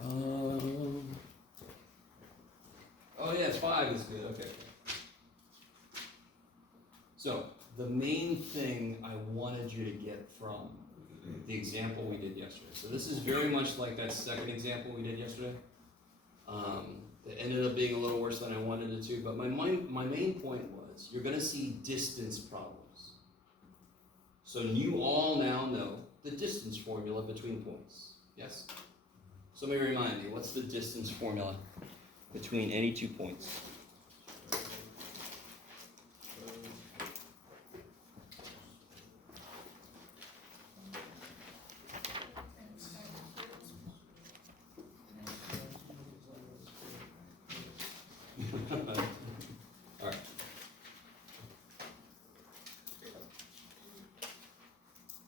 Oh yeah, 5 is good, okay. So, the main thing I wanted you to get from the example we did yesterday. So this is very much like that second example we did yesterday. It ended up being a little worse than I wanted it to, but my main point was, you're gonna see distance problems. So you all now know the distance formula between points, yes? Somebody remind me, what's the distance formula between any 2 points? All right.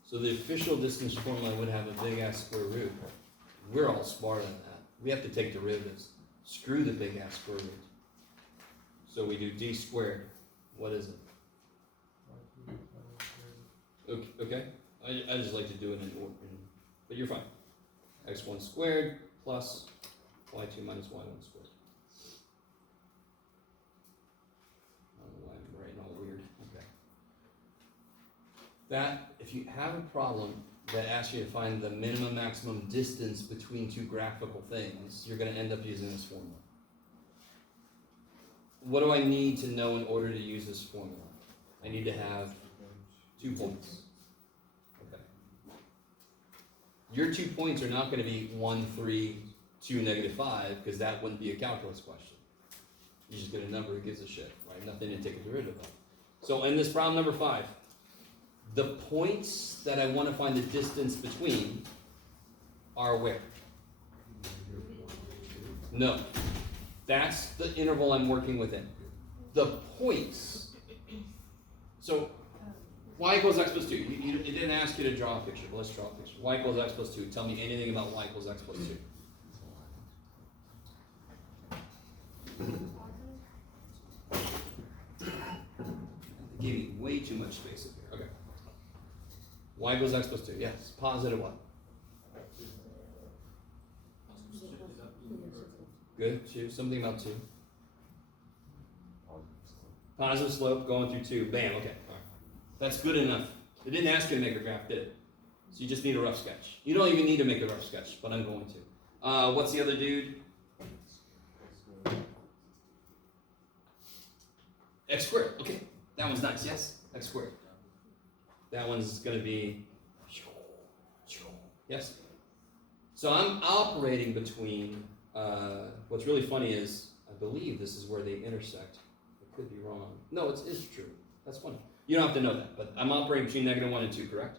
So the official distance formula would have a big ass square root. We're all smarter than that. We have to take derivatives. Screw the big ass square root. So we do d squared. What is it? Okay. I just like to do it in order, but you're fine. X1 squared plus y2 minus y1 squared. I don't know why I'm writing all weird. Okay. That, if you have a problem that asks you to find the minimum maximum distance between 2 graphical things, you're going to end up using this formula. What do I need to know in order to use this formula? I need to have 2 points. Okay. Your 2 points are not going to be 1, 3, 2, negative 5, because that wouldn't be a calculus question. You just get a number, it gives a shit, right? Nothing to take a derivative of. So in this problem number 5, the points that I want to find the distance between are where? No. That's the interval I'm working within. The points. So, y equals x plus 2. It didn't ask you to draw a picture, but let's draw a picture. Y equals x plus 2. Tell me anything about y equals x plus 2. They gave me way too much space up here. Okay. Y equals x plus 2. Yes. Positive what? Good. 2. Something about 2. Positive slope going through 2. Bam. Okay. All right. That's good enough. It didn't ask you to make a graph, did it? So you just need a rough sketch. You don't even need to make a rough sketch, but I'm going to. What's the other dude? X squared. Okay. That one's nice. Yes? X squared. That one's going to be... Yes? So I'm operating between... what's really funny is, I believe this is where they intersect. I could be wrong. No, it's true. That's funny. You don't have to know that, but I'm operating between -1 and 2, correct?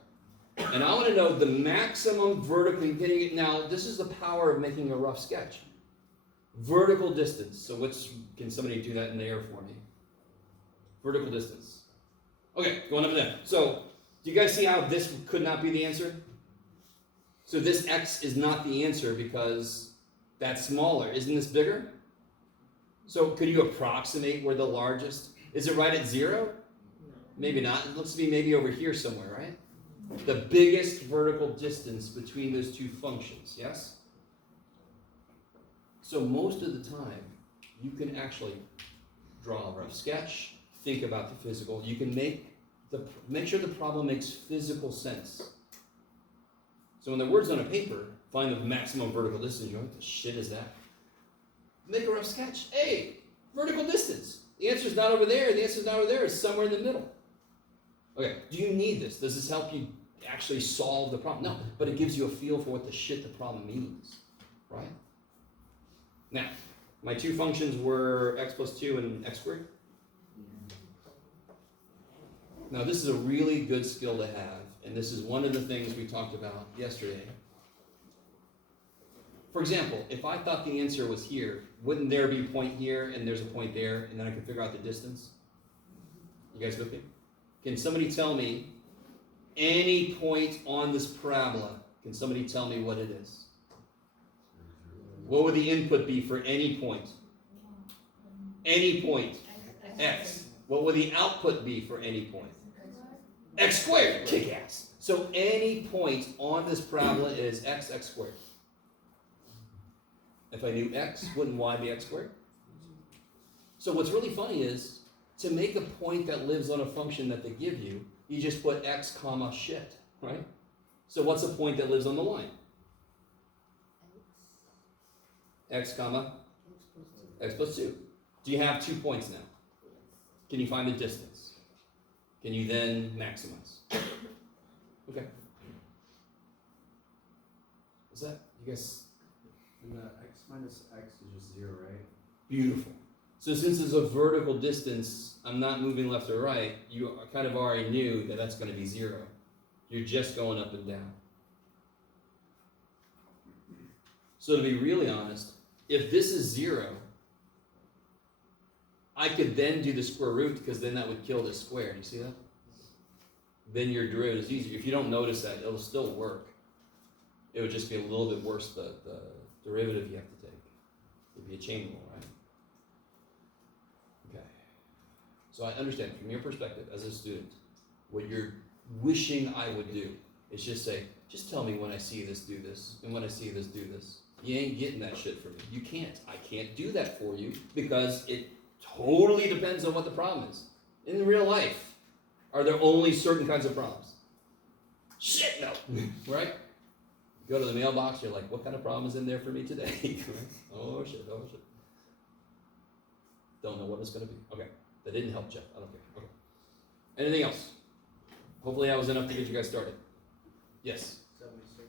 And I want to know the maximum vertically hitting it. Now, this is the power of making a rough sketch. Vertical distance. So can somebody do that in the air for me? Vertical distance. Okay, going over there. So, do you guys see how this could not be the answer? So this x is not the answer because that's smaller. Isn't this bigger? So could you approximate where the largest? Is it right at 0? Maybe not. It looks to be maybe over here somewhere, right? The biggest vertical distance between those 2 functions, yes? So most of the time, you can actually draw a rough sketch, think about the physical. You can make sure the problem makes physical sense. So when the word's on a paper, find the maximum vertical distance. You're like, what the shit is that? Make a rough sketch. Hey, vertical distance. The answer's not over there. The answer's not over there. It's somewhere in the middle. Okay, do you need this? Does this help you actually solve the problem? No, but it gives you a feel for what the shit the problem means, right? Now, my 2 functions were x plus 2 and x squared. Now, this is a really good skill to have, and this is one of the things we talked about yesterday. For example, if I thought the answer was here, wouldn't there be a point here and there's a point there, and then I could figure out the distance? You guys with me? Can somebody tell me any point on this parabola? Can somebody tell me what it is? What would the input be for any point? Any point. X. What would the output be for any point? X squared. Kick ass. So any point on this parabola is x squared. If I knew x, wouldn't y be x squared? So what's really funny is, to make a point that lives on a function that they give you, you just put x comma shit, right? So what's a point that lives on the line? X comma x plus 2. Do you have 2 points now? Can you find the distance? Can you then maximize? Okay. Is that, you guys? And the x minus x is just 0, right? Beautiful. So since it's a vertical distance, I'm not moving left or right, you kind of already knew that that's going to be 0. You're just going up and down. So to be really honest, if this is 0, I could then do the square root, because then that would kill this square. Do you see that? Then your derivative is easier. If you don't notice that, it'll still work. It would just be a little bit worse, the derivative you have to take. It would be a chain rule, right? Okay. So I understand from your perspective as a student, what you're wishing I would do is just say, just tell me when I see this, do this, and when I see this, do this. You ain't getting that shit from me. You can't. I can't do that for you, because it totally depends on what the problem is. In real life, are there only certain kinds of problems? Shit, no. Right? Go to the mailbox, you're like, what kind of problem is in there for me today? Oh shit. Don't know what it's going to be. Okay. That didn't help, Jeff. I don't care. Okay. Anything else? Hopefully that was enough to get you guys started. Yes? 76.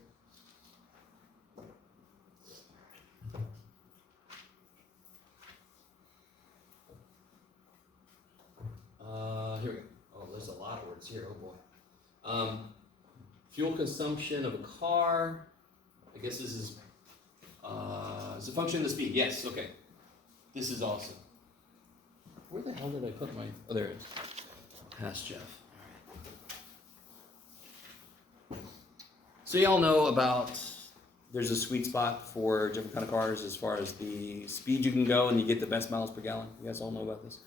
Here we go. Oh, there's a lot of words here. Oh boy. Fuel consumption of a car. I guess this is a function of the speed. Yes. Okay. This is awesome. Where the hell did I put my? Oh, there it is. Past Jeff. All right. So y'all know about. There's a sweet spot for different kind of cars as far as the speed you can go, and you get the best miles per gallon. You guys all know about this.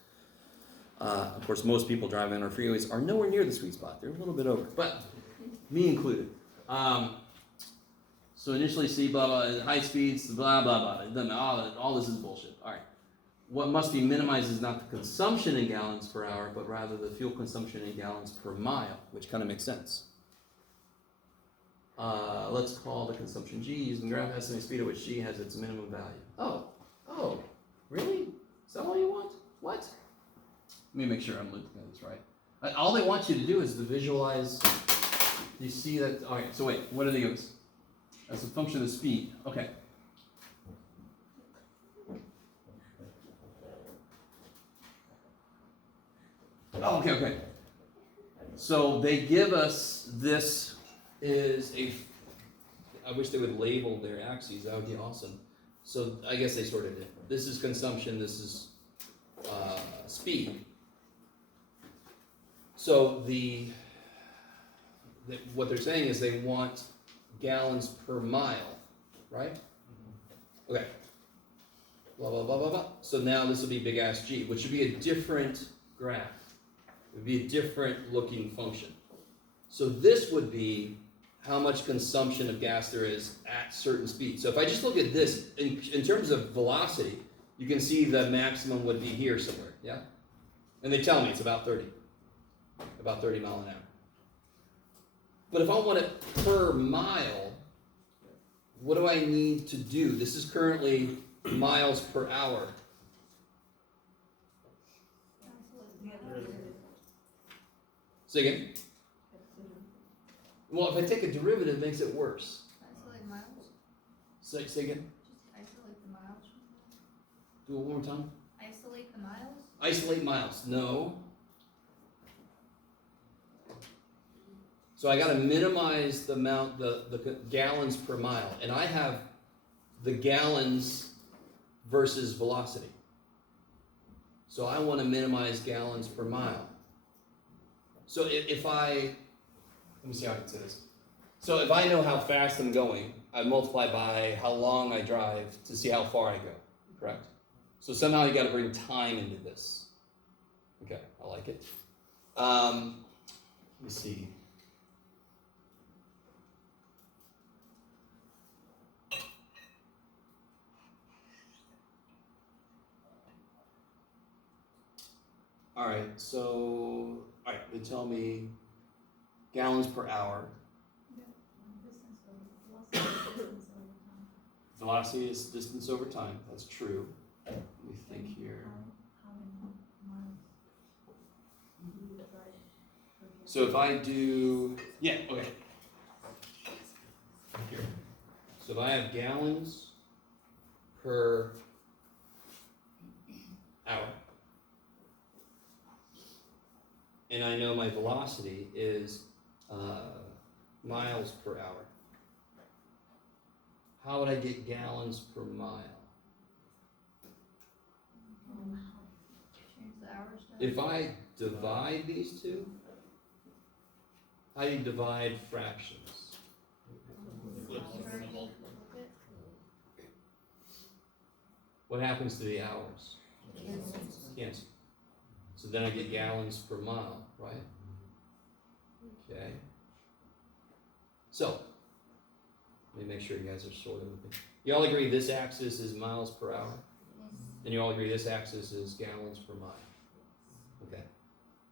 Of course, most people driving on our freeways are nowhere near the sweet spot. They're a little bit over, but me included. So initially, see blah blah, high speeds, blah blah blah. All this is bullshit. All right. What must be minimized is not the consumption in gallons per hour, but rather the fuel consumption in gallons per mile, which kind of makes sense. Let's call the consumption G, using the graph estimating speed at which G has its minimum value. Oh, really? Is that all you want? What? Let me make sure I'm looking at this right. All they want you to do is to visualize. You see that? All right. So wait, what are the O's? That's a function of speed. Okay. Oh, okay. So they give us this is a. I wish they would label their axes. That would be awesome. So I guess they sort of did. This is consumption. This is speed. So what they're saying is they want gallons per mile, right? Okay. Blah, blah, blah, blah, blah. So now this will be big ass G, which would be a different graph. It would be a different looking function. So this would be how much consumption of gas there is at certain speeds. So if I just look at this, in terms of velocity, you can see the maximum would be here somewhere, yeah? And they tell me it's about 30 mile an hour. But if I want it per mile, what do I need to do? This is currently miles per hour. Say again? Well, if I take a derivative, it makes it worse. Isolate miles? Say again? Just isolate the miles? Do it one more time. Isolate the miles? Isolate miles. No. So I got to minimize the amount, the gallons per mile. And I have the gallons versus velocity. So I want to minimize gallons per mile. So if let me see how I can say this. So if I know how fast I'm going, I multiply by how long I drive to see how far I go, correct? So somehow you got to bring time into this. Okay, I like it. Let me see. All right, so, all right, they tell me gallons per hour. Velocity is distance over time. That's true. Let me think here. So if I do, yeah, okay. Here. So if I have gallons per hour, and I know my velocity is miles per hour, how would I get gallons per mile? Change the hours down. If I divide these two, how do you divide fractions? What happens to the hours? Cancel. So then I get gallons per mile, right? Okay. So, let me make sure you guys are sort of with me. You all agree this axis is miles per hour? And you all agree this axis is gallons per mile? Okay.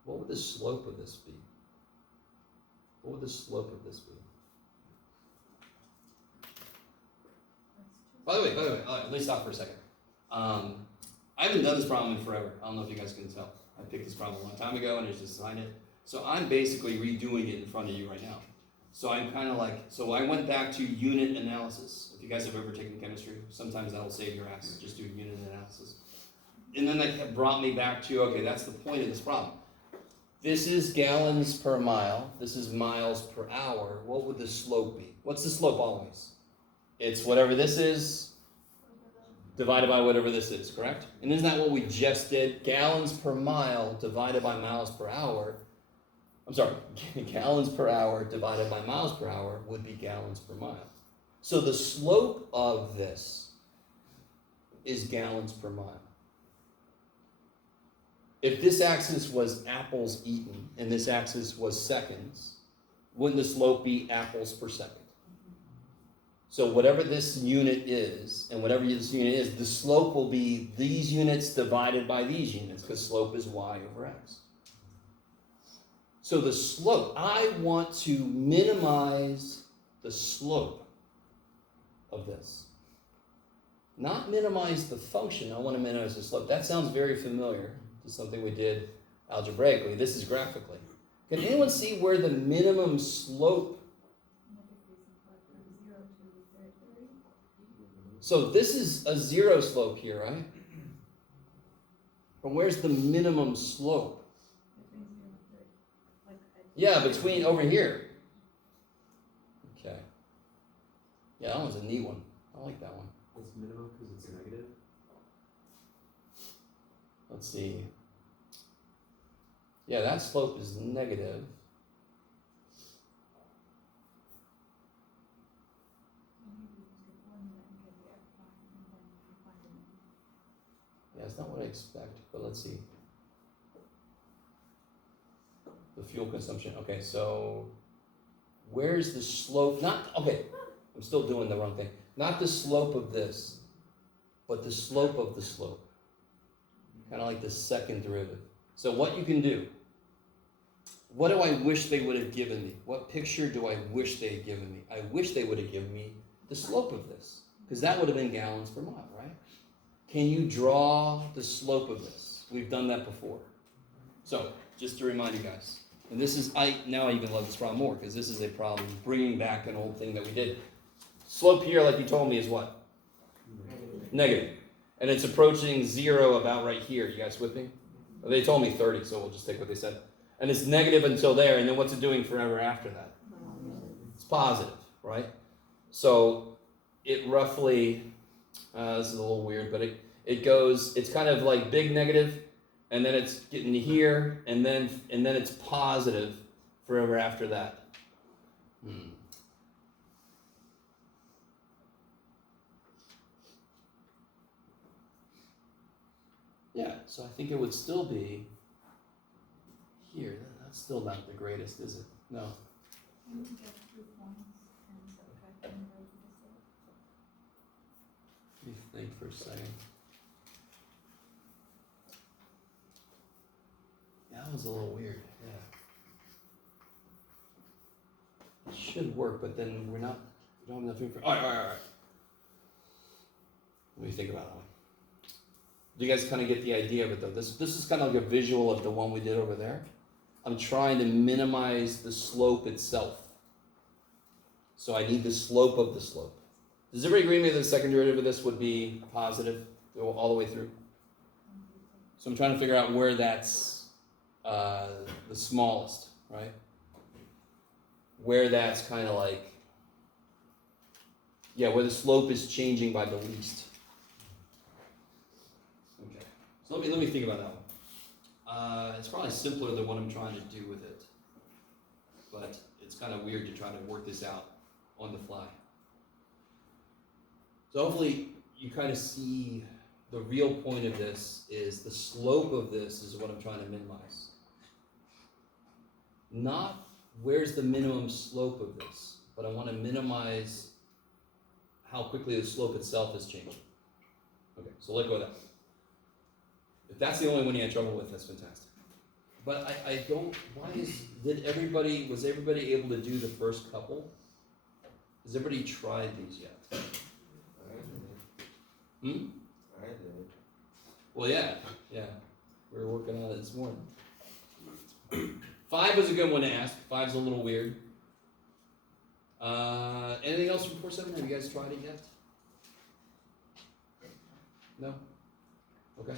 What would the slope of this be? What would the slope of this be? By the way, let me stop for a second. I haven't done this problem in forever. I don't know if you guys can tell. I picked this problem a long time ago and I just designed it. So I'm basically redoing it in front of you right now. So I'm kind of like, so I went back to unit analysis. If you guys have ever taken chemistry, sometimes that'll save your ass. Just do unit analysis. And then that brought me back to, okay, that's the point of this problem. This is gallons per mile. This is miles per hour. What would the slope be? What's the slope always? It's whatever this is divided by whatever this is, correct? And isn't that what we just did? Gallons per mile divided by miles per hour. I'm sorry, gallons per hour divided by miles per hour would be gallons per mile. So the slope of this is gallons per mile. If this axis was apples eaten and this axis was seconds, wouldn't the slope be apples per second? So whatever this unit is, and whatever this unit is, the slope will be these units divided by these units, because slope is y over x. So the slope, I want to minimize the slope of this. Not minimize the function, I want to minimize the slope. That sounds very familiar to something we did algebraically. This is graphically. Can anyone see where the minimum slope? So this is a zero slope here, right? But where's the minimum slope? Yeah, between over here. Okay. Yeah, that one's a neat one. I like that one. It's minimum because it's negative. Let's see. Yeah, that slope is negative. Yeah, it's not what I expect, but let's see. The fuel consumption. Okay, so where's the slope? I'm still doing the wrong thing. Not the slope of this, but the slope of the slope. Kind of like the second derivative. So what you can do, what do I wish they would have given me? What picture do I wish they had given me? I wish they would have given me the slope of this, because that would have been gallons per mile, right? Can you draw the slope of this? We've done that before. So, just to remind you guys, and this is, now I even love this problem more, because this is a problem bringing back an old thing that we did. Slope here, like you told me, is what? Negative. And it's approaching zero about right here. You guys with me? They told me 30, so we'll just take what they said. And it's negative until there, and then what's it doing forever after that? It's positive, right? So it roughly, this is a little weird, but it goes, it's kind of like big negative, and then it's getting to here, and then it's positive forever after that. Yeah, so I think it would still be here. That's still not the greatest, is it? No. Let me think for a second. sounds a little weird. Yeah. It should work, but then we don't have enough room for. All right. Let me think about that one. Do you guys kind of get the idea of it though? This is kind of like a visual of the one we did over there. I'm trying to minimize the slope itself. So I need the slope of the slope. Does everybody agree with me that the second derivative of this would be positive all the way through? So I'm trying to figure out where that's the smallest, right? Where that's kind of like, yeah, where the slope is changing by the least. Okay, so let me think about that one. It's probably simpler than what I'm trying to do with it, but it's kind of weird to try to work this out on the fly. So hopefully you kind of see the real point of this is the slope of this is what I'm trying to minimize. Not where's the minimum slope of this, but I want to minimize how quickly the slope itself is changing. Okay, so let go of that. If that's the only one you had trouble with, that's fantastic. But I don't, was everybody able to do the first couple? Has everybody tried these yet? I did. Well, yeah. We were working on it this morning. 5 was a good one to ask. 5's a little weird. Anything else from 4-7? Have you guys tried it yet? No? Okay.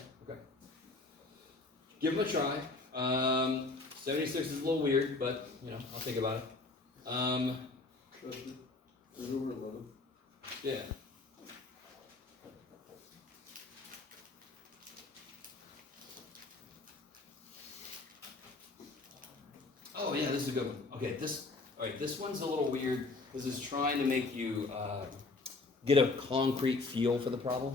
Give them a try. 76 is a little weird, but, I'll think about it. Yeah. Oh yeah, this is a good one. Okay, this one's a little weird because it's trying to make you get a concrete feel for the problem.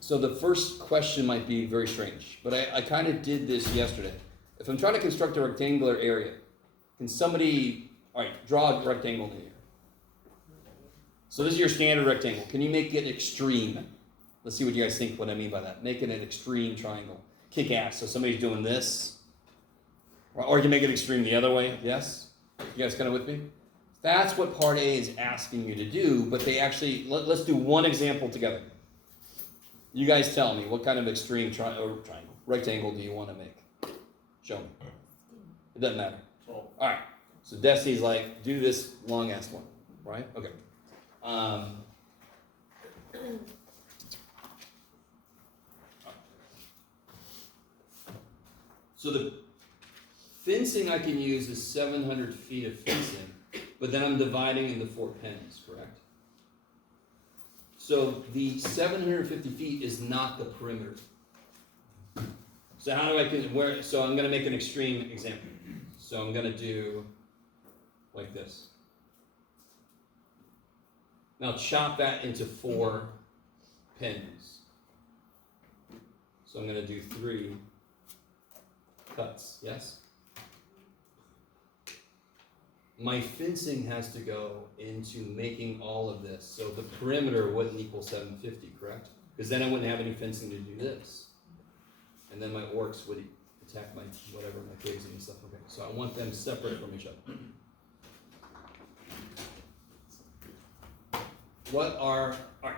So the first question might be very strange, but I kind of did this yesterday. If I'm trying to construct a rectangular area, can somebody, draw a rectangle in here. So this is your standard rectangle. Can you make it extreme? Let's see what you guys think what I mean by that. Make it an extreme triangle. Kick ass. So somebody's doing this. Or you can make it extreme the other way. Yes? You guys kind of with me? That's what part A is asking you to do, but they actually, let's do one example together. You guys tell me, what kind of extreme rectangle do you want to make? Show me. It doesn't matter. All right. So Destiny's like, do this long ass one, right? Okay. So the fencing I can use is 700 feet of fencing, but then I'm dividing into 4 pens, correct? So the 750 feet is not the perimeter. So how do so I'm going to make an extreme example. So I'm going to do like this. Now chop that into 4 pens. So I'm going to do 3 cuts, yes? My fencing has to go into making all of this. So the perimeter wouldn't equal 750, correct? Because then I wouldn't have any fencing to do this. And then my orcs would attack my pigs and stuff. Okay, so I want them separate from each other. All right.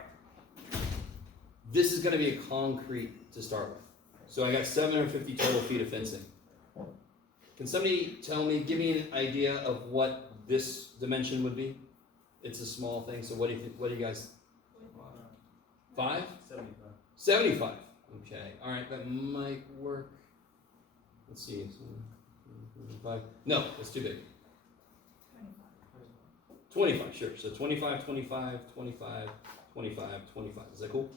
This is gonna be a concrete to start with. So I got 750 total feet of fencing. Can somebody give me an idea of what this dimension would be? It's a small thing, so what do you think? What do you guys? 5? 75. Okay, all right, that might work. Let's see. 5. No, it's too big. 25, sure. So 25, 25, 25, 25, 25. Is that cool?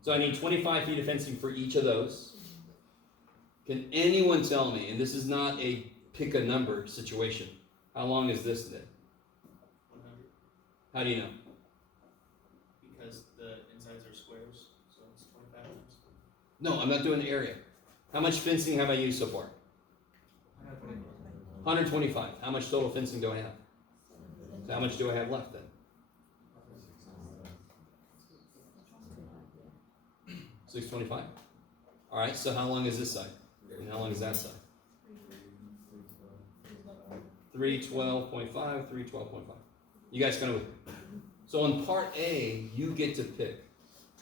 So I need 25 feet of fencing for each of those. Can anyone tell me, and this is not a pick a number situation, how long is this then? 100. How do you know? Because the insides are squares, so it's 25 times. No, I'm not doing the area. How much fencing have I used so far? 125. How much total fencing do I have? So how much do I have left then? 625. All right, so how long is this side? And how long is that side? 312.5, 312.5. You guys kind of, so in part A, you get to pick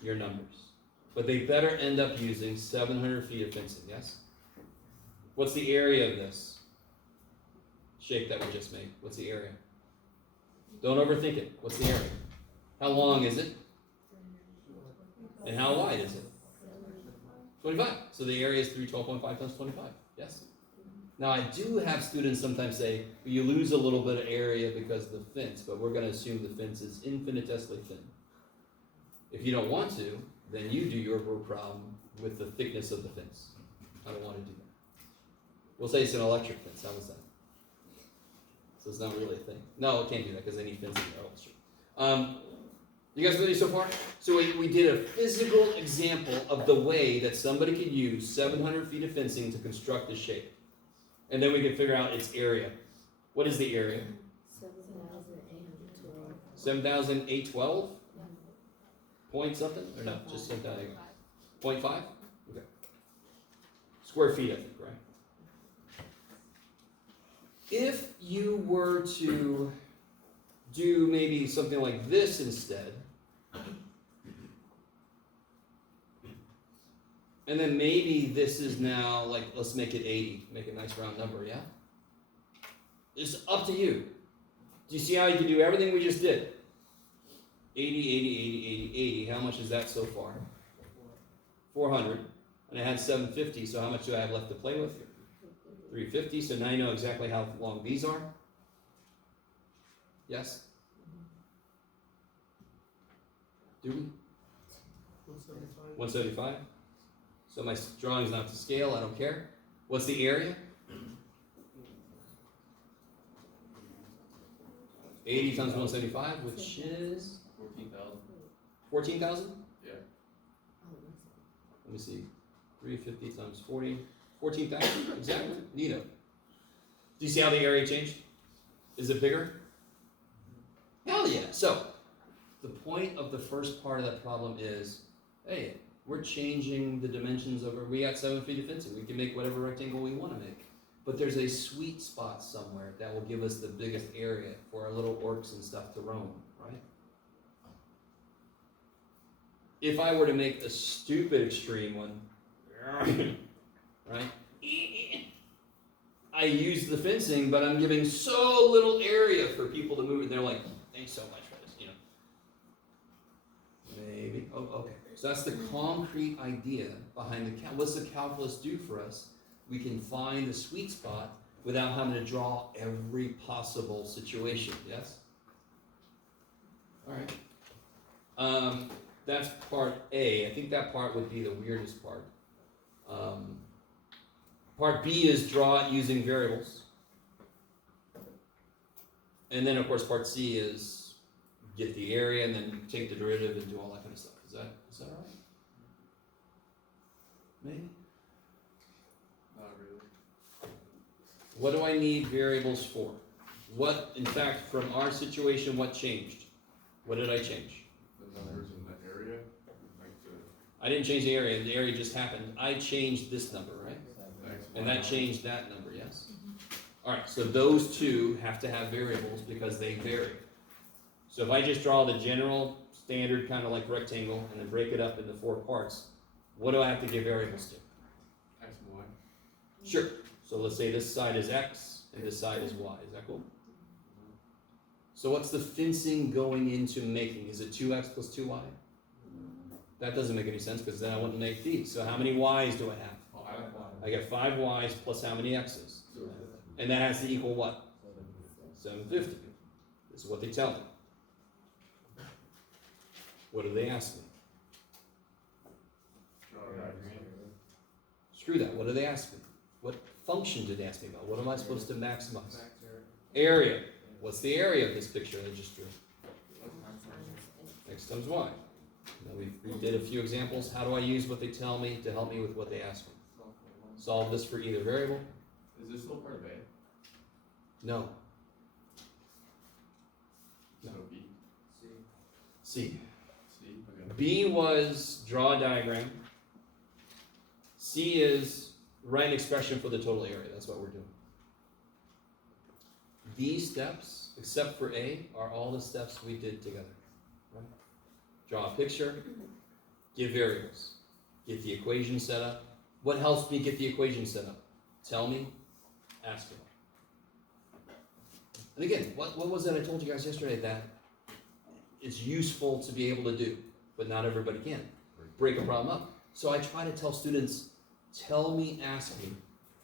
your numbers, but they better end up using 700 feet of fencing, yes? What's the area of this shape that we just made? What's the area? Don't overthink it. What's the area? How long is it? And how wide is it? 25. So the area is 312.5 times 25, yes? Now I do have students sometimes say, well, you lose a little bit of area because of the fence, but we're going to assume the fence is infinitesimally thin. If you don't want to, then you do your problem with the thickness of the fence. I don't want to do that. We'll say it's an electric fence. How was that? So it's not really a thing. No, it can't do that because they need fencing. Oh, sure. You guys with me so far? So we did a physical example of the way that somebody could use 700 feet of fencing to construct this shape. And then we can figure out its area. What is the area? 7,812. 7,812? Point something? Or no, just 7,000. 0.5? Okay. Square feet, I think, right? If you were to do maybe something like this instead, and then maybe this is now, like, let's make it 80, make a nice round number, yeah? It's up to you. Do you see how you can do everything we just did? 80, 80, 80, 80, 80. How much is that so far? 400. And I had 750, so how much do I have left to play with? 350, so now you know exactly how long these are. Yes? Do we? 175? So my drawing's not to scale, I don't care. What's the area? 80 times 175, which is 14,000. 14,000? Yeah. Let me see. 350 times 40. 14,000? Exactly. Neato. Do you see how the area changed? Is it bigger? Hell yeah. So, the point of the first part of that problem is, hey, we're changing the dimensions of we got 7 feet of fencing. We can make whatever rectangle we want to make. But there's a sweet spot somewhere that will give us the biggest area for our little orcs and stuff to roam, right? If I were to make a stupid extreme one, right? I use the fencing, but I'm giving so little area for people to move, and they're like, thanks so much for this, you know. Maybe. Oh, okay. So that's the concrete idea behind the what's the calculus do for us? We can find the sweet spot without having to draw every possible situation, yes? All right. That's part A. I think that part would be the weirdest part. Part B is draw it using variables. And then, of course, part C is get the area and then take the derivative and do all that kind of stuff. Is that all right? Maybe? Not really. What do I need variables for? What, in fact, from our situation, what changed? What did I change? The numbers in the area, like I didn't change the area just happened. I changed this number, right? the X. And that changed that number, yes? Alright, so those two have to have variables because they vary. So if I just draw the general, standard kind of like rectangle and then break it up into 4 parts, what do I have to give variables to? X and Y. Sure. So let's say this side is X and this side is Y. Is that cool? So what's the fencing going into making? Is it 2X plus 2Y? That doesn't make any sense because then I wouldn't make these. So how many Y's do I have? Oh, I like Y. I got 5 Y's plus how many X's? And that has to equal what? 750. This is what they tell me. What do they ask me? Draw a diagram. Screw that. What do they ask me? What function did they ask me about? What am I supposed to maximize? Area. What's the area of this picture I just drew? X times Y. Now we did a few examples. How do I use what they tell me to help me with what they ask me? Solve this for either variable? Is this still part of A? No. So B. C. C. Okay. B was draw a diagram. C is write an expression for the total area. That's what we're doing. These steps, except for A, are all the steps we did together. Right? Draw a picture, give variables, get the equation set up. What helps me get the equation set up? Tell me, ask me. And again, what was it I told you guys yesterday that it's useful to be able to do, but not everybody can. Break a problem up. So I try to tell students, tell me, ask me.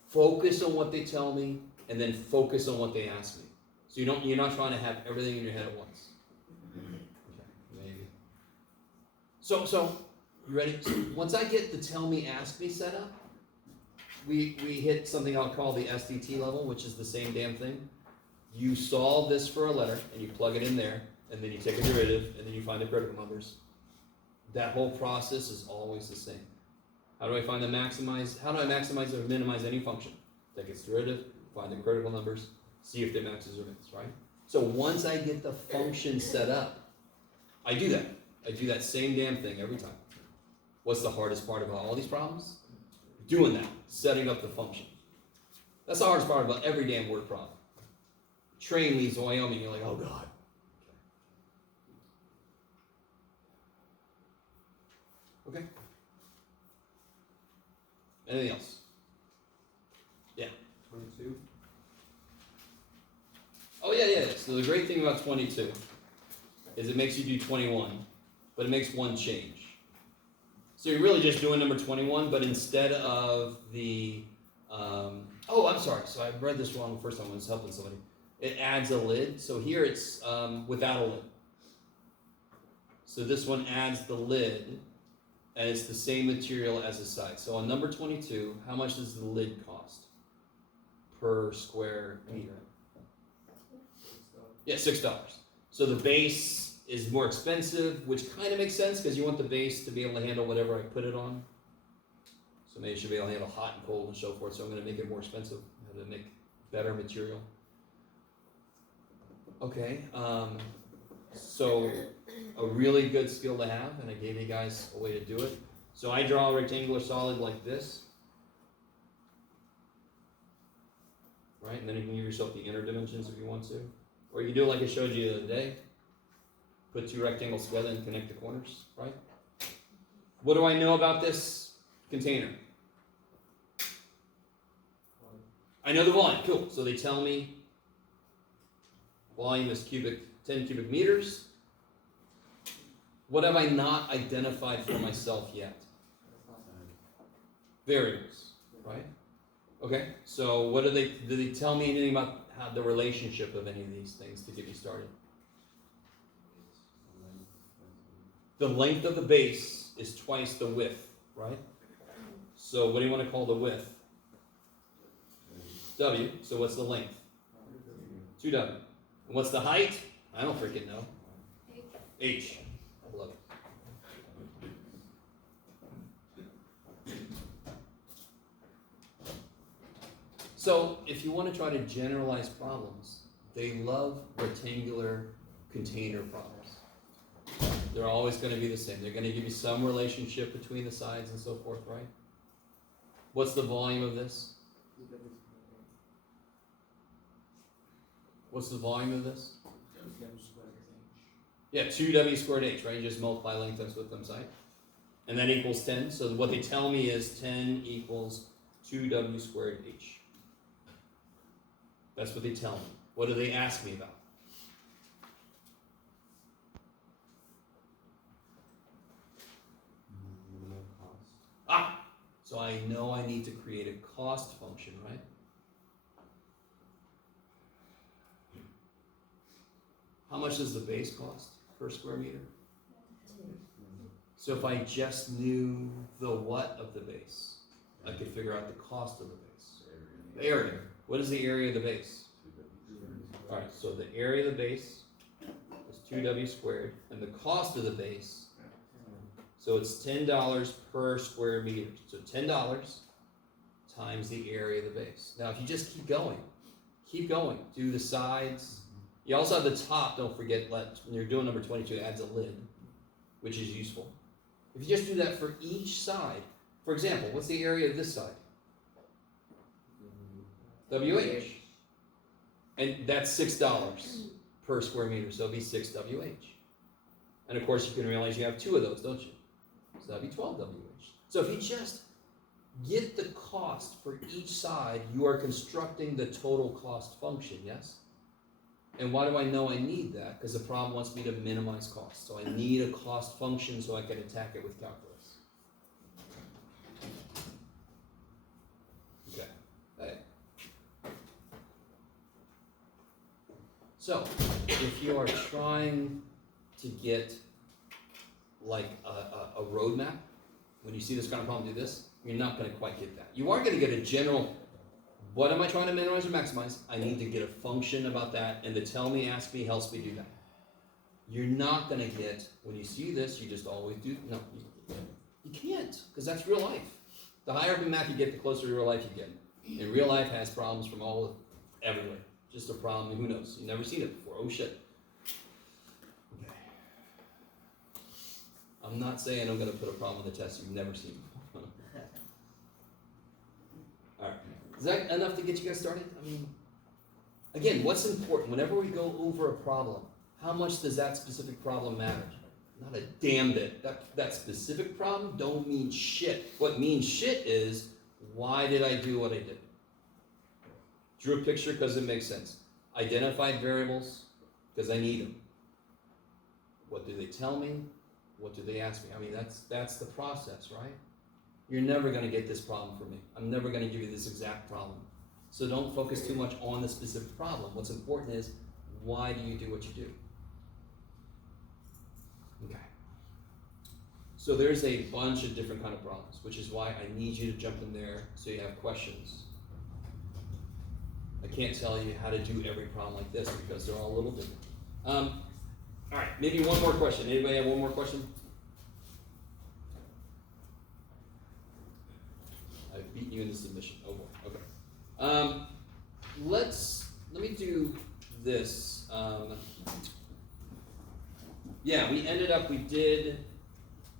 Focus on what they tell me, and then focus on what they ask me. So you're not trying to have everything in your head at once. Okay, maybe. So you ready? So once I get the tell me, ask me set up, we hit something I'll call the SDT level, which is the same damn thing. You solve this for a letter, and you plug it in there, and then you take a derivative, and then you find the critical numbers. That whole process is always the same. How do I maximize or minimize any function? Take its derivative, find the critical numbers, see if they maxes or mins, right? So once I get the function set up, I do that. I do that same damn thing every time. What's the hardest part about all these problems? Doing that, setting up the function. That's the hardest part about every damn word problem. Train leaves Wyoming, you're like, oh God. Okay. Anything else? 22. Oh yeah. So the great thing about 22 is it makes you do 21, but it makes one change. So you're really just doing number 21, but instead of the, I'm sorry. So I read this wrong the first time when I was helping somebody. It adds a lid. So here it's without a lid. So this one adds the lid, and it's the same material as the side. So on number 22, how much does the lid cost per square meter? Yeah, $6. So the base is more expensive, which kind of makes sense because you want the base to be able to handle whatever I put it on. So maybe it should be able to handle hot and cold and so forth. So I'm going to make it more expensive. I have to make better material. Okay. So a really good skill to have, and I gave you guys a way to do it. So I draw a rectangular solid like this. Right, and then you can give yourself the inner dimensions if you want to. Or you can do it like I showed you the other day. Put two rectangles together and connect the corners, right? What do I know about this container? I know the volume, cool. So they tell me volume is 10 cubic meters. What have I not identified for myself yet? Variables, right? Okay, so what do they tell me anything about how the relationship of any of these things to get me started? The length of the base is twice the width, right? So what do you want to call the width? W. So what's the length? 2W. And what's the height? I don't freaking know. H. I love it. So if you want to try to generalize problems, they love rectangular container problems. They're always going to be the same. They're going to give you some relationship between the sides and so forth, right? What's the volume of this? What's the volume of this? Yeah, 2W squared H, right? You just multiply length times width times height. And that equals 10. So what they tell me is 10 equals 2W squared H. That's what they tell me. What do they ask me about? So I know I need to create a cost function, right? How much does the base cost per square meter? So if I just knew the what of the base, I could figure out the cost of the base. The area. What is the area of the base? Alright, so the area of the base is 2W squared, and the cost of the base, so it's $10 per square meter. So $10 times the area of the base. Now if you just keep going, do the sides. You also have the top, don't forget, when you're doing number 22, it adds a lid, which is useful. If you just do that for each side, for example, what's the area of this side? WH. And that's $6 per square meter, so it'll be 6 WH. And of course, you can realize you have 2 of those, don't you? So that'd be 12 WH. So if you just get the cost for each side, you are constructing the total cost function, yes? And why do I know I need that? Because the problem wants me to minimize cost. So I need a cost function so I can attack it with calculus. Okay. Hey. So, if you are trying to get like a roadmap, when you see this kind of problem, do this, you're not going to quite get that. You are going to get a general, what am I trying to minimize or maximize? I need to get a function about that, and the tell me, ask me helps me do that. You're not going to get, when you see this, you just always do, no, you can't, because that's real life. The higher up in math you get, the closer to real life you get. And real life has problems from everywhere. Just a problem, who knows? You've never seen it before, oh shit. Okay. I'm not saying I'm going to put a problem on the test you've never seen before. Alright, is that enough to get you guys started? I mean, again, what's important? Whenever we go over a problem, how much does that specific problem matter? Not a damn bit. That specific problem don't mean shit. What means shit is, why did I do what I did? Drew a picture because it makes sense. Identified variables because I need them. What do they tell me? What do they ask me? I mean, that's the process, right? You're never going to get this problem from me. I'm never going to give you this exact problem. So don't focus too much on the specific problem. What's important is, why do you do what you do? Okay. So there's a bunch of different kind of problems, which is why I need you to jump in there so you have questions. I can't tell you how to do every problem like this because they're all a little different. All right, maybe one more question. Anybody have one more question? I've beaten you into submission. Oh boy. Okay. Let me do this. Yeah, we did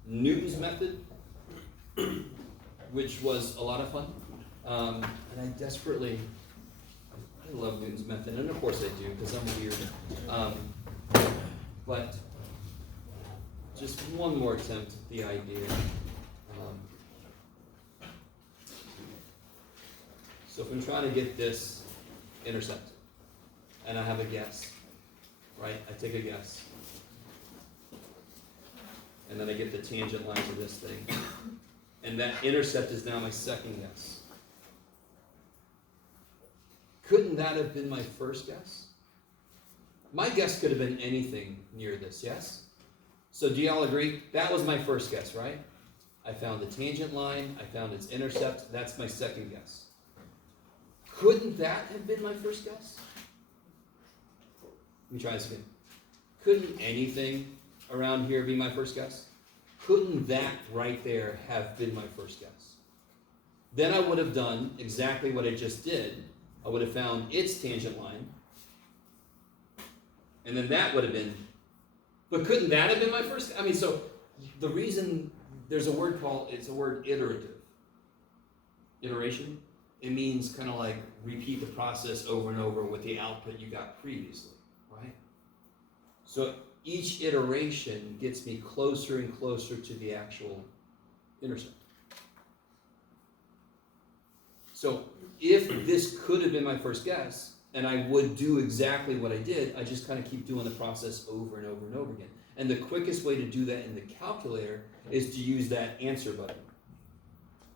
Newton's method, which was a lot of fun. And I love Newton's method, and of course I do, because I'm weird. But just one more attempt at the idea. So if I'm trying to get this intercept, and I have a guess, right? I take a guess. And then I get the tangent lines of this thing. And that intercept is now my second guess. Couldn't that have been my first guess? My guess could have been anything near this, yes? So do y'all agree? That was my first guess, right? I found the tangent line, I found its intercept, that's my second guess. Couldn't that have been my first guess? Let me try this again. Couldn't anything around here be my first guess? Couldn't that right there have been my first guess? Then I would have done exactly what I just did. I would have found its tangent line, and then that would have been, but couldn't that have been my first? I mean, so the reason there's a word it's a word iterative. Iteration. It means kind of like repeat the process over and over with the output you got previously, right? So each iteration gets me closer and closer to the actual intercept. So if this could have been my first guess, and I would do exactly what I did, I just kind of keep doing the process over and over and over again. And the quickest way to do that in the calculator is to use that answer button.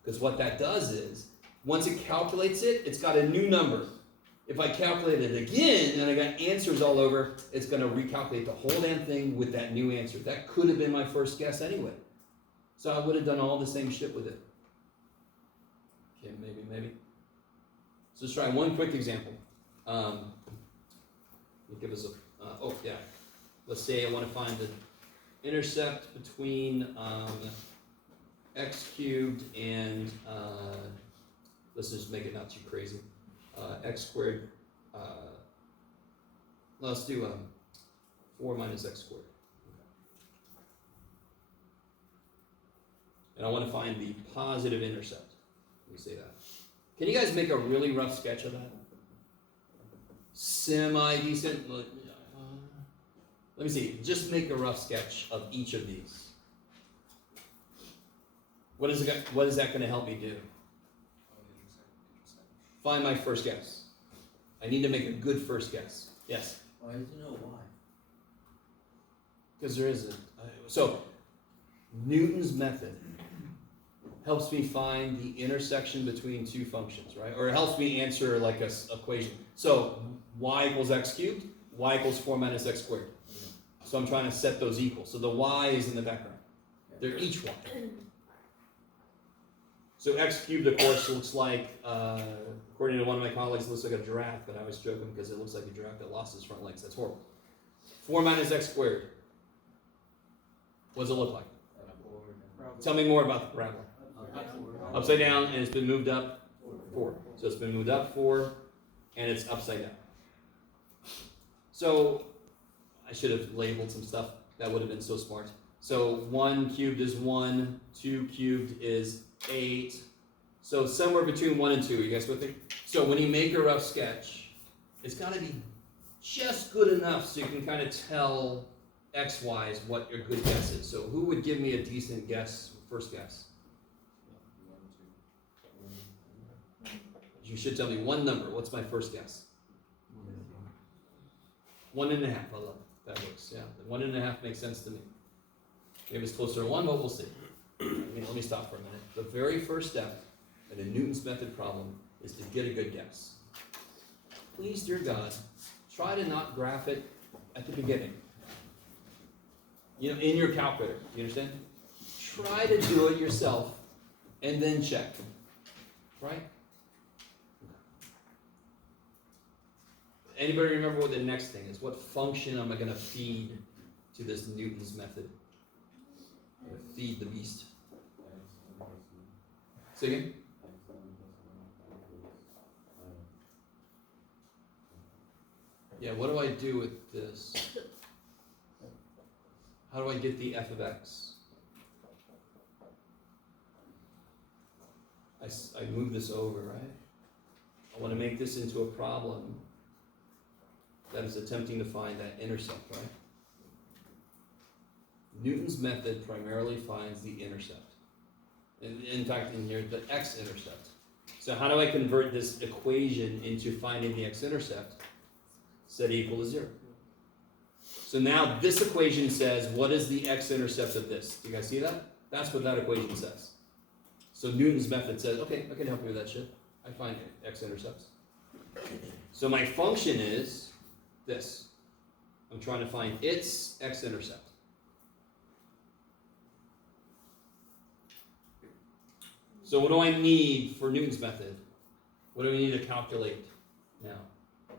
Because what that does is, once it calculates it, it's got a new number. If I calculate it again, and I got answers all over, it's going to recalculate the whole damn thing with that new answer. That could have been my first guess anyway. So I would have done all the same shit with it. Okay, maybe. So let's try one quick example. Give us a, let's say I want to find the intercept between x cubed and, let's just make it not too crazy, x squared, let's do 4 minus x squared. And I want to find the positive intercept. Let me say that. Can you guys make a really rough sketch of that? semi-decent. Let me see, just make a rough sketch of each of these. What is that going to help me do? Find my first guess. I need to make a good first guess. Yes? Why does it know why? Because there isn't. So, Newton's method helps me find the intersection between two functions, right? Or it helps me answer like a equation. So, y equals x cubed, y equals 4 minus x squared. So I'm trying to set those equal. So the y is in the background. They're each y. So x cubed, of course, looks like, according to one of my colleagues, it looks like a giraffe, but I always joke him because it looks like a giraffe that lost his front legs. That's horrible. 4 minus x squared. What does it look like? Tell me more about the parabola. Upside down, and it's been moved up 4. So it's been moved up 4, and it's upside down. So I should have labeled some stuff. That would have been so smart. So 1 cubed is 1, 2 cubed is 8. So somewhere between 1 and 2, you guys with me? So when you make a rough sketch, it's got to be just good enough so you can kind of tell X-wise what your good guess is. So who would give me a decent guess, first guess? You should tell me one number. What's my first guess? 1.5. I love it. That works. Yeah, 1.5 makes sense to me. Maybe it's closer to 1, but we'll see. Let me stop for a minute. The very first step in a Newton's method problem is to get a good guess. Please, dear God, try to not graph it at the beginning. In your calculator. Do you understand? Try to do it yourself and then check. Right? Anybody remember what the next thing is? What function am I going to feed to this Newton's method? I'm going to feed the beast. Say again? Yeah, what do I do with this? How do I get the f of x? I move this over, right? I want to make this into a problem that is attempting to find that intercept, right? Newton's method primarily finds the intercept. In fact, in here, the x-intercept. So how do I convert this equation into finding the x-intercept? Set equal to 0. So now this equation says, what is the x-intercept of this? Do you guys see that? That's what that equation says. So Newton's method says, okay, I can help you with that shit. I find x-intercepts. So my function is this. I'm trying to find its x-intercept. So what do I need for Newton's method? What do we need to calculate now?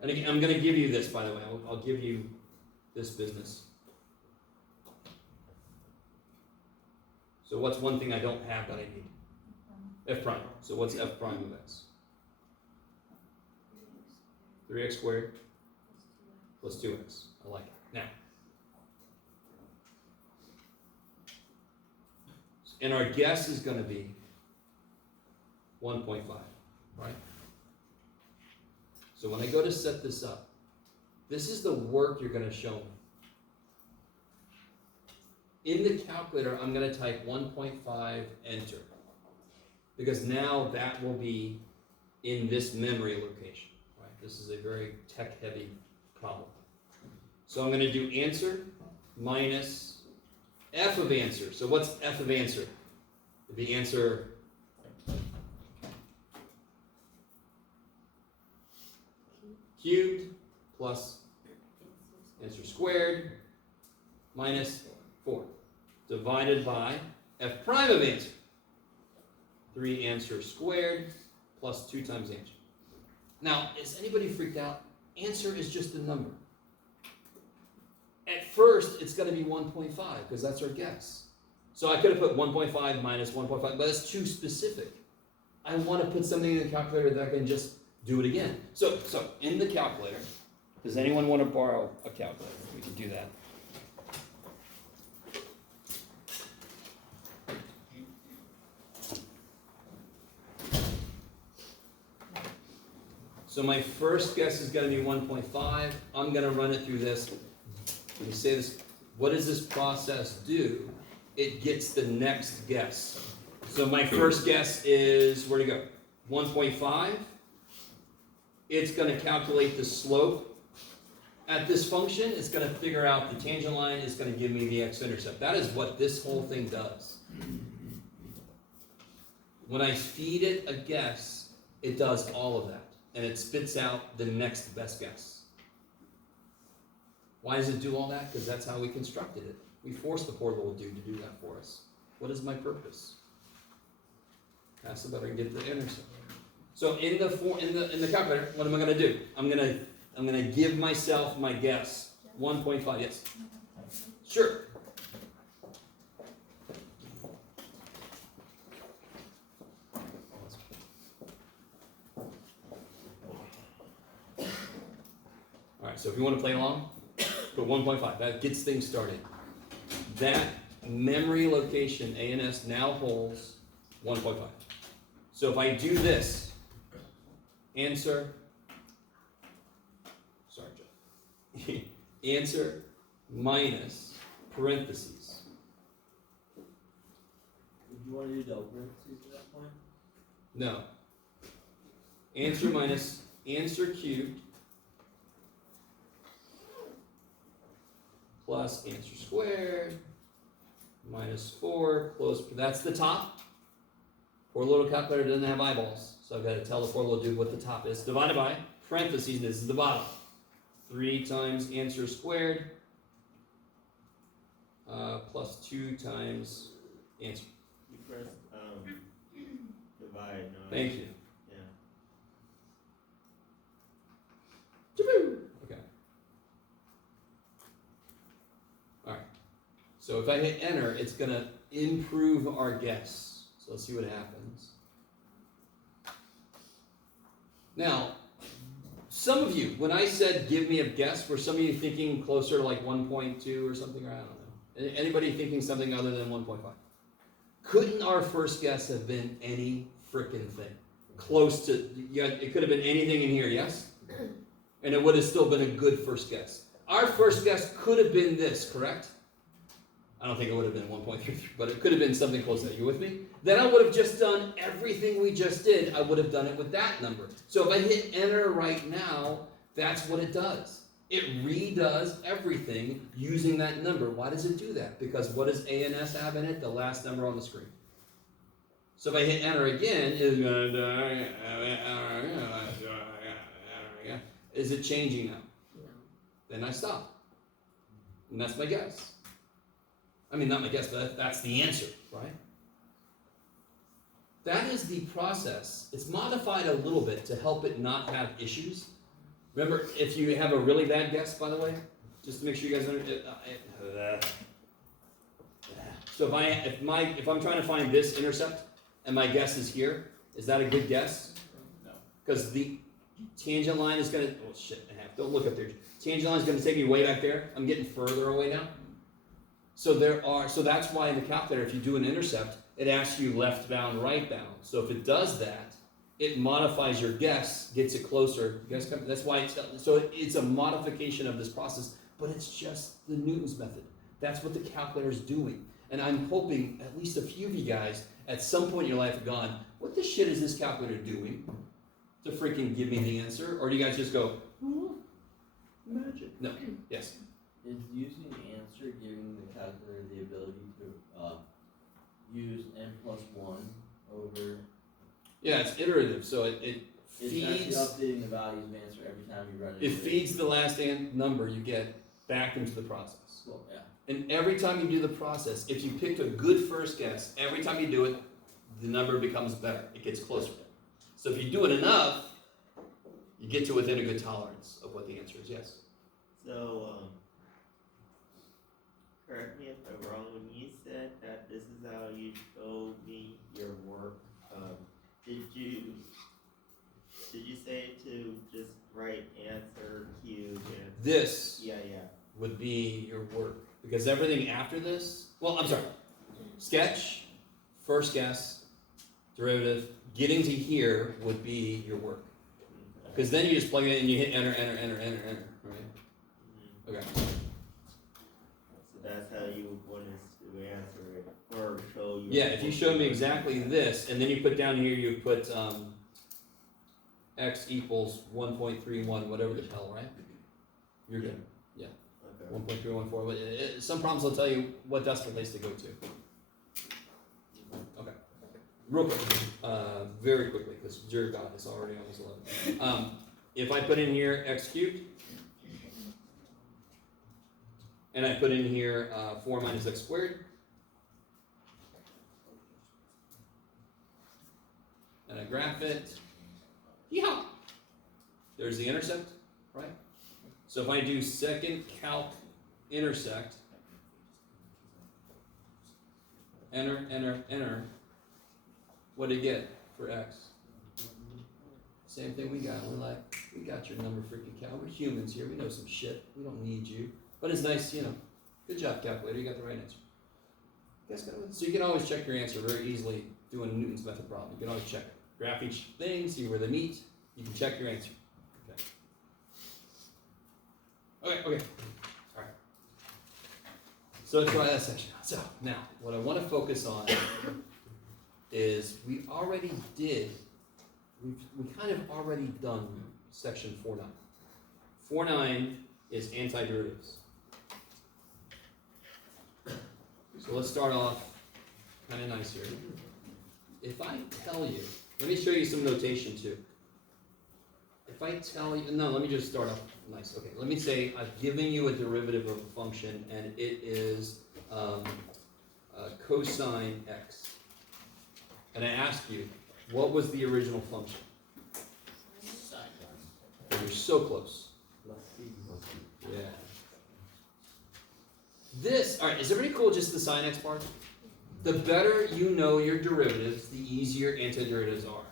And again, I'm going to give you this, by the way. I'll give you this business. So what's one thing I don't have that I need? F prime. So what's f prime of x? 3x squared plus 2x. I like it. Now, and our guess is going to be 1.5, right? So when I go to set this up, this is the work you're going to show me. In the calculator, I'm going to type 1.5, enter. Because now that will be in this memory location, right? This is a very tech-heavy problem. So I'm going to do answer minus f of answer. So what's f of answer? The answer cubed plus answer squared minus 4 divided by f prime of answer. 3 answer squared plus 2 times answer. Now, is anybody freaked out? Answer is just a number. At first, it's going to be 1.5 because that's our guess. So I could have put 1.5 minus 1.5, but that's too specific. I want to put something in the calculator that I can just do it again. So in the calculator, does anyone want to borrow a calculator? We can do that. So my first guess is gonna be 1.5. I'm gonna run it through this. Let me say this. What does this process do? It gets the next guess. So my first guess is, where'd it go? 1.5. It's gonna calculate the slope at this function. It's gonna figure out the tangent line. It's gonna give me the x-intercept. That is what this whole thing does. When I feed it a guess, it does all of that. And it spits out the next best guess. Why does it do all that? Because that's how we constructed it. We forced the poor little dude to do that for us. What is my purpose? Pass the butter and get the intercept. So in the calculator, what am I going to do? I'm going to give myself my guess. 1.5. Yes. Sure. All right. So if you want to play along, put 1.5. That gets things started. That memory location ANS now holds 1.5. So if I do this, answer, sorry, Joe. Answer minus parentheses. Would you want to do double parentheses at that point? No. Answer minus answer cubed plus answer squared minus 4, close, that's the top. Poor little calculator doesn't have eyeballs, so I've got to tell the poor little dude what the top is. Divided by, parentheses, this is the bottom. 3 times answer squared plus 2 times answer. You press divide. No, Thank you. Yeah. Okay. Alright. So if I hit enter, it's going to improve our guess. So let's see what happens. Now, some of you, when I said give me a guess, were some of you thinking closer to like 1.2 or something, or I don't know. Anybody thinking something other than 1.5? Couldn't our first guess have been any frickin' thing? Close to, yeah, it could have been anything in here, yes? And it would have still been a good first guess. Our first guess could have been this, correct? I don't think it would have been 1.33, but it could have been something close to that. You with me? Then I would have just done everything we just did. I would have done it with that number. So if I hit enter right now, that's what it does. It redoes everything using that number. Why does it do that? Because what does ANS have in it? The last number on the screen. So if I hit enter again, is it changing now? No. Then I stop. And that's my guess. I mean, not my guess, but that's the answer, right? That is the process. It's modified a little bit to help it not have issues. Remember, if you have a really bad guess, by the way, just to make sure you guys understand. So if I'm trying to find this intercept and my guess is here, is that a good guess? No. Because the tangent line is going to, oh shit, I have, don't look up there. Tangent line is going to take me way back there. I'm getting further away now. So that's why in the calculator, if you do an intercept, it asks you left bound, right bound. So if it does that, it modifies your guess, gets it closer. You guys come, that's why it's a modification of this process, but it's just the Newton's method. That's what the calculator is doing. And I'm hoping at least a few of you guys at some point in your life have gone, what the shit is this calculator doing to freaking give me the answer? Or do you guys just go, oh, magic? No. Yes. Is using answer giving the calculator the ability to use n+1 over? Yeah, it's iterative, so it It's feeds. actually updating the values of answer every time you run it. It feeds the last number you get back into the process. Well, yeah. And every time you do the process, if you picked a good first guess, every time you do it, the number becomes better. It gets closer. So if you do it enough, you get to within a good tolerance of what the answer is. Yes. So, correct me if I'm wrong, when you said that this is how you show me your work, did you say to just write answer, cube, and This yeah. would be your work. Because everything after this, well, I'm sorry. Sketch, first guess, derivative, getting to here would be your work. Because then you just plug it in and you hit enter, right? Okay. So that's how you want us to answer it, or show you. Yeah, if you showed me exactly this, and then you put down here, you put x equals 1.31, whatever the hell, right? You're good. Okay. 1.314. Some problems will tell you what decimal place to go to. Okay. Real quick, very quickly, because dear God, it's already almost 11. If I put in here x cubed, and I put in here 4 minus x squared, and I graph it, yeehaw! There's the intercept, right? So if I do second calc intersect, enter, what did it get for x? Same thing we got. We're like, we got your number, freaking cow. We're humans here. We know some shit. We don't need you. But it's nice, you know. Good job, calculator. You got the right answer. So you can always check your answer very easily doing a Newton's method problem. You can always check it. Graph each thing, see where they meet. You can check your answer. Okay. All right. So let's try that section. So now, what I want to focus on is we kind of already done section 4.9. 4.9 is antiderivatives. So let's start off kind of nice here. If I tell you, let me show you some notation too. If I tell you, no, let me just start off nice. Okay, let me say I've given you a derivative of a function and it is cosine x. And I ask you, what was the original function? And you're so close. Yeah. This, all right, is everybody cool with just the sine x part? The better you know your derivatives, the easier antiderivatives are.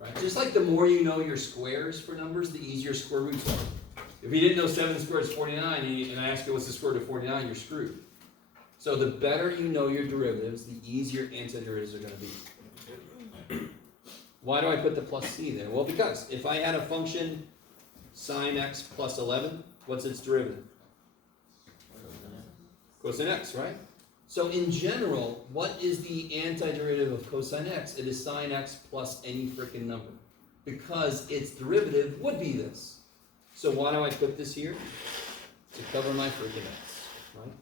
Right? Just like the more you know your squares for numbers, the easier square roots are. If you didn't know 7 squared is 49, and I ask you what's the square root of 49, you're screwed. So the better you know your derivatives, the easier antiderivatives are going to be. Why do I put the plus c there? Well, because if I had a function sine x plus 11, what's its derivative? Cosine x, right? So in general, what is the antiderivative of cosine x? It is sine x plus any freaking number. Because its derivative would be this. So why do I put this here? To cover my freaking x, right?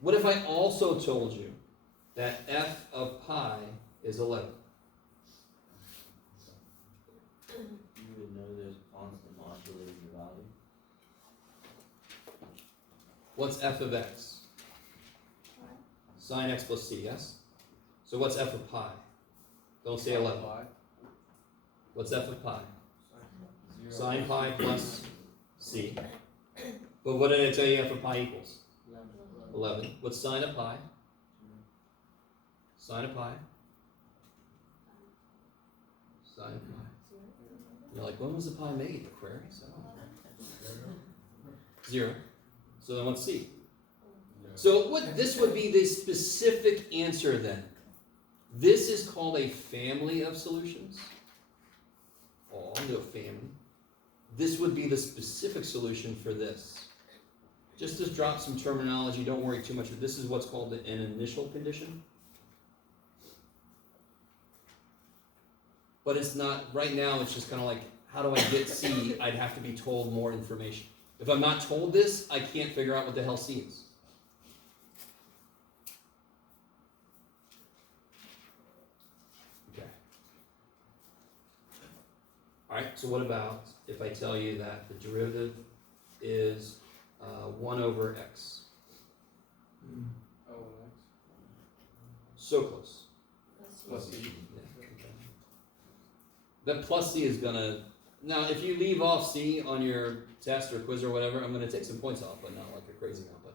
What if I also told you that f of pi is 11? You would know there's constant modulating the value. What's f of x? Sine x plus c, yes? So what's f of pi? Don't say 11. What's f of pi? Sine pi plus c. But what did I tell you f of pi equals? 11. What's sine of pi? Sine of pi? Sine of pi. You're like, when was the pi made, Aquarius? I don't know. 0. So then what's c? So this would be the specific answer then. This is called a family of solutions. Oh, no family. This would be the specific solution for this. Just to drop some terminology, don't worry too much, but this is what's called an initial condition. But it's not, right now it's just kind of like, how do I get C? I'd have to be told more information. If I'm not told this, I can't figure out what the hell C is. Okay. Alright, so what about if I tell you that the derivative is 1 over x? So close. Plus c. Yeah, okay. That plus C is gonna, now if you leave off C on your test or quiz or whatever, I'm gonna take some points off, but not like a crazy amount, but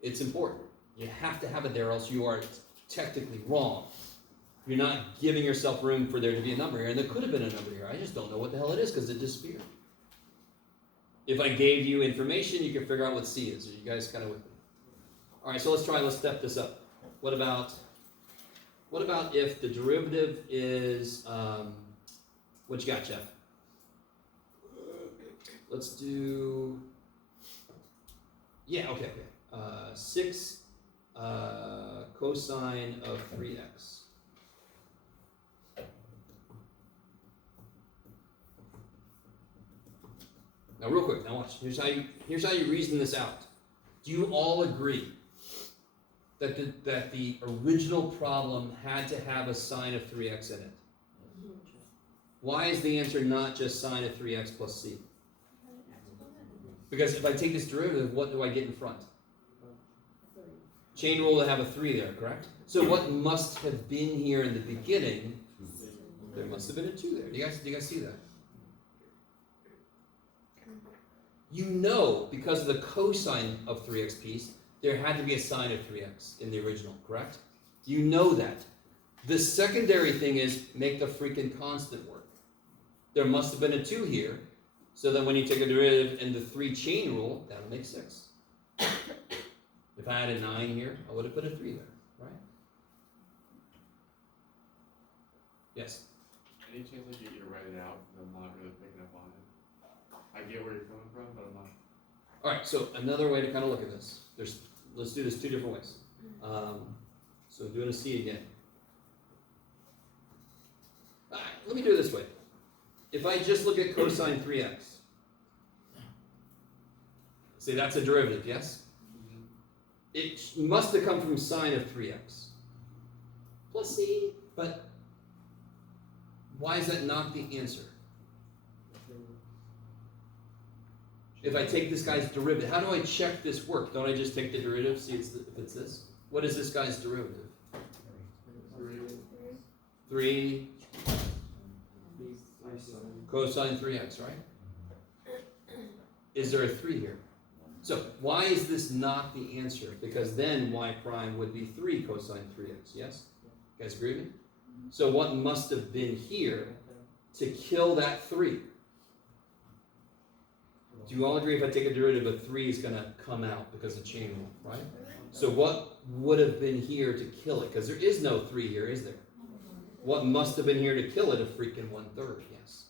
it's important. You have to have it there, or else you are technically wrong. You're not giving yourself room for there to be a number here, and there could have been a number here. I just don't know what the hell it is because it disappeared. If I gave you information, you can figure out what C is. Are you guys kind of with me? All right, so let's step this up. What about if the derivative is What you got, Jeff? Let's do. Yeah, okay. 6 cosine of 3x. Now, real quick, now watch. Here's how you reason this out. Do you all agree that the original problem had to have a sine of 3x in it? Why is the answer not just sine of 3x plus c? Because if I take this derivative, what do I get in front? Chain rule to have a 3 there, correct? So what must have been here in the beginning? There must have been a 2 there. Do you guys see that? You know, because of the cosine of 3x piece, there had to be a sine of 3x in the original, correct? You know that. The secondary thing is make the freaking constant work. There must have been a 2 here, so that when you take a derivative and the 3 chain rule, that'll make 6. If I had a 9 here, I would have put a 3 there, right? Yes? Any chance I get you to write it out? I'm not really picking up on it. I get where you're coming from, but I'm not. All right, so another way to kind of look at this. Let's do this 2 different ways. So doing a C again. All right, let me do it this way. If I just look at cosine 3x, say that's a derivative, yes? It must have come from sine of 3x plus c, but why is that not the answer? If I take this guy's derivative, how do I check this work? Don't I just take the derivative, see if it's this? What is this guy's derivative? 3 cosine 3x, right? Is there a 3 here? So why is this not the answer? Because then y prime would be 3 cosine 3x, yes? You guys agree with me? So what must have been here to kill that 3? Do you all agree if I take a derivative of 3 is going to come out because of chain rule, right? So what would have been here to kill it? Because there is no 3 here, is there? What must have been here to kill it? A freaking 1/3, yes.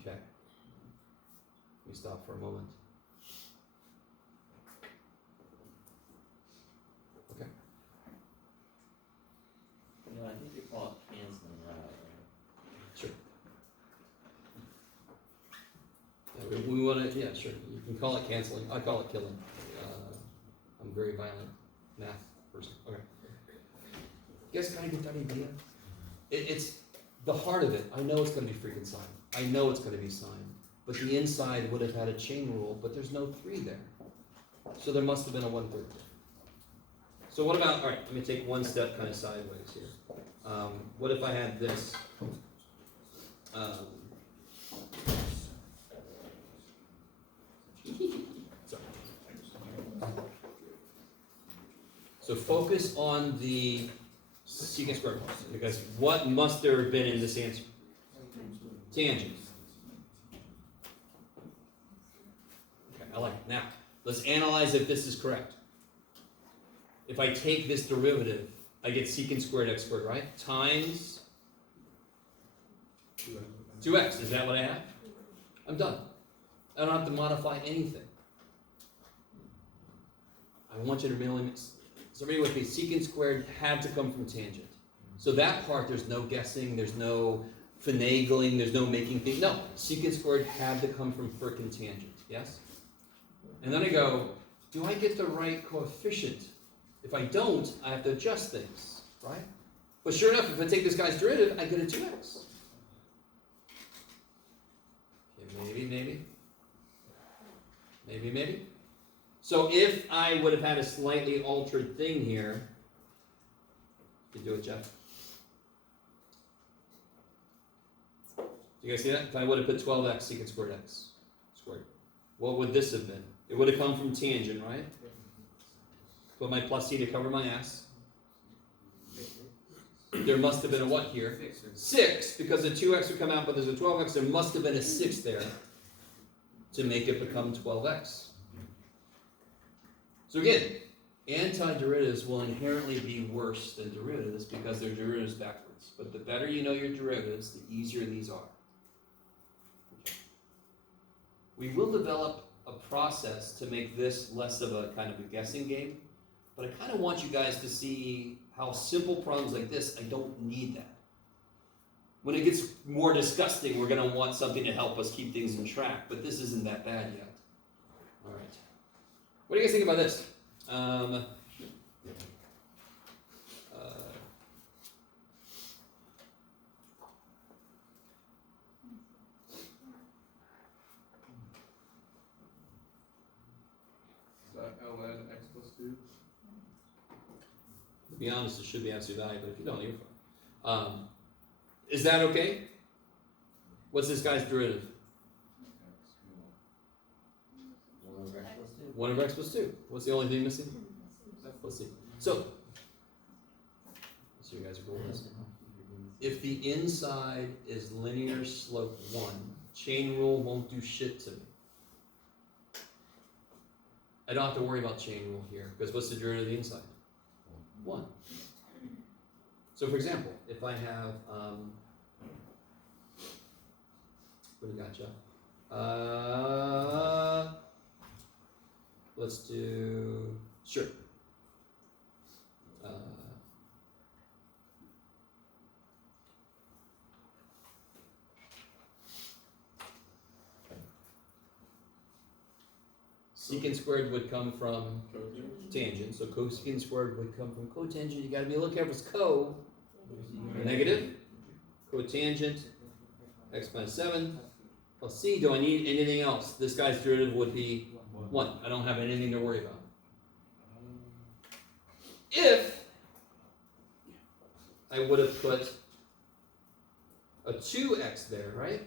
Okay. Let me stop for a moment. Okay. You know, I think they call it canceling out, right? Sure. Yeah, we want to, yeah, sure. You can call it canceling. I call it killing. I'm a very violent math person. Okay. You guys kind of get that idea? It's the heart of it. I know it's going to be freaking sine. I know it's going to be sine. But the inside would have had a chain rule, but there's no 3 there. So there must have been a 1/3 there. So what about, all right, let me take one step kind of sideways here. What if I had this? Sorry. So focus on the secant square, because what must there have been in this answer? Tangent. Okay, I like it. Now, let's analyze if this is correct. If I take this derivative, I get secant squared x squared, right? Times 2x. Is that what I have? I'm done. I don't have to modify anything. I want you to really, somebody with me, secant squared had to come from tangent. So that part, there's no guessing, there's no finagling, there's no making things. No, secant squared had to come from frickin' tangent, yes? And then I go, do I get the right coefficient? If I don't, I have to adjust things, right? But sure enough, if I take this guy's derivative, I get a 2x. Okay, maybe. So if I would have had a slightly altered thing here, you do it, Jeff. Do you guys see that? If I would have put 12x secant squared x squared, what would this have been? It would have come from tangent, right? Put my plus c to cover my ass. There must have been a what here? 6, because the 2x would come out, but there's a 12x. There must have been a 6 there to make it become 12x. So again, antiderivatives will inherently be worse than derivatives because they're derivatives backwards. difference. But the better you know your derivatives, the easier these are. Okay. We will develop a process to make this less of a kind of a guessing game, but I kind of want you guys to see how simple problems like this, I don't need that. When it gets more disgusting, we're going to want something to help us keep things in track, but this isn't that bad yet. All right. What do you guys think about this? Is that ln x plus 2? To be honest, it should be absolute value, but if you don't, you're fine. Is that okay? What's this guy's derivative? 1 over x plus 2. 1 over x plus 2. What's the only thing missing? Let's see. So you guys are cool with this. If the inside is linear slope 1, chain rule won't do shit to me. I don't have to worry about chain rule here, because what's the derivative of the inside? 1. So for example, if I have, what do you got, Jeff? Let's do, sure. Secant squared would come from tangent, so cosecant squared would come from cotangent. You gotta be a little careful, it's co, negative, cotangent, x minus 7, plus c. Do I need anything else? This guy's derivative would be 1. I don't have anything to worry about. If I would have put a 2x there, right?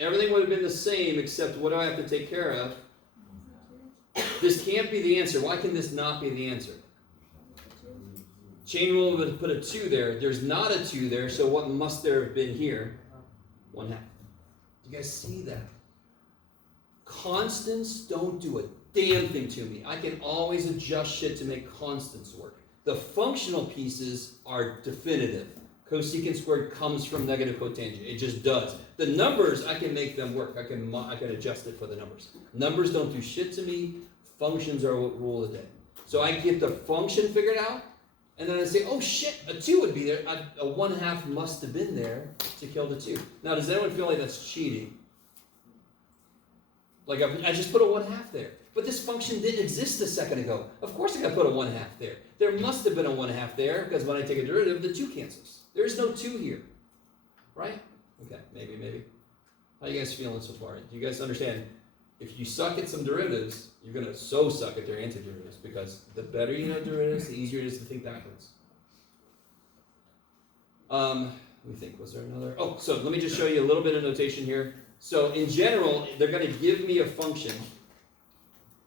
Everything would have been the same, except what do I have to take care of? This can't be the answer. Why can this not be the answer? Chain rule would put a 2 there. There's not a 2 there, so what must there have been here? 1/2. Do you guys see that? Constants don't do a damn thing to me. I can always adjust shit to make constants work. The functional pieces are definitive. Cosecant squared comes from negative cotangent. It just does. The numbers, I can make them work. I can adjust it for the numbers. Numbers don't do shit to me. Functions are what rule the day. So I get the function figured out, and then I say, oh shit, a 2 would be there. A 1/2 must have been there to kill the 2. Now, does anyone feel like that's cheating? Like I just put a 1/2 there. But this function didn't exist a second ago. Of course I got to put a 1/2 there. There must have been a 1/2 there, because when I take a derivative, the 2 cancels. There is no 2 here. Right? Okay, maybe. How you guys feeling so far? Do you guys understand? If you suck at some derivatives, you're going to so suck at their antiderivatives, because the better you know derivatives, the easier it is to think backwards. Let me think, was there another? Oh, so let me just show you a little bit of notation here. So in general, they're going to give me a function.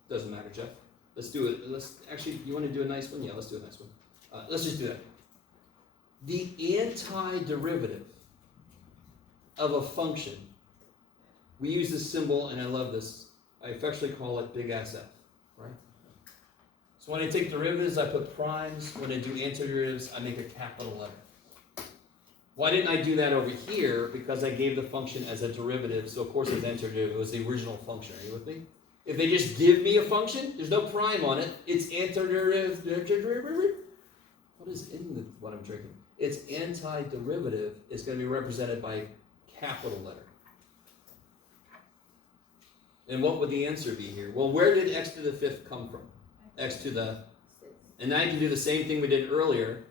Doesn't matter, Jeff. Let's do it. Actually, you want to do a nice one? Yeah, let's do a nice one. Let's just do that. The antiderivative of a function, we use this symbol, and I love this. I affectionately call it big ass F, right? So when I take derivatives, I put primes. When I do antiderivatives, I make a capital letter. Why didn't I do that over here? Because I gave the function as a derivative, so of course it's antiderivative. It was the original function. Are you with me? If they just give me a function, there's no prime on it. It's antiderivative. What is in what I'm drinking? Its antiderivative is going to be represented by capital letter. And what would the answer be here? Well, where did x to the 5th come from? X to the... And now I can do the same thing we did earlier.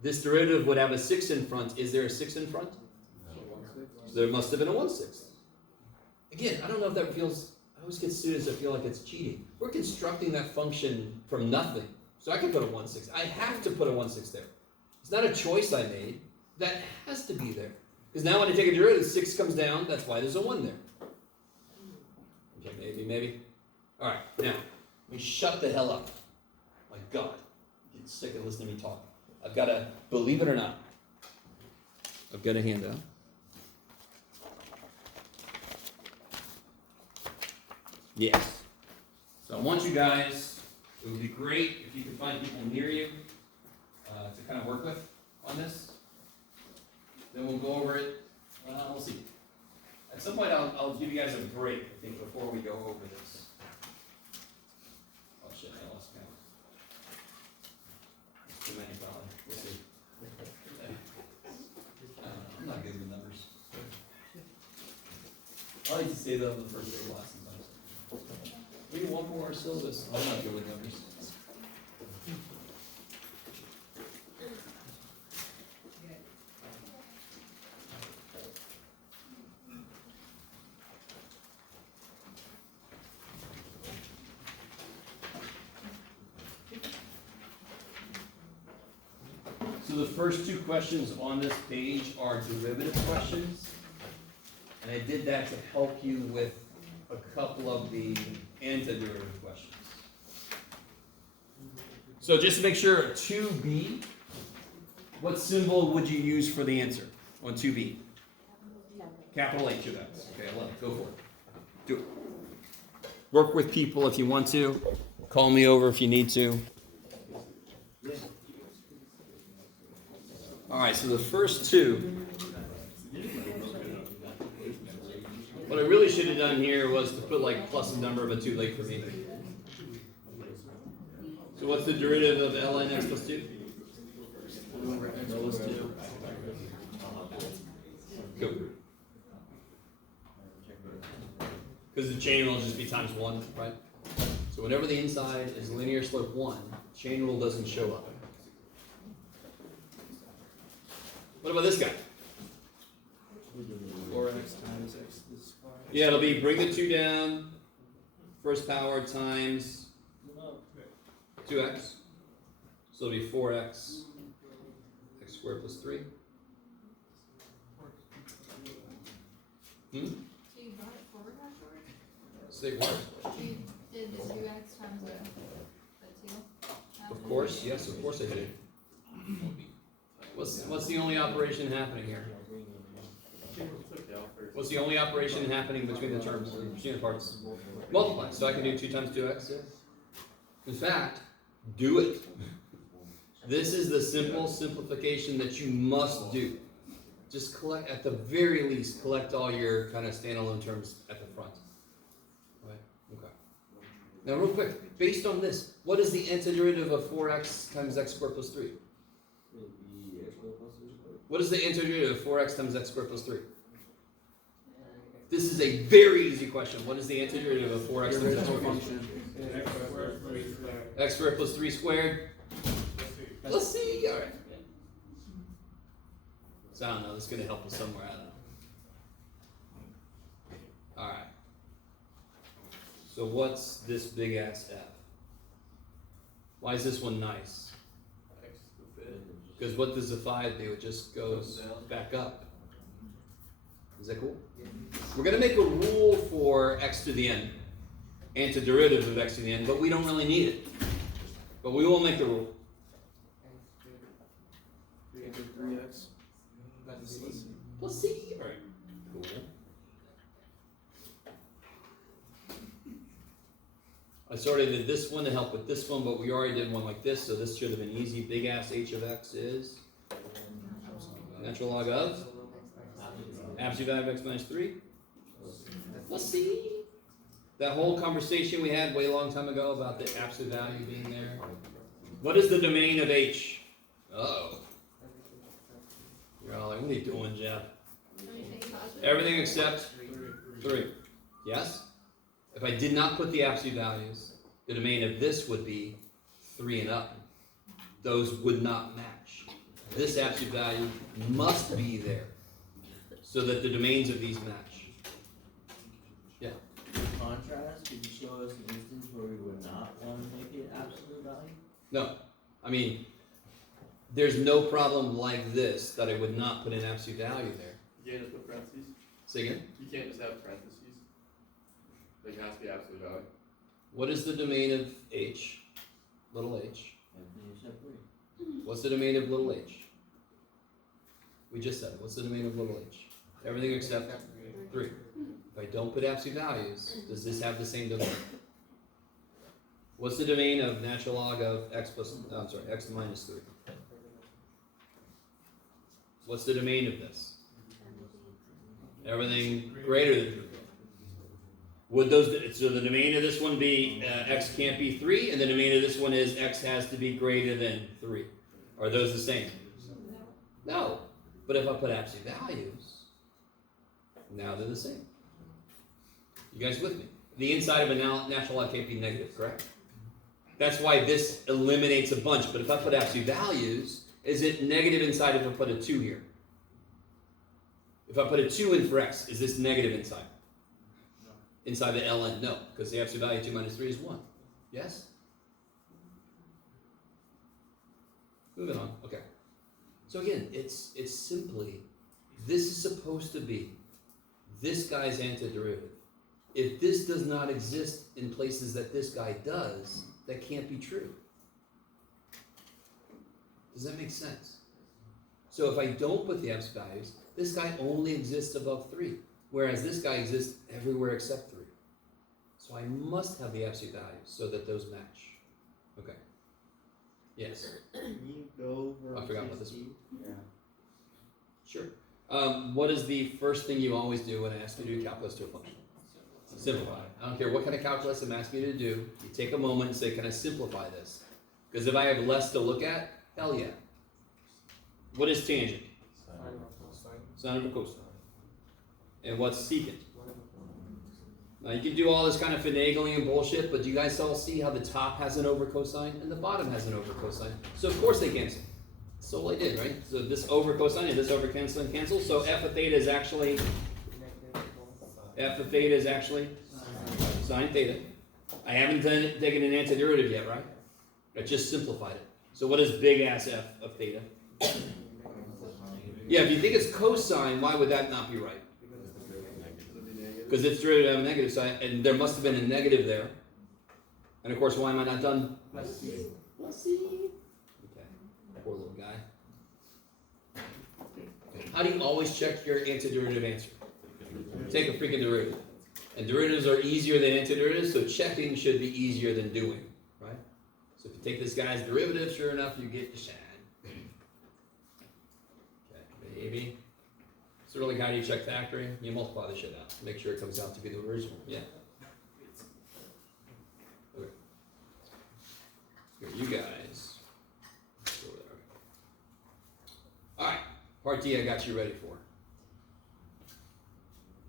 This derivative would have a 6 in front. Is there a 6 in front? So there must have been a 1/6. Again, I don't know if that feels... I always get students that feel like it's cheating. We're constructing that function from nothing. So I can put a 1/6. I have to put a 1/6 there. It's not a choice I made. That has to be there. Because now when I take a derivative, 6 comes down. That's why there's a 1 there. Okay, maybe. All right, now, let me shut the hell up. My God, I'm getting sick of listening to me talk. I've got to, believe it or not, I've got a handout. Yes. So I want you guys It would be great if you could find people near you to kind of work with on this. Then we'll go over it. We'll see. At some point, I'll give you guys a break, I think, before we go over this. Oh shit, I lost count. That's too many, probably. We'll see. I'm not good with numbers. I like to say that on the first day of class sometimes. We need one more syllabus. I'm not good with numbers. So the first two questions on this page are derivative questions. And I did that to help you with a couple of the antiderivative questions. So just to make sure, 2b, what symbol would you use for the answer on 2b? Capital H of X. Okay, I love it. Go for it. Do it. Work with people if you want to. Call me over if you need to. All right, so the first two. What I really should have done here was to put like plus a number, but too late for me. So what's the derivative of ln x plus 2? Go. Because the chain rule will just be times 1, right? So whenever the inside is linear slope 1, chain rule doesn't show up. What about this guy? 4x times x to the square. Yeah, it'll be bring the 2 down, first power times 2x. So it'll be 4x, x squared plus 3. So you brought it forward now, George? Say what? You did the 2x times the 2? Of course, yes, of course I did it. What's the only operation happening here? What's the only operation happening between the terms, between the parts? Multiply. So I can do 2 times 2x. In fact, do it. This is the simple simplification that you must do. Just collect, at the very least, collect all your kind of standalone terms at the front. Right? Okay. Now, real quick, based on this, what is the antiderivative of 4x times x squared plus 3? What is the antiderivative of 4x times x squared plus 3? This is a very easy question. What is the antiderivative of 4x times x squared plus 3? X squared plus 3 squared? Let's see. All right. So I don't know. This is going to help us somewhere. I don't know. All right. So what's this big ass f? Why is this one nice? Because what does the 5 do? It just goes back up. Is that cool? We're going to make a rule for x to the n, antiderivative of x to the n, but we don't really need it. But we will make the rule. 3x. Let's see. All right. Cool. I sort of did this one to help with this one, but we already did one like this, so this should have been easy. Big ass h of x is natural log of absolute value of x minus 3. Let's see. That whole conversation we had way long time ago about the absolute value being there. What is the domain of h? Uh-oh. You're all like, what are you doing, Jeff? Everything except 3. Yes? If I did not put the absolute values, the domain of this would be 3 and up. Those would not match. This absolute value must be there so that the domains of these match. Yeah? In contrast, could you show us an instance where we would not want to make it absolute value? No. I mean, there's no problem like this that I would not put an absolute value there. You can't just put parentheses? Say again? You can't just have parentheses? Like, it has to be absolute value. What is the domain of h? Little h. Everything except 3. What's the domain of little h? We just said, what's the domain of little h? Everything except 3. If I don't put absolute values, does this have the same domain? What's the domain of natural log of x minus 3? What's the domain of this? Everything greater than 3. Would so the domain of this one be x can't be 3, and the domain of this one is x has to be greater than 3. Are those the same? No. But if I put absolute values, now they're the same. You guys with me? The inside of a natural log can't be negative, correct? That's why this eliminates a bunch. But if I put absolute values, is it negative inside if I put a 2 here? If I put a 2 in for x, is this negative inside? No. Inside the ln? No, because the absolute value of 2 minus 3 is 1. Yes? Moving on. Okay. So again, it's simply, this is supposed to be this guy's antiderivative. If this does not exist in places that this guy does, that can't be true. Does that make sense? So if I don't put the absolute values, this guy only exists above 3, whereas this guy exists everywhere except 3. So I must have the absolute values so that those match. Okay. Yes. Can you go over? I forgot about this one. Yeah. Sure. What is the first thing you always do when I ask you to do calculus to a function? Simplify. I don't care what kind of calculus I'm asking you to do. You take a moment and say, can I simplify this? Because if I have less to look at, hell yeah. What is tangent? Sine over cosine. And what's secant? Now you can do all this kind of finagling and bullshit, but do you guys all see how the top has an over cosine and the bottom has an over cosine? So of course they cancel. That's all I did, right? So this over cosine and this over cancel. So f of theta is actually sine theta. I haven't taken an antiderivative yet, right? I just simplified it. So what is big ass f of theta? Yeah, if you think it's cosine, why would that not be right? Because it's derivative of a negative side, and there must have been a negative there. And of course, why am I not done? Let's see. Okay, poor little guy. How do you always check your antiderivative answer? Take a freaking derivative. And derivatives are easier than antiderivatives, so checking should be easier than doing, right? So if you take this guy's derivative, sure enough, you get the shine. Okay, maybe. So really, how do you check factoring? You multiply the shit out. Make sure it comes out to be the original. Yeah. Okay. Here, you guys. Go there. All right. Part D, I got you ready for.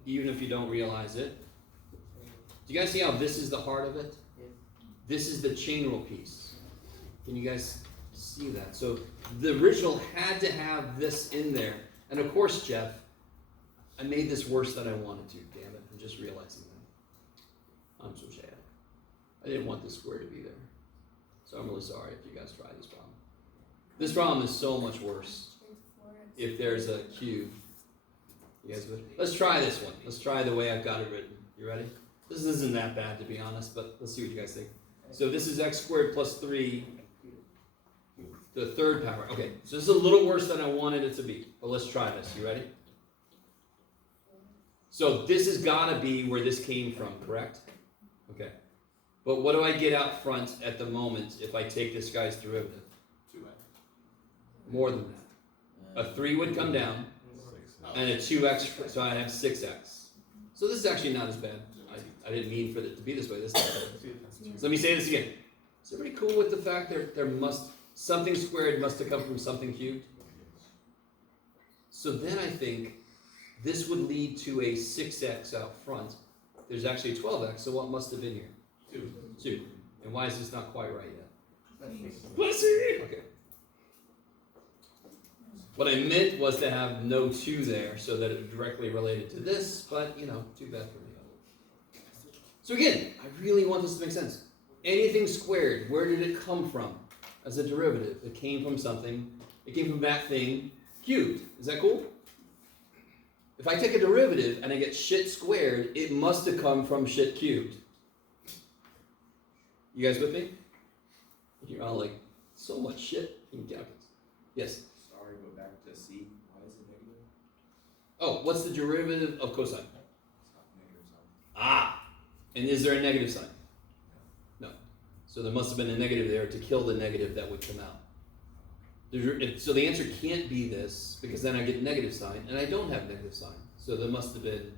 Even if you don't realize it. Do you guys see how this is the heart of it? This is the chain rule piece. Can you guys see that? So the original had to have this in there. And of course, Jeff, I made this worse than I wanted to, damn it. I'm just realizing that. I'm so sad. I didn't want this square to be there. So I'm really sorry if you guys try this problem. This problem is so much worse if there's a cube. You guys good? Let's try this one. Let's try the way I've got it written. You ready? This isn't that bad, to be honest, but let's see what you guys think. So this is x squared plus 3, the third power. Okay, so this is a little worse than I wanted it to be, but let's try this. You ready? So this has got to be where this came from, correct? Okay. But what do I get out front at the moment if I take this guy's derivative? 2x. More than that. A 3 would come down, and a 2x, so I have 6x. So this is actually not as bad. I didn't mean for it to be this way this time. So let me say this again. Is everybody cool with the fact that something squared must have come from something cubed? So then I think this would lead to a 6x out front. There's actually 12x, so what must have been here? 2. And why is this not quite right yet? Let's see. Okay. What I meant was to have no 2 there so that it directly related to this, but too bad for me. So again, I really want this to make sense. Anything squared, where did it come from as a derivative? It came from something. It came from that thing cubed. Is that cool? If I take a derivative and I get shit squared, it must have come from shit cubed. You guys with me? You're all like, so much shit in calculus. Yes? Sorry, go back to C. Why is it negative? Oh, what's the derivative of cosine? It's not negative sign. Ah! And is there a negative sign? No. So there must have been a negative there to kill the negative that would come out. So the answer can't be this, because then I get negative sign, and I don't have negative sign. So there must have been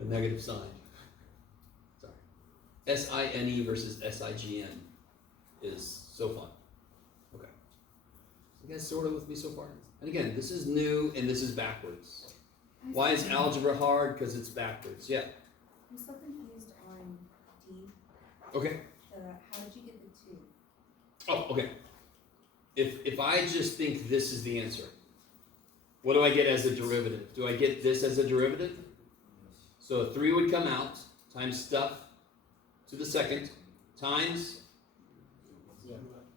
a negative sign. Sorry. S-I-N-E versus S-I-G-N is so fun. Okay. You guys sort of with me so far? And again, this is new and this is backwards. Why is algebra hard? Because it's backwards. Yeah. I'm so confused on D. Okay. How did you get the 2? Oh, okay. If I just think this is the answer, what do I get as a derivative? Do I get this as a derivative? So a 3 would come out, times stuff to the second, times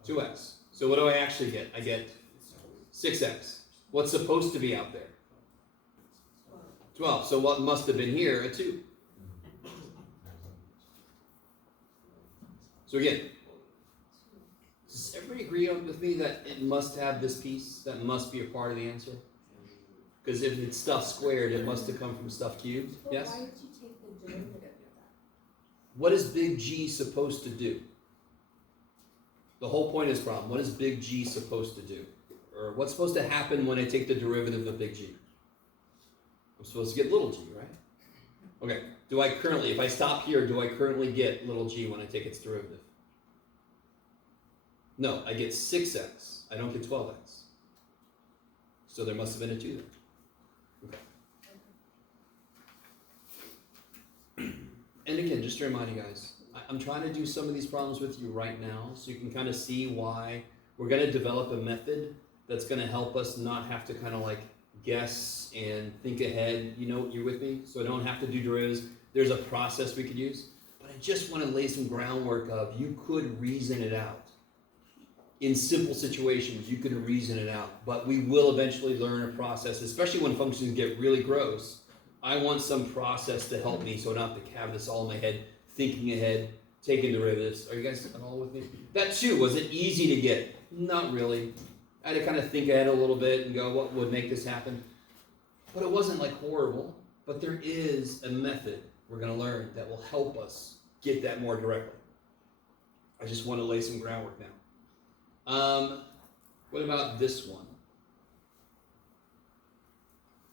2x. So what do I actually get? I get 6x. What's supposed to be out there? 12. So what must have been here? A 2. So again, does everybody agree with me that it must have this piece? That must be a part of the answer? Because if it's stuff squared, it must have come from stuff cubed. But Yes? why did you take the derivative of that? What is big G supposed to do? The whole point of this problem. What is big G supposed to do? Or what's supposed to happen when I take the derivative of big G? I'm supposed to get little g, right? Okay. Do I currently, if I stop here, do I currently get little g when I take its derivative? No, I get 6x. I don't get 12x. So there must have been a 2 there. Okay. And again, just to remind you guys, I'm trying to do some of these problems with you right now so you can kind of see why we're going to develop a method that's going to help us not have to kind of like guess and think ahead. You know, you're with me? So I don't have to do derivatives. There's a process we could use. But I just want to lay some groundwork of you could reason it out. In simple situations, you can reason it out. But we will eventually learn a process, especially when functions get really gross. I want some process to help me so I don't have to have this all in my head, thinking ahead, taking derivatives. Are you guys at all with me? That too, was it easy to get? Not really. I had to kind of think ahead a little bit and go, what would make this happen? But it wasn't like horrible. But there is a method we're going to learn that will help us get that more directly. I just want to lay some groundwork now. What about this one?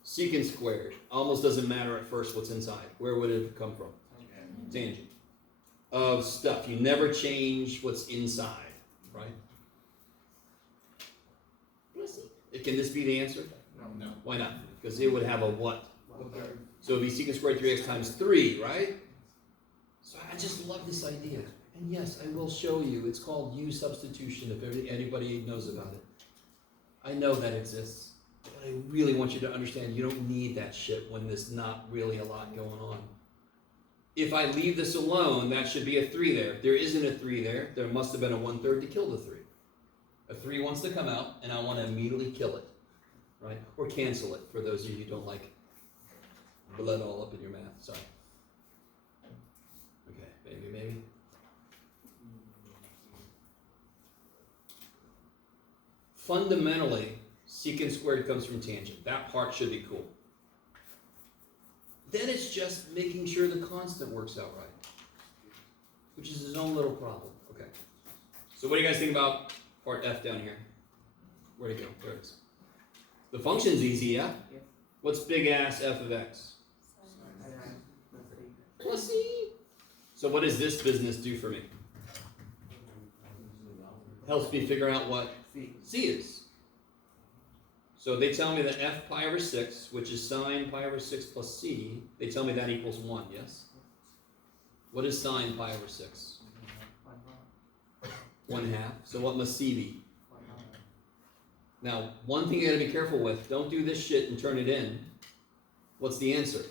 Secant squared. Almost doesn't matter at first what's inside. Where would it have come from? Tangent. Of stuff. You never change what's inside, right? Can this be the answer? No. Why not? Because it would have a what? So it'd be secant squared 3x times 3, right? So I just love this idea. And yes, I will show you. It's called U substitution if anybody knows about it. I know that exists. But I really want you to understand you don't need that shit when there's not really a lot going on. If I leave this alone, that should be a 3 there. There isn't a 3 there. There must have been a 1/3 to kill the 3. A 3 wants to come out, and I want to immediately kill it, right? Or cancel it, for those of you who don't like blood all up in your math. Sorry. Okay, maybe. Fundamentally, secant squared comes from tangent. That part should be cool. Then it's just making sure the constant works out right, which is his own little problem. Okay. So what do you guys think about part F down here? Where'd it go? There it is. The function's easy, yeah? What's big ass f of x? Plus c. So what does this business do for me? Helps me figure out what c is. So they tell me that f pi over 6, which is sine pi over 6 plus c, they tell me that equals 1, yes? What is sine pi over 6? 1/2. So what must c be? Now, one thing you gotta be careful with, don't do this shit and turn it in. What's the answer?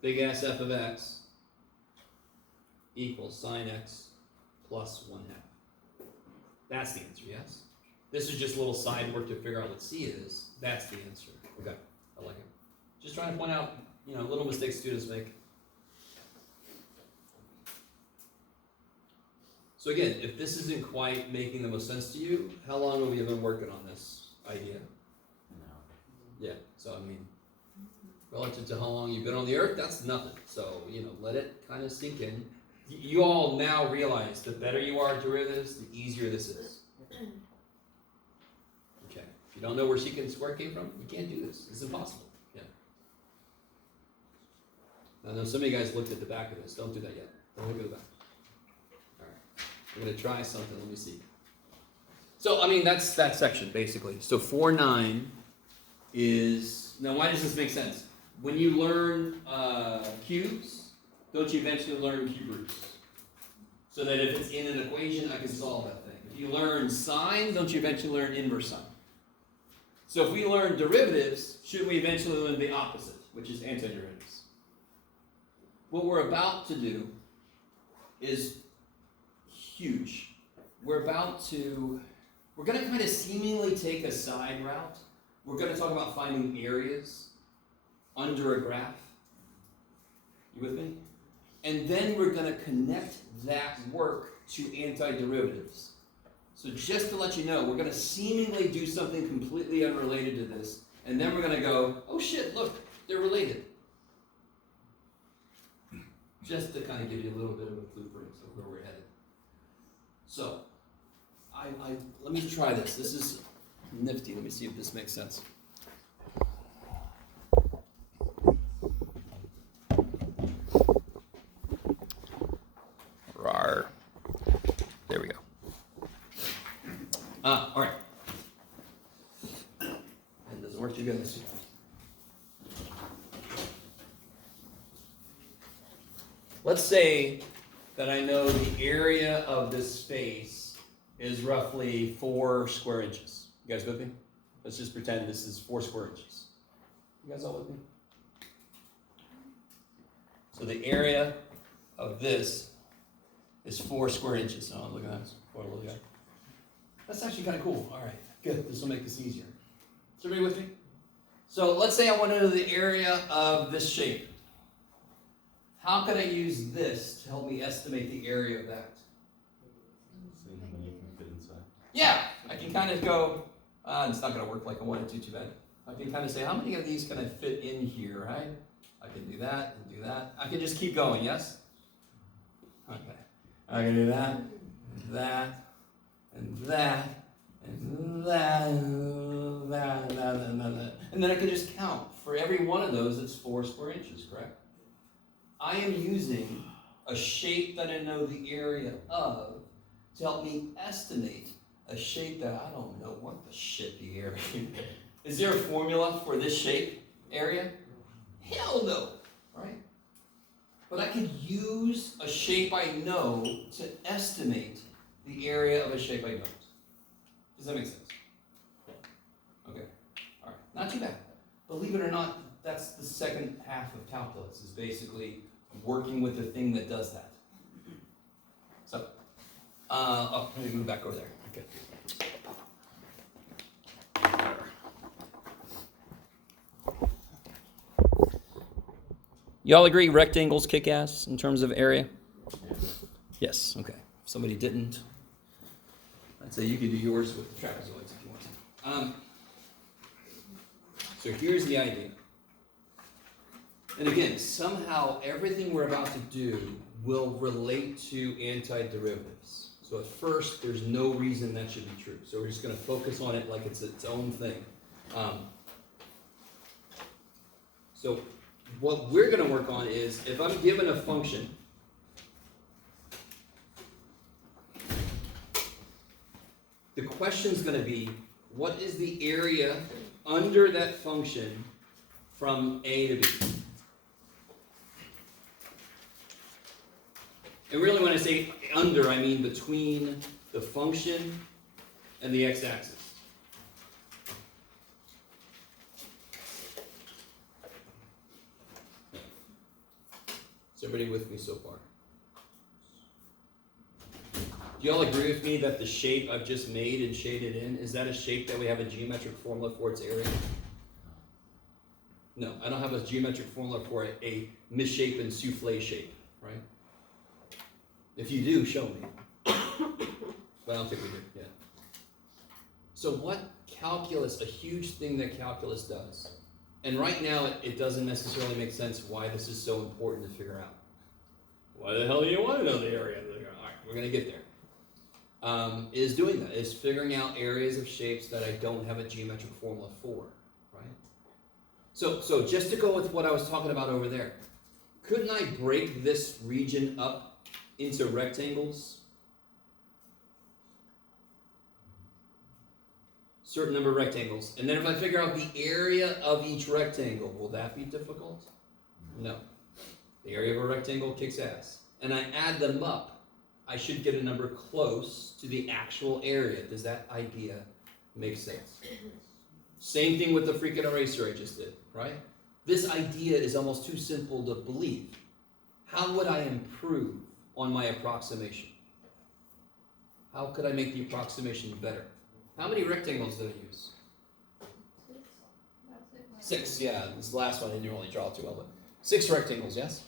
Big ass f of x equals sine x plus 1/2. That's the answer, yes? This is just a little side work to figure out what c is. That's the answer. Okay, I like it. Just trying to point out, little mistakes students make. So again, if this isn't quite making the most sense to you, how long have you been working on this idea? Yeah, so I mean, relative to how long you've been on the earth, that's nothing. So, let it kind of sink in. You all now realize the better you are at derivatives, the easier this is. Okay. If you don't know where secant square came from, you can't do this. It's impossible. Yeah. I know some of you guys looked at the back of this. Don't do that yet. Don't look at the back. All right. I'm going to try something. Let me see. So, that's that section, basically. So 4.9 is... Now, why does this make sense? When you learn cubes, don't you eventually learn cube roots? So that if it's in an equation, I can solve that thing. If you learn sine, don't you eventually learn inverse sine? So if we learn derivatives, shouldn't we eventually learn the opposite, which is antiderivatives? What we're about to do is huge. We're going to kind of seemingly take a side route. We're going to talk about finding areas under a graph. You with me? And then we're going to connect that work to antiderivatives. So just to let you know, we're going to seemingly do something completely unrelated to this, and then we're going to go, oh shit, look, they're related. Just to kind of give you a little bit of a blueprint of where we're headed. So, let me try this. This is nifty. Let me see if this makes sense. Rawr. There we go. All right. And does it work together? Let's say that I know the area of this space is roughly 4 square inches. You guys with me? Let's just pretend this is 4 square inches. You guys all with me? So the area of this is 4 square inches. Oh, look at that. Poor little guy. That's actually kind of cool. All right, good. This will make this easier. Is everybody with me? So let's say I want to know the area of this shape. How can I use this to help me estimate the area of that? Seeing how many you can fit inside. Yeah, I can kind of go, it's not going to work like I wanted to, too bad. I can kind of say, how many of these can I fit in here, right? I can do that and do that. I can just keep going, yes? Okay. I can do that, and that, and that, and that, and that, and that, and that. And then I can just count. For every one of those, it's 4 square inches, correct? I am using a shape that I know the area of to help me estimate a shape that I don't know what the shit the area is. Is there a formula for this shape area? Hell no, right? But I could use a shape I know to estimate the area of a shape I don't. Does that make sense? Okay, all right, not too bad. Believe it or not, that's the second half of calculus, is basically working with the thing that does that. So, let me move back over there. Okay. Y'all agree rectangles kick ass in terms of area? Yes, okay. If somebody didn't, I'd say you could do yours with the trapezoids if you want to. So here's the idea. And again, somehow everything we're about to do will relate to antiderivatives. So at first, there's no reason that should be true. So we're just going to focus on it like it's its own thing. So what we're going to work on is, if I'm given a function, the question's going to be, what is the area under that function from A to B? And really when I say under, I mean between the function and the x-axis. Is everybody with me so far? Do y'all agree with me that the shape I've just made and shaded in, is that a shape that we have a geometric formula for its area? No, I don't have a geometric formula for a misshapen souffle shape, right? If you do, show me. But I don't think we do, yeah. So what calculus, a huge thing that calculus does, And right now, it doesn't necessarily make sense why this is so important to figure out. Why the hell do you want to know the area? All right, we're going to get there. Is doing that, is figuring out areas of shapes that I don't have a geometric formula for, right? So just to go with what I was talking about over there, couldn't I break this region up into rectangles? Certain number of rectangles. And then if I figure out the area of each rectangle, will that be difficult? No. The area of a rectangle kicks ass. And I add them up, I should get a number close to the actual area. Does that idea make sense? Same thing with the freaking eraser I just did, right? This idea is almost too simple to believe. How would I improve on my approximation? How could I make the approximation better? How many rectangles did I use? 6. That's it. 6, yeah. This last one I didn't really draw too well, but 6 rectangles, yes?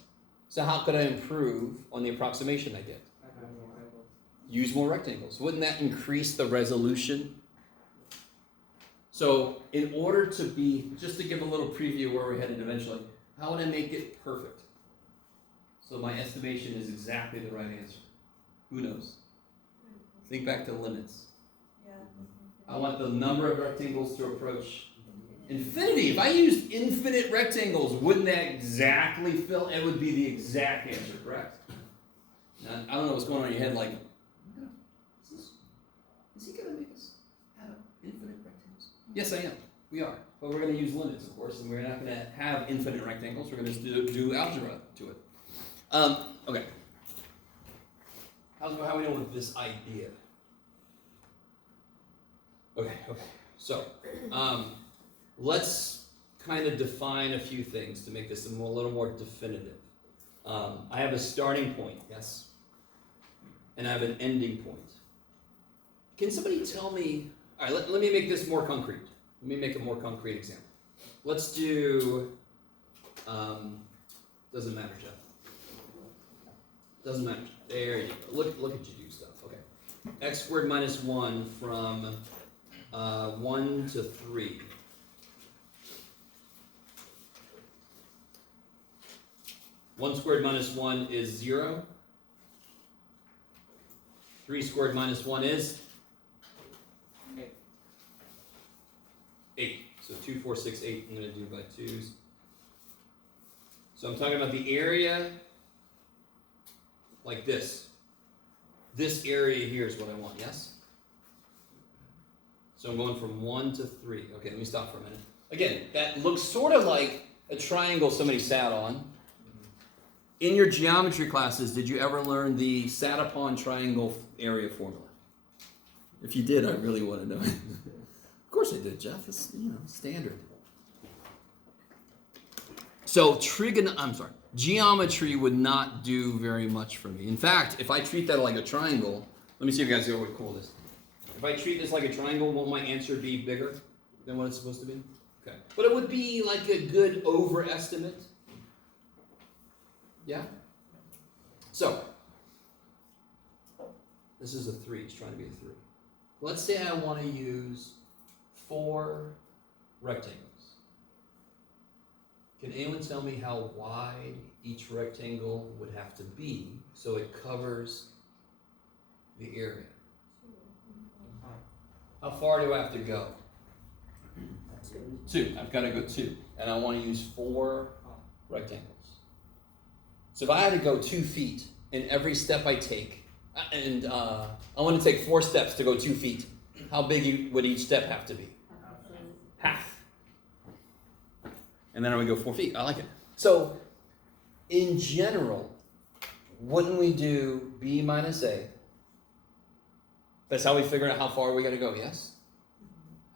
So how could I improve on the approximation I get? Use more rectangles. Wouldn't that increase the resolution? So in order to be, just to give a little preview where we're headed eventually, how would I make it perfect? So my estimation is exactly the right answer. Who knows? Think back to limits. Yeah. I want the number of rectangles to approach infinity. If I used infinite rectangles, wouldn't that exactly fill? It would be the exact answer, correct? Now, I don't know what's going on in your head, like, is he going to make us have infinite rectangles? Yes, I am. We are. But we're going to use limits, of course, and we're not going to have infinite rectangles. We're going to do algebra to it. Okay. How are we doing with this idea? Okay. So, let's kind of define a few things to make this a little more definitive. I have a starting point, yes? And I have an ending point. Can somebody tell me, all right, let me make this more concrete. Let me make a more concrete example. Let's do, doesn't matter, Jeff. Doesn't matter. There you go. Look at you do stuff. Okay. X squared minus 1 from 1 to 3. One squared minus 1 is 0. 3 squared minus 1 is 8. So 2, 4, 6, 8. I'm going to do by 2s. So I'm talking about the area like this. This area here is what I want, yes? So I'm going from 1 to 3. Okay, let me stop for a minute. Again, that looks sort of like a triangle somebody sat on. In your geometry classes, did you ever learn the sat upon triangle area formula? If you did, I really want to know. Of course I did, Jeff. It's, standard. So geometry would not do very much for me. In fact, if I treat that like a triangle, let me see if you guys know what cool this. If I treat this like a triangle, won't my answer be bigger than what it's supposed to be? Okay. But it would be like a good overestimate. Yeah? So, this is a 3. It's trying to be a 3. Let's say I want to use 4 rectangles. Can anyone tell me how wide each rectangle would have to be so it covers the area? How far do I have to go? 2. I've got to go 2. And I want to use 4 rectangles. So if I had to go 2 feet in every step I take, and I want to take 4 steps to go 2 feet, how big would each step have to be? Half. And then I would go 4 feet. I like it. So, in general, wouldn't we do b minus a? That's how we figure out how far we got to go, yes?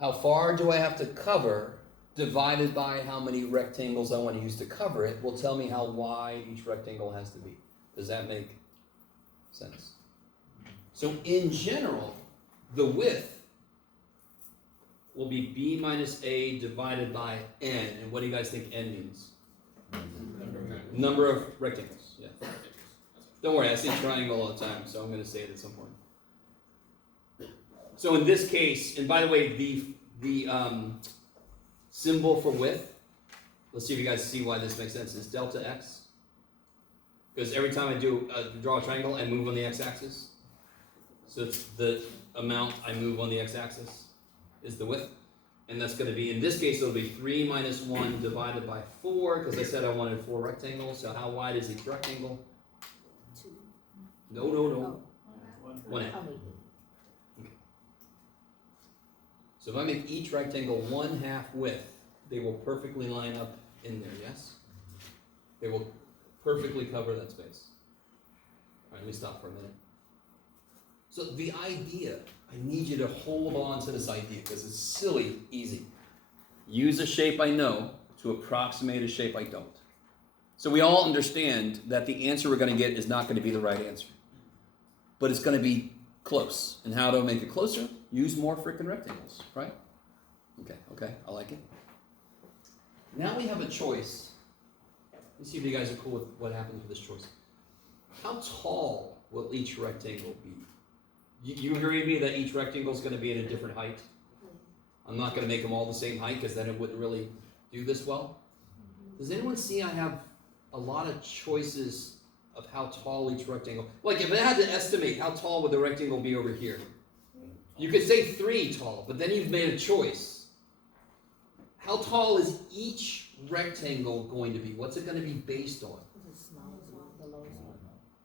How far do I have to cover divided by how many rectangles I want to use to cover it will tell me how wide each rectangle has to be. Does that make sense? So in general, the width will be b minus a divided by n. And what do you guys think n means? Number of rectangles. Yeah. Don't worry, I say triangle all the time, so I'm going to say it at some point. So in this case, and by the way, the symbol for width let's see if you guys see why this makes sense, is delta x. Because every time I do draw a triangle, I move on the x-axis. So it's the amount I move on the x-axis is the width. And that's going to be, in this case, it'll be 3 minus 1 divided by 4, because I said I wanted 4 rectangles. So how wide is each rectangle? 2. No. Oh. 1/2. So if I make each rectangle 1/2 width, they will perfectly line up in there, yes? They will perfectly cover that space. All right, let me stop for a minute. So the idea, I need you to hold on to this idea because it's silly easy. Use a shape I know to approximate a shape I don't. So we all understand that the answer we're going to get is not going to be the right answer. But it's going to be close. And how to make it closer? Use more freaking rectangles, right? Okay, I like it. Now we have a choice. Let's see if you guys are cool with what happens with this choice. How tall will each rectangle be? You agree with me that each rectangle is going to be at a different height? I'm not going to make them all the same height because then it wouldn't really do this well. Does anyone see I have a lot of choices of how tall each rectangle? Like if I had to estimate how tall would the rectangle be over here? You could say 3 tall, but then you've made a choice. How tall is each rectangle going to be? What's it going to be based on?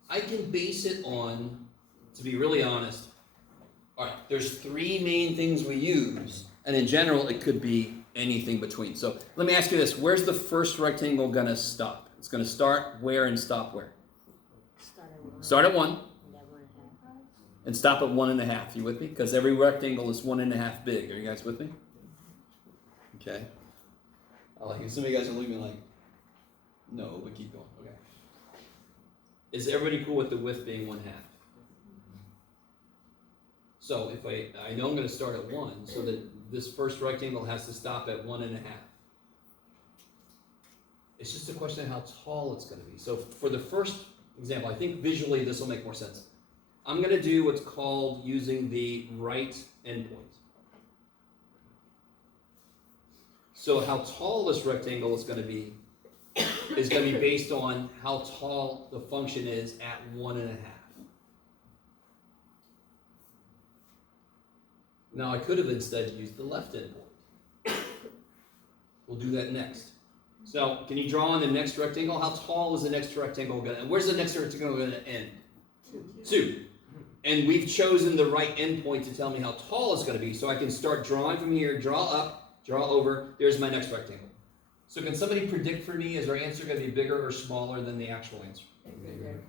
I can base it on, to be really honest, all right, there's 3 main things we use, and in general, it could be anything between. So let me ask you this. Where's the first rectangle going to stop? It's going to start where and stop where? Start at 1 and stop at 1.5. You with me? Because every rectangle is 1.5 big. Are you guys with me? Okay. I like it. Some of you guys are looking like, no, but keep going. Okay. Is everybody cool with the width being 1/2? So if I know I'm going to start at 1, so that this first rectangle has to stop at 1.5. It's just a question of how tall it's going to be. So for the first example, I think visually this will make more sense. I'm going to do what's called using the right endpoint. So how tall this rectangle is going to be based on how tall the function is at 1.5. Now I could have instead used the left endpoint. We'll do that next. So can you draw on the next rectangle? How tall is the next rectangle going to, where's the next rectangle going to end? 2. And we've chosen the right endpoint to tell me how tall it's going to be. So I can start drawing from here, draw up, draw over. There's my next rectangle. So can somebody predict for me, is our answer going to be bigger or smaller than the actual answer?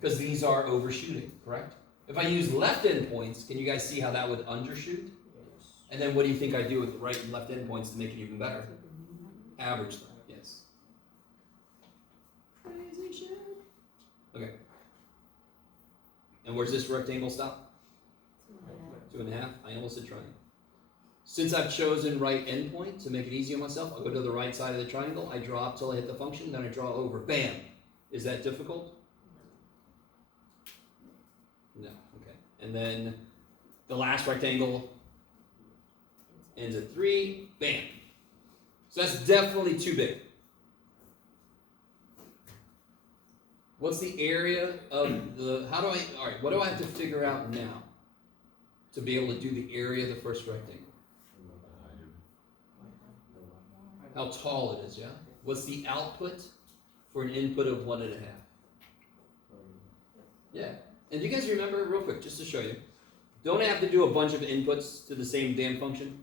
Because these are overshooting, correct? If I use left endpoints, can you guys see how that would undershoot? And then what do you think I do with the right and left endpoints to make it even better? Average them, yes. Crazy shit. Okay. And where's this rectangle stop? 2.5. I almost said triangle. Since I've chosen right endpoint to make it easy on myself, I'll go to the right side of the triangle. I draw up till I hit the function, then I draw over. Bam! Is that difficult? No. Okay. And then the last rectangle ends at 3. Bam! So that's definitely too big. What's the area of the, what do I have to figure out now to be able to do the area of the first rectangle? How tall it is, yeah? What's the output for an input of 1.5? Yeah. And do you guys remember, real quick, just to show you, don't have to do a bunch of inputs to the same damn function.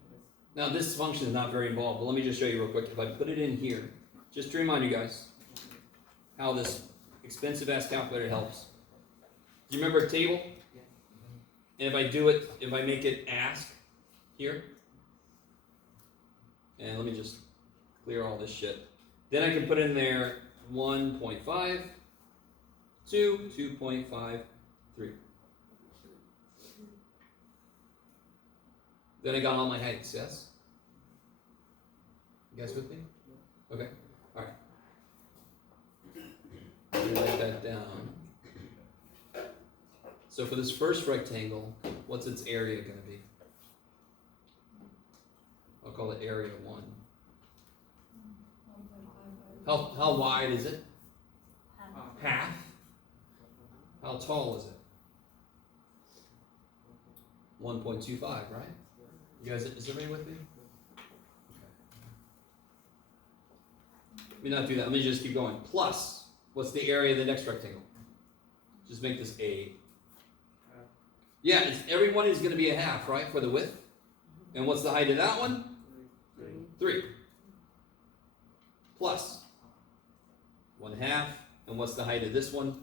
Now, this function is not very involved, but let me just show you real quick. If I put it in here, just to remind you guys how this expensive-ass calculator helps. Do you remember a table? And if I do it, if I make it ask here, and let me just clear all this shit. Then I can put in there 1.5, 2, 2.5, 3. Then I got all my heights, yes? You guys with me? Okay, all right. Let me write that down. So for this first rectangle, what's its area going to be? I'll call it area 1. How wide is it? Half. Half. How tall is it? 1.25, right? You guys, is everybody with me? Let me not do that. Let me just keep going. Plus, what's the area of the next rectangle? Just make this a. Yeah, every one is going to be a half, right, for the width? And what's the height of that one? 3. Plus 1/2. And what's the height of this one?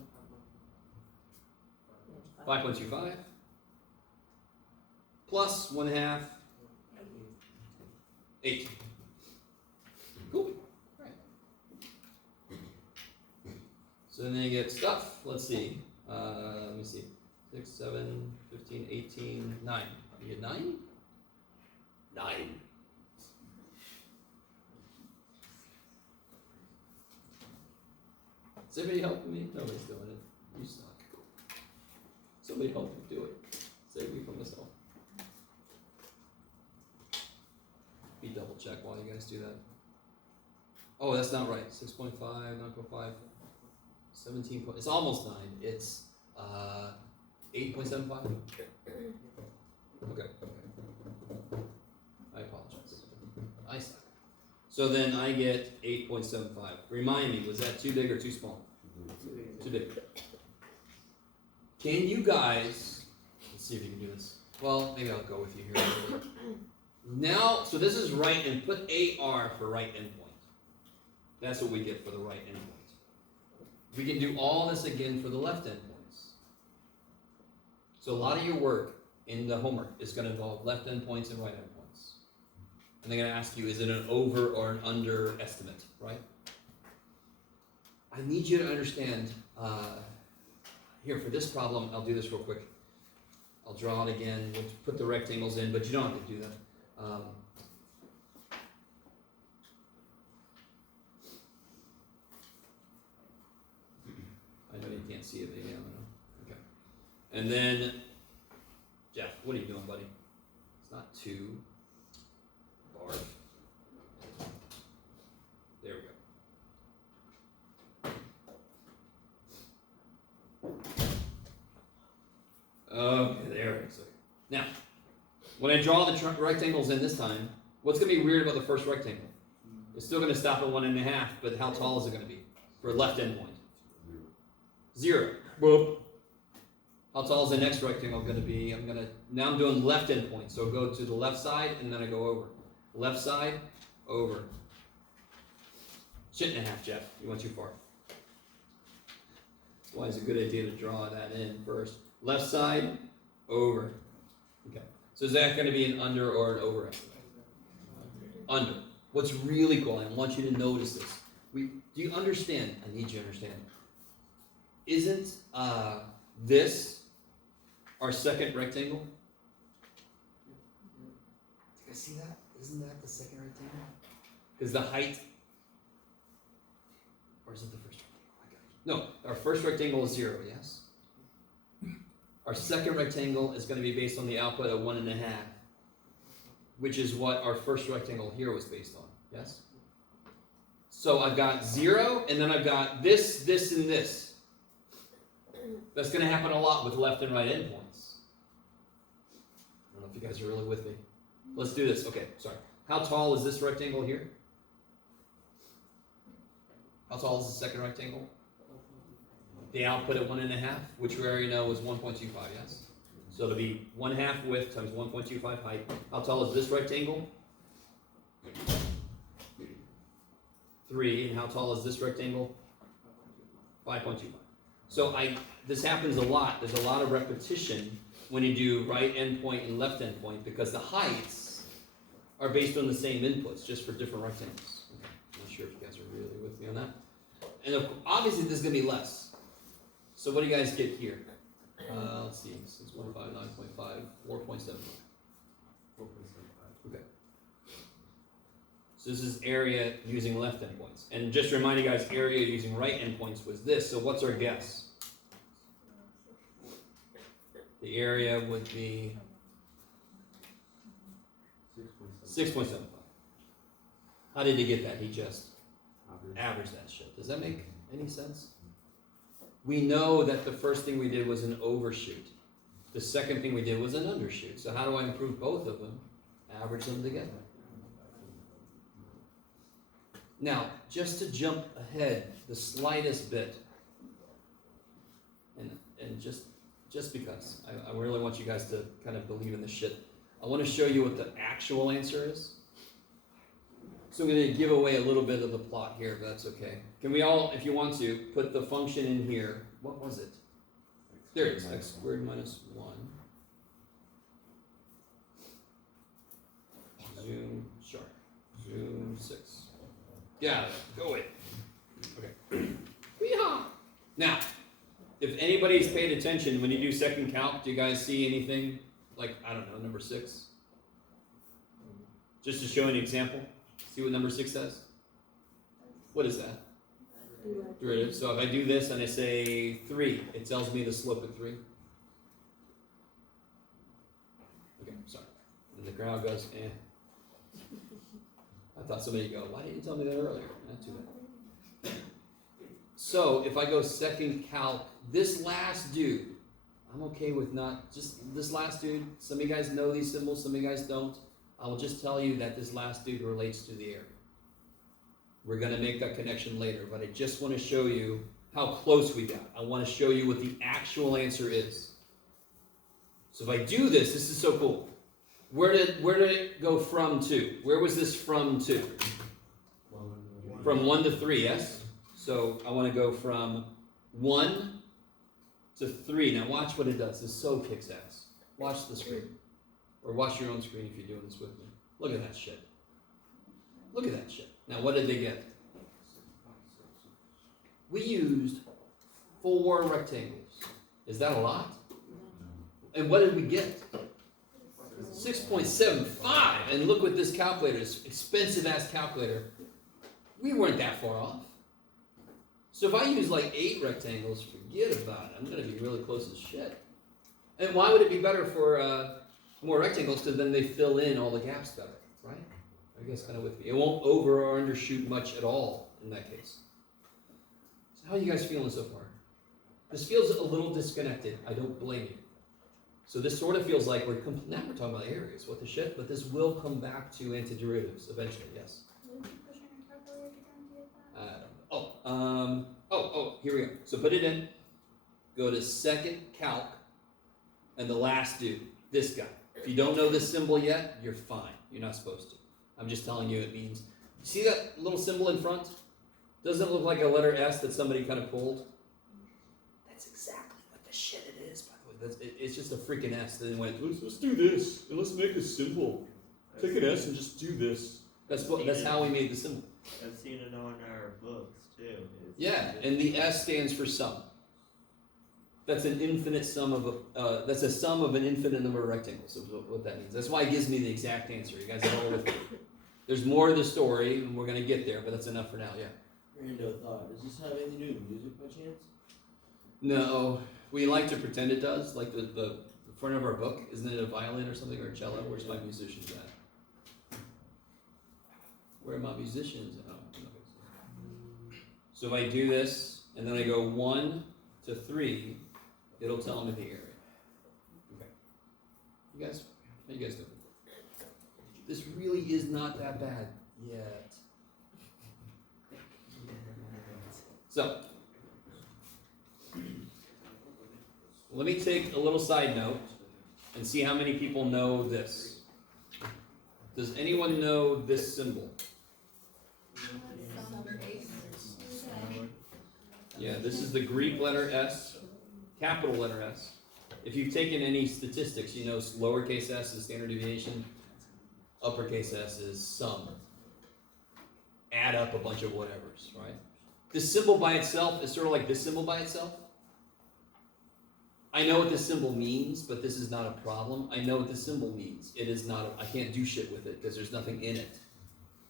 5.25. Plus 1/2. 8. Cool. Right. So then you get stuff. Let's see. Let me see. 6, 7, 15, 18, 9. You get 9? 9. Is anybody helping me? Nobody's doing it. You suck. Somebody help me do it. Save me from myself. Be double check while you guys do that. Oh, that's not right. 6.5, 9.5, 17. It's almost 9. It's 8.75. Okay. I apologize. I suck. So then I get 8.75. Remind me, was that too big or too small? Too big. Can you guys, let's see if you can do this. Well, maybe I'll go with you here. Now, so this is right, and put AR for right endpoint. That's what we get for the right endpoint. We can do all this again for the left endpoints. So a lot of your work in the homework is going to involve left endpoints and right endpoints. And they're going to ask you, is it an over or an under estimate, right? I need you to understand, here for this problem, I'll do this real quick. I'll draw it again, we'll put the rectangles in, but you don't have to do that. I know you can't see it, maybe I don't know. Okay. And then, Jeff, what are you doing, buddy? It's not 2. Barf. There we go. Okay, there it is. Now, when I draw the rectangles in this time, what's going to be weird about the first rectangle? It's still going to stop at 1.5, but how tall is it going to be for left endpoint? 0. Boop. How tall is the next rectangle going to be? Now I'm doing left endpoint, so go to the left side and then I go over. Left side, over. 1.5, Jeff. You went too far. That's why it's a good idea to draw that in first. Left side, over. Okay. So is that going to be an under or an over estimate? Under. What's really cool, and I want you to notice this. Do you understand? I need you to understand. Isn't this our second rectangle? Do you guys see that? Isn't that the second rectangle? Because the height, or is it the first rectangle? No, our first rectangle is 0, yes? Our second rectangle is going to be based on the output of 1.5, which is what our first rectangle here was based on, yes? So I've got 0, and then I've got this, this, and this. That's going to happen a lot with left and right endpoints. I don't know if you guys are really with me. Let's do this. Okay, sorry. How tall is this rectangle here? How tall is the second rectangle? The output at 1.5, which we already know is 1.25, yes? So it'll be 1/2 width times 1.25 height. How tall is this rectangle? 3. And how tall is this rectangle? 5.25. So this happens a lot. There's a lot of repetition when you do right endpoint and left endpoint because the heights are based on the same inputs, just for different rectangles. Okay. I'm not sure if you guys are really with me on that. And obviously this is going to be less. So what do you guys get here? Let's see, 6.5, 9.5, 4.75. 4.75. Okay. So this is area using left endpoints. And just to remind you guys, area using right endpoints was this. So what's our guess? The area would be 6.75. How did he get that? He just average that shit. Does that make any sense? We know that the first thing we did was an overshoot. The second thing we did was an undershoot. So how do I improve both of them? Average them together. Now, just to jump ahead the slightest bit, and just because I really want you guys to kind of believe in this shit, I want to show you what the actual answer is. So I'm going to give away a little bit of the plot here, but that's okay. Can we all, if you want to, put the function in here? What was it? There it is, x squared minus 1. Zoom sharp. Zoom 6. Yeah, go away. Okay. Yeehaw! Now, if anybody's paid attention when you do second calc, do you guys see anything like, I don't know, number 6? Just to show an example. See what number 6 says? What is that? Derivative. So if I do this and I say 3, it tells me the slope of 3. Okay, sorry. And the crowd goes, eh. I thought somebody would go, why didn't you tell me that earlier? Not too bad. So if I go second calc, this last dude, I'm okay with not, just this last dude, some of you guys know these symbols, some of you guys don't. I will just tell you that this last dude relates to the area. We're going to make that connection later, but I just want to show you how close we got. I want to show you what the actual answer is. So if I do this, this is so cool. Where did it go from to? Where was this from to? From 1 to 3, yes? So I want to go from 1 to 3. Now watch what it does. This so kicks ass. Watch the screen. Or watch your own screen if you're doing this with me. Look at that shit. Look at that shit. Now what did they get? We used 4 rectangles. Is that a lot? And what did we get? 6.75. And look what this calculator is. Expensive ass calculator. We weren't that far off. So if I use like 8 rectangles, forget about it. I'm going to be really close as shit. And why would it be better for more rectangles? Because then they fill in all the gaps better, right? Are you guys kind of with me? It won't over or undershoot much at all in that case. So how are you guys feeling so far? This feels a little disconnected. I don't blame you. So this sort of feels like now we're talking about areas. What the shit? But this will come back to antiderivatives eventually, yes. Would you push on your calculator down to get that? Here we go. So put it in. Go to second calc, and the last dude, this guy. If you don't know this symbol yet, you're fine. You're not supposed to. I'm just telling you it means. See that little symbol in front? Doesn't it look like a letter S that somebody kind of pulled? That's exactly what the shit it is, by the way. It's just a freaking S that went, let's do this, and let's make it simple. Take an S and just do this. That's how we made the symbol. I've seen it on our books too. Yeah, and the S stands for sum. That's an infinite sum of that's a sum of an infinite number of rectangles. Is what that means. That's why it gives me the exact answer. You guys are all with me. There's more to the story, and we're gonna get there, but that's enough for now. Yeah. Random thought. Does this have anything to do with music by chance? No, we like to pretend it does. Like the front of our book, isn't it a violin or something or a cello? Where's my musicians at? Where are my musicians at? Oh, okay. So if I do this, and then I go 1 to 3, it'll tell me the area. Okay. You guys, how you guys doing? This really is not that bad yet. So, let me take a little side note and see how many people know this. Does anyone know this symbol? Some base. Okay. Yeah, this is the Greek letter S, capital letter S. If you've taken any statistics, you know lowercase s is standard deviation, uppercase s is sum. Add up a bunch of whatevers, right? This symbol by itself is sort of like this symbol by itself. I know what this symbol means, but this is not a problem. I know what this symbol means. It is not, I can't do shit with it because there's nothing in it.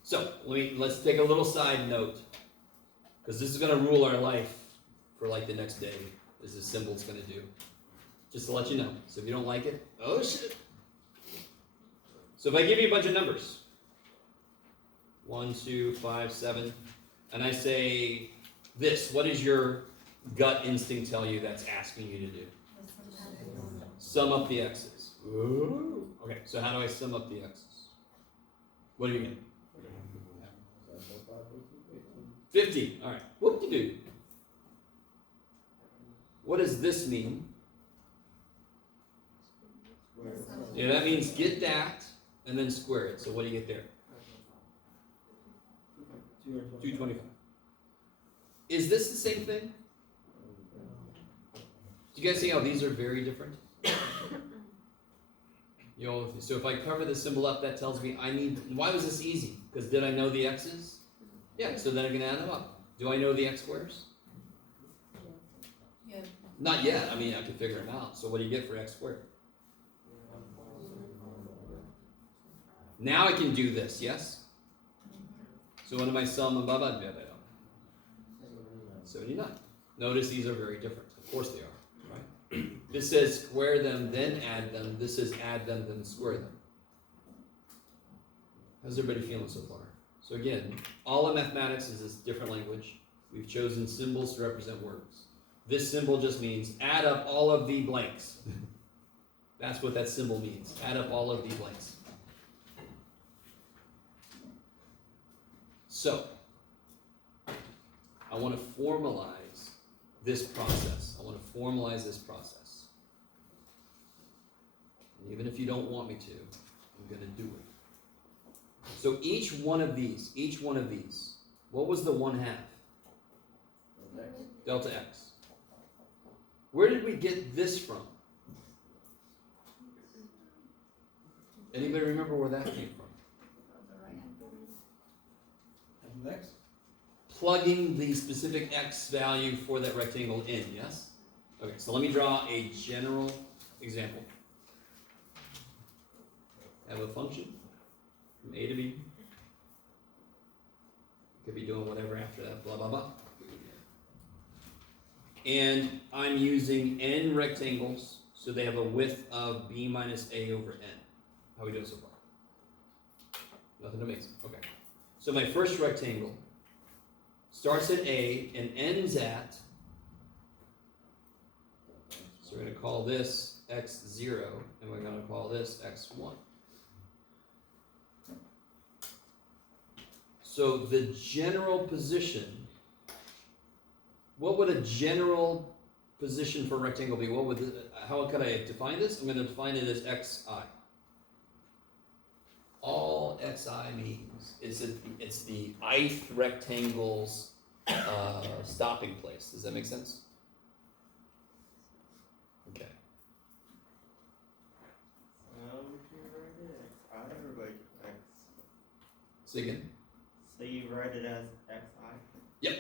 So, let's take a little side note. Because this is going to rule our life for like the next day, is this symbol's going to do. Just to let you know. So if you don't like it, oh shit. So if I give you a bunch of numbers, 1, 2, 5, 7, and I say this, what does your gut instinct tell you that's asking you to do? Sum up the x's. Ooh. Okay, so how do I sum up the x's? What do you mean? 50. All right. Whoop-de-doo. What does this mean? Yeah, that means get that and then square it. So what do you get there? 225. Is this the same thing? Do you guys see how these are very different? You know, so if I cover the symbol up, that tells me I need, why was this easy? Because did I know the x's? Yeah, so then I can add them up. Do I know the x squares? Yeah. Not yet. I mean, I can figure them out. So what do you get for x squared? Now I can do this, yes? So what am I summing? 79. Notice these are very different. Of course they are, right? This says square them, then add them. This says add them, then square them. How's everybody feeling so far? So again, all of mathematics is this different language. We've chosen symbols to represent words. This symbol just means add up all of the blanks. That's what that symbol means. Add up all of the blanks. So, I want to formalize this process. And even if you don't want me to, I'm going to do it. So each one of these, what was the 1/2? Delta x. Where did we get this from? Anybody remember where that came from? Next. Plugging the specific x value for that rectangle in, yes? Okay, so let me draw a general example. Have a function from a to b. Could be doing whatever after that, blah, blah, blah. And I'm using n rectangles, so they have a width of b minus a over n. How are we doing so far? Nothing amazing. Okay. So my first rectangle starts at A and ends at, so we're going to call this x0, and we're going to call this x1. So the general position, what would a general position for a rectangle be? How could I define this? I'm going to define it as xi. All xi means is it's the ith rectangle's stopping place. Does that make sense? Okay. Would you write it as xi or like x? Say again. So you write it as xi? Yep.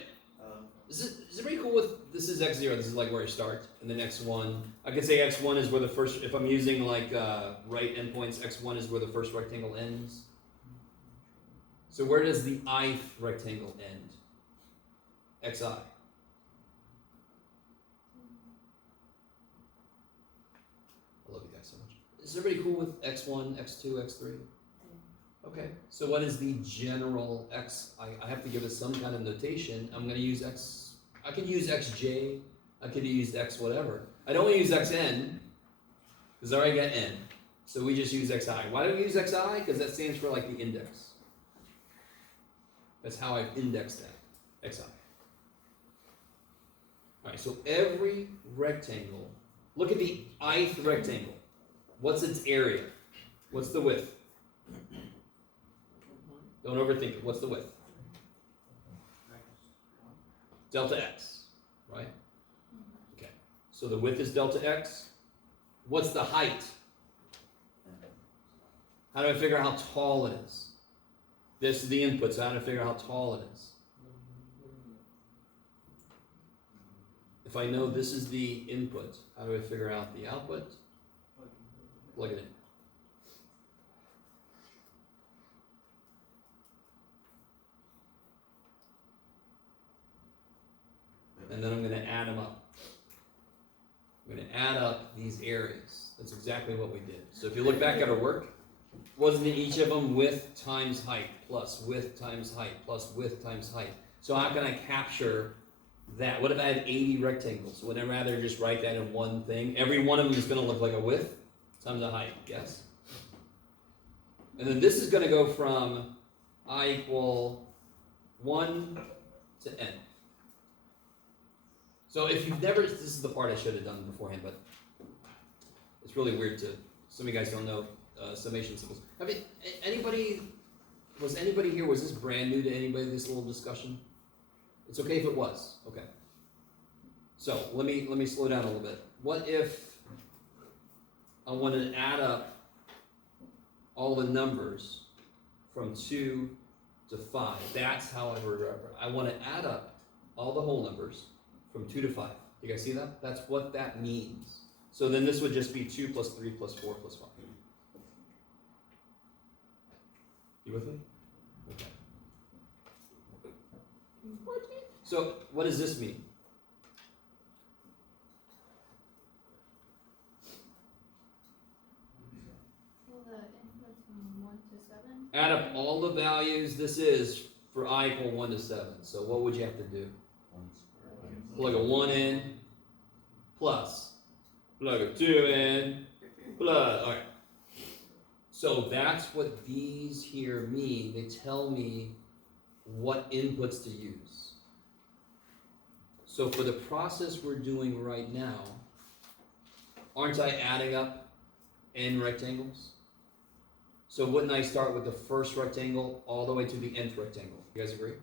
Is it pretty cool with this is x0, this is like where you start, and then x1. I could say x1 is where the first, if I'm using like right endpoints, x1 is where the first rectangle ends. So where does the ith rectangle end? Xi. I love you guys so much. Is everybody cool with x1, x2, x3? Okay, so what is the general x? I have to give it some kind of notation. I'm going to use x. I could use xj. I could use x whatever. I don't want to use xn because I already got n. So we just use xi. Why do we use xi? Because that stands for like the index. That's how I've indexed that, xi. All right, so every rectangle, look at the ith rectangle. What's its area? What's the width? Don't overthink it. What's the width? Delta x, right? Okay. So the width is delta x. What's the height? How do I figure out how tall it is? This is the input, so how do I figure out how tall it is? If I know this is the input, how do I figure out the output? Plug it in. And then I'm going to add them up. I'm going to add up these areas. That's exactly what we did. So if you look back at our work, wasn't it each of them width times height plus width times height plus width times height? So how can I capture that? What if I had 80 rectangles? Would I rather just write that in one thing? Every one of them is going to look like a width times a height, yes? And then this is going to go from I equal 1 to n. So if you've never, this is the part I should have done beforehand, but it's really weird to, some of you guys don't know summation symbols. Have you, was anybody here, was this brand new to anybody, this little discussion? It's okay if it was, okay. So let me slow down a little bit. What if I wanted to add up all the numbers from 2 to 5? That's how I would remember. I want to add up all the whole numbers from 2 to 5. You guys see that? That's what that means. So then this would just be 2 plus 3 plus 4 plus 5. You with me? Okay. So what does this mean? Well, the inputs from 1 to 7. Add up all the values. This is for I equal 1 to 7. So what would you have to do? Plug a 1 in, plus. Plug a 2 in, plus. All right. So that's what these here mean. They tell me what inputs to use. So for the process we're doing right now, aren't I adding up n rectangles? So wouldn't I start with the first rectangle all the way to the nth rectangle? You guys agree?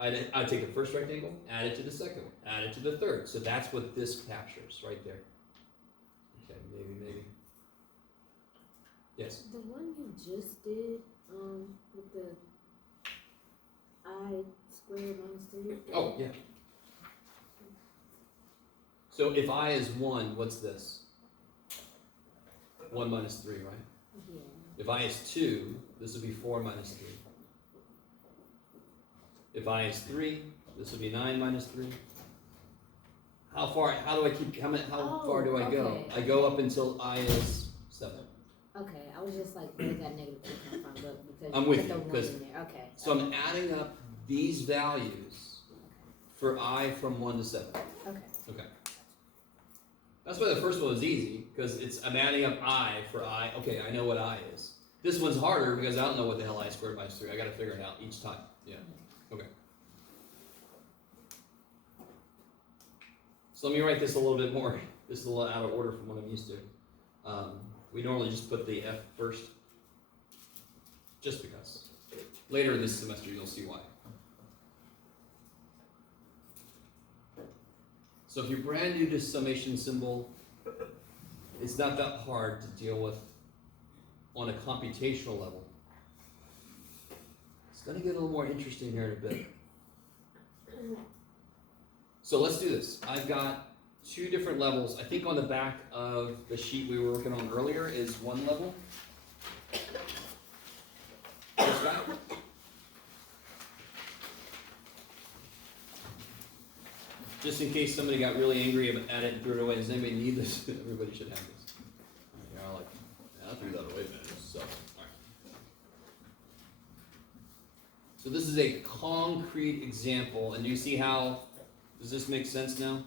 I'd take the first rectangle, add it to the second one, add it to the third. So that's what this captures right there. Okay, maybe. Yes? The one you just did, with the I squared minus 3. Oh, yeah. So if I is 1, what's this? 1 minus 3, right? Yeah. If I is 2, this would be 4 minus 3. If I is 3, this would be 9 minus 3. How far do I go? Okay. I go up until I is 7. Okay, I was just like, where did that negative 2 come from? But because I'm you with put the you, one 'cause- in there. Okay. So I'm adding up these values for I from 1 to 7. Okay. Okay. That's why the first one was easy, because I'm adding up I for I. Okay, I know what I is. This one's harder because I don't know what the hell I squared minus 3. I got to figure it out each time. Yeah. Okay. So let me write this a little bit more. This is a little out of order from what I'm used to. We normally just put the F first, just because. Later this semester you'll see why. So if you're brand new to summation symbol, it's not that hard to deal with on a computational level. It's going to get a little more interesting here in a bit. So let's do this. I've got 2 different levels. I think on the back of the sheet we were working on earlier is 1 level. This guy. Just in case somebody got really angry at it and threw it away. Does anybody need this? Everybody should have this. Yeah, I threw that away, man. So, all right. So this is a concrete example, and do you see how? Does this make sense now?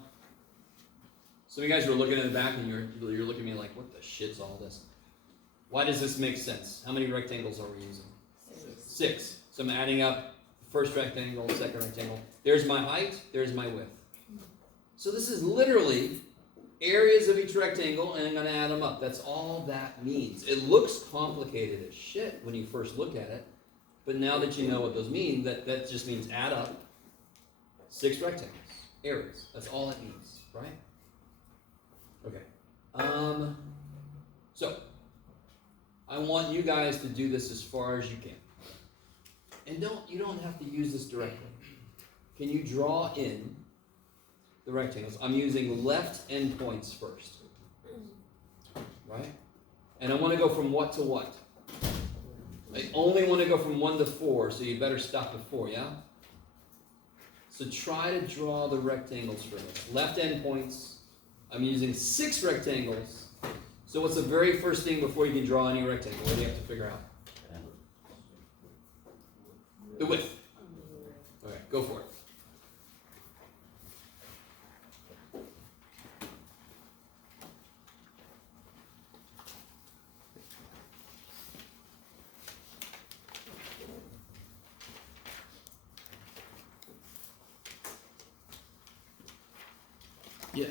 Some of you guys were looking at the back, and you're looking at me like, what the shit's all this? Why does this make sense? How many rectangles are we using? 6. So I'm adding up first rectangle, second rectangle. There's my height. There's my width. So this is literally areas of each rectangle, and I'm going to add them up. That's all that means. It looks complicated as shit when you first look at it, but now that you know what those mean, that just means add up 6 rectangles, areas. That's all it means, right? Okay. So I want you guys to do this as far as you can, and you don't have to use this directly. Can you draw in the rectangles? I'm using left endpoints first, right? And I want to go from what to what? I only want to go from 1 to 4, so you better stop at 4, yeah? So try to draw the rectangles for this. Left endpoints, I'm using 6 rectangles. So what's the very first thing before you can draw any rectangle? What do you have to figure out? The width. Okay, go for it. Yeah.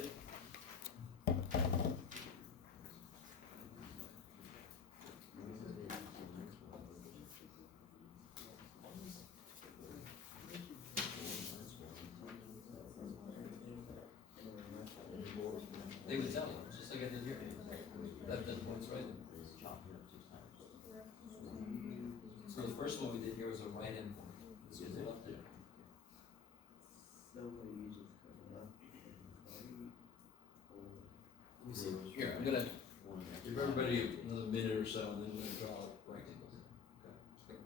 They would tell you, just like I did here. Left endpoint's right. So the first one we did here was a right endpoint. This was a left endpoint. So what you just cut left and right, or Let me see. Here, I'm gonna give everybody another minute or so, and then we're gonna draw rectangles. Okay.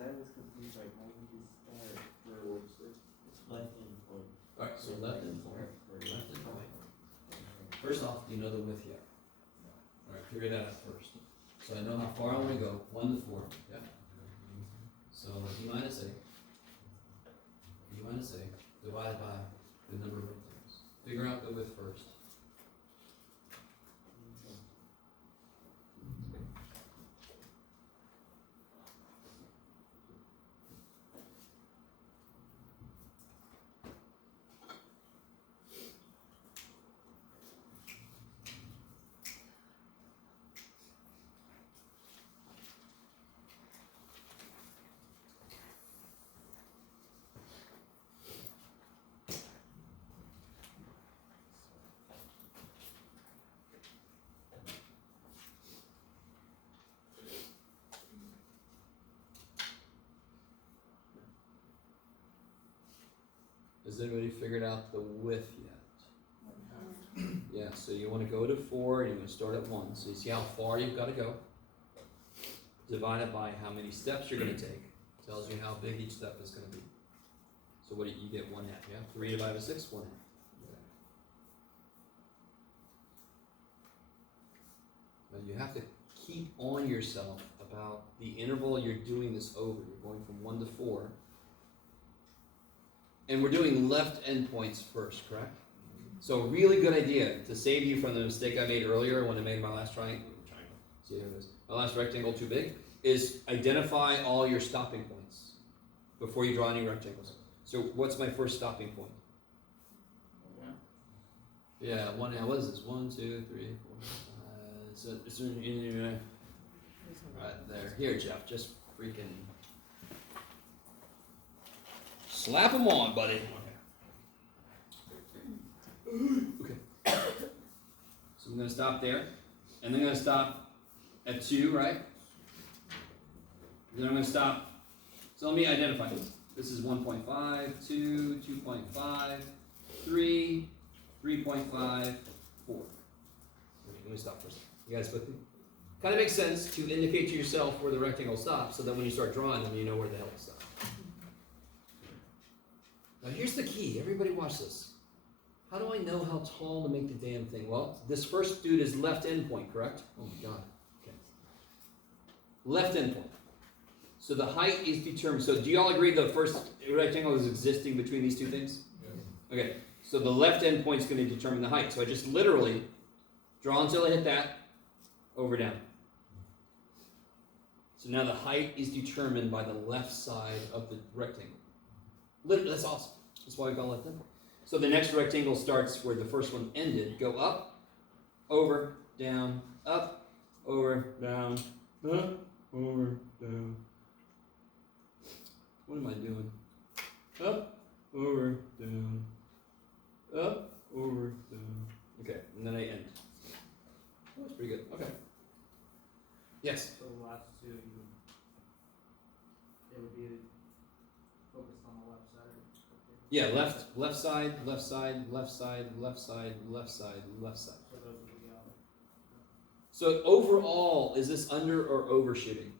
that was confused, like, why would you start for left endpoint? Alright, so left endpoint. For Left endpoint. First off, do you know the width yet? Alright, figure that out first. So I know how far I wanna go, 1 to 4, yeah? So E minus A, divided by the number of rectangles. Figure out the width first. Has anybody figured out the width yet? Yeah, so you want to go to 4, you're going to start at 1. So you see how far you've got to go. Divide it by how many steps you're going to take. Tells you how big each step is going to be. So what do you get? 1/2, yeah? 3 divided by 6, 1/2. Now you have to keep on yourself about the interval you're doing this over. You're going from 1 to 4. And we're doing left endpoints first, correct? So really good idea to save you from the mistake I made earlier when I made my last triangle. See, there it is. My last rectangle too big is identify all your stopping points before you draw any rectangles. So what's my first stopping point? Yeah, 1. What is this? 1, 2, 3, 4. It's right there. Here, Jeff. Just freaking slap them on, buddy. Okay. So I'm going to stop there. And then I'm going to stop at 2, right? Then I'm going to stop. So let me identify this. This is 1.5, 2, 2.5, 3, 3.5, 4. Okay, let me stop first. You guys with me? Kind of makes sense to indicate to yourself where the rectangle stops so that when you start drawing them, you know where the hell it stops. Now here's the key. Everybody watch this. How do I know how tall to make the damn thing? Well, this first dude is left endpoint, correct? Oh my god. Okay. Left endpoint. So the height is determined. So do you all agree the first rectangle is existing between these two things? Yes. Okay. So the left endpoint is going to determine the height. So I just literally draw until I hit that, over, down. So now the height is determined by the left side of the rectangle. Literally, that's awesome. That's why we call it left endpoint. So the next rectangle starts where the first one ended. Go up, over, down, up, over, down, up, over, down. What am I doing? Up, over, down, up, over, down. Okay, and then I end. Oh, that's pretty good. Okay. Yes? So the last two, it would be focused on the left side. Yeah, left side, left side, left side, left side, left side, left side. So those would be on. So overall, is this under or overshooting?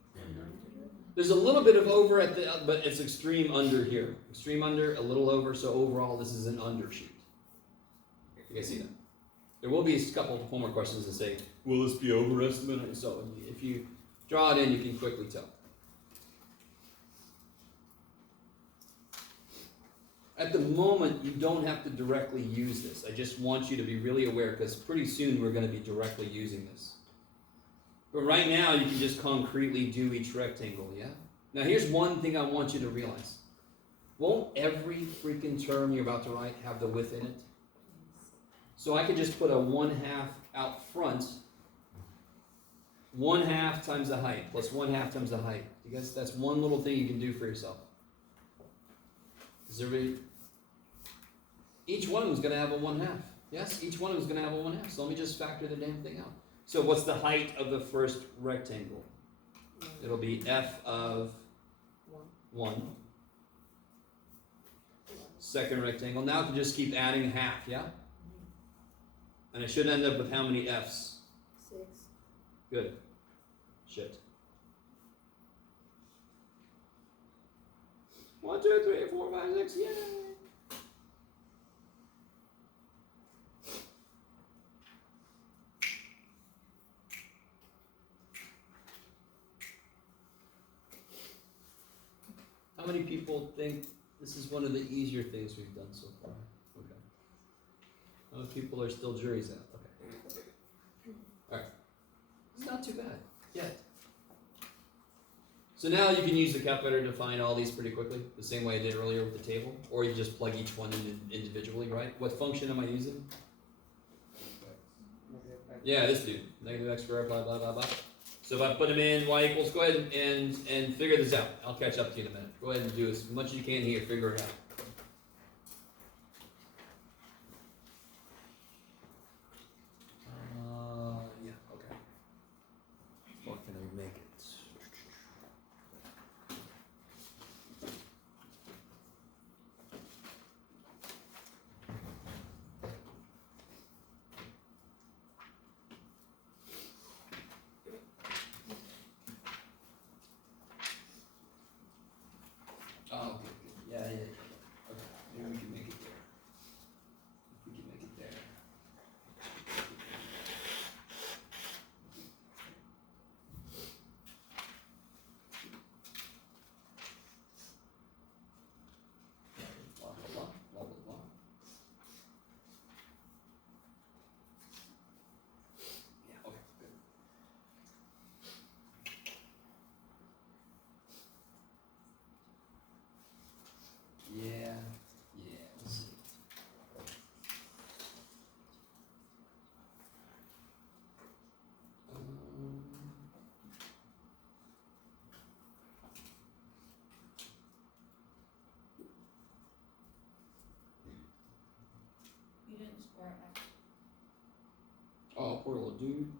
There's a little bit of over at the, but it's extreme under here. Extreme under, a little over, so overall this is an undershoot. You guys see that? There will be a couple of homework questions that say, will this be overestimate? So if you draw it in, you can quickly tell. At the moment, you don't have to directly use this. I just want you to be really aware because pretty soon we're going to be directly using this. But right now, you can just concretely do each rectangle, yeah? Now here's one thing I want you to realize. Won't every freaking term you're about to write have the width in it? So I could just put a 1/2 out front. 1/2 times the height plus 1/2 times the height. You guys, that's one little thing you can do for yourself. Is everybody? Each one of them is going to have a 1/2. Yes, each one of them is going to have a 1/2. So let me just factor the damn thing out. So what's the height of the first rectangle? It'll be f of 1. Second rectangle. Now I can just keep adding 1/2, yeah? And I should end up with how many f's? 6. Good. Shit. 1, 2, 3, 4, 5, 6, yay! How many people think this is one of the easier things we've done so far? Okay. How many people are still juries out? Okay. Alright. It's not too bad yet. So now you can use the calculator to find all these pretty quickly, the same way I did earlier with the table, or you just plug each one in individually, right? What function am I using? Yeah, this dude. Negative x squared, blah, blah, blah, blah. So if I put them in, y equals, go ahead and figure this out. I'll catch up to you in a minute. Go ahead and do as much as you can here, figure it out. Yeah, okay. What can I make it? Oh, okay, good. Yeah. Okay, maybe we can make it there. If we can make it there. Blah, blah, blah, blah, blah, blah. Yeah, okay, good. Yeah, we'll see. You didn't square it. Oh, poor little dude.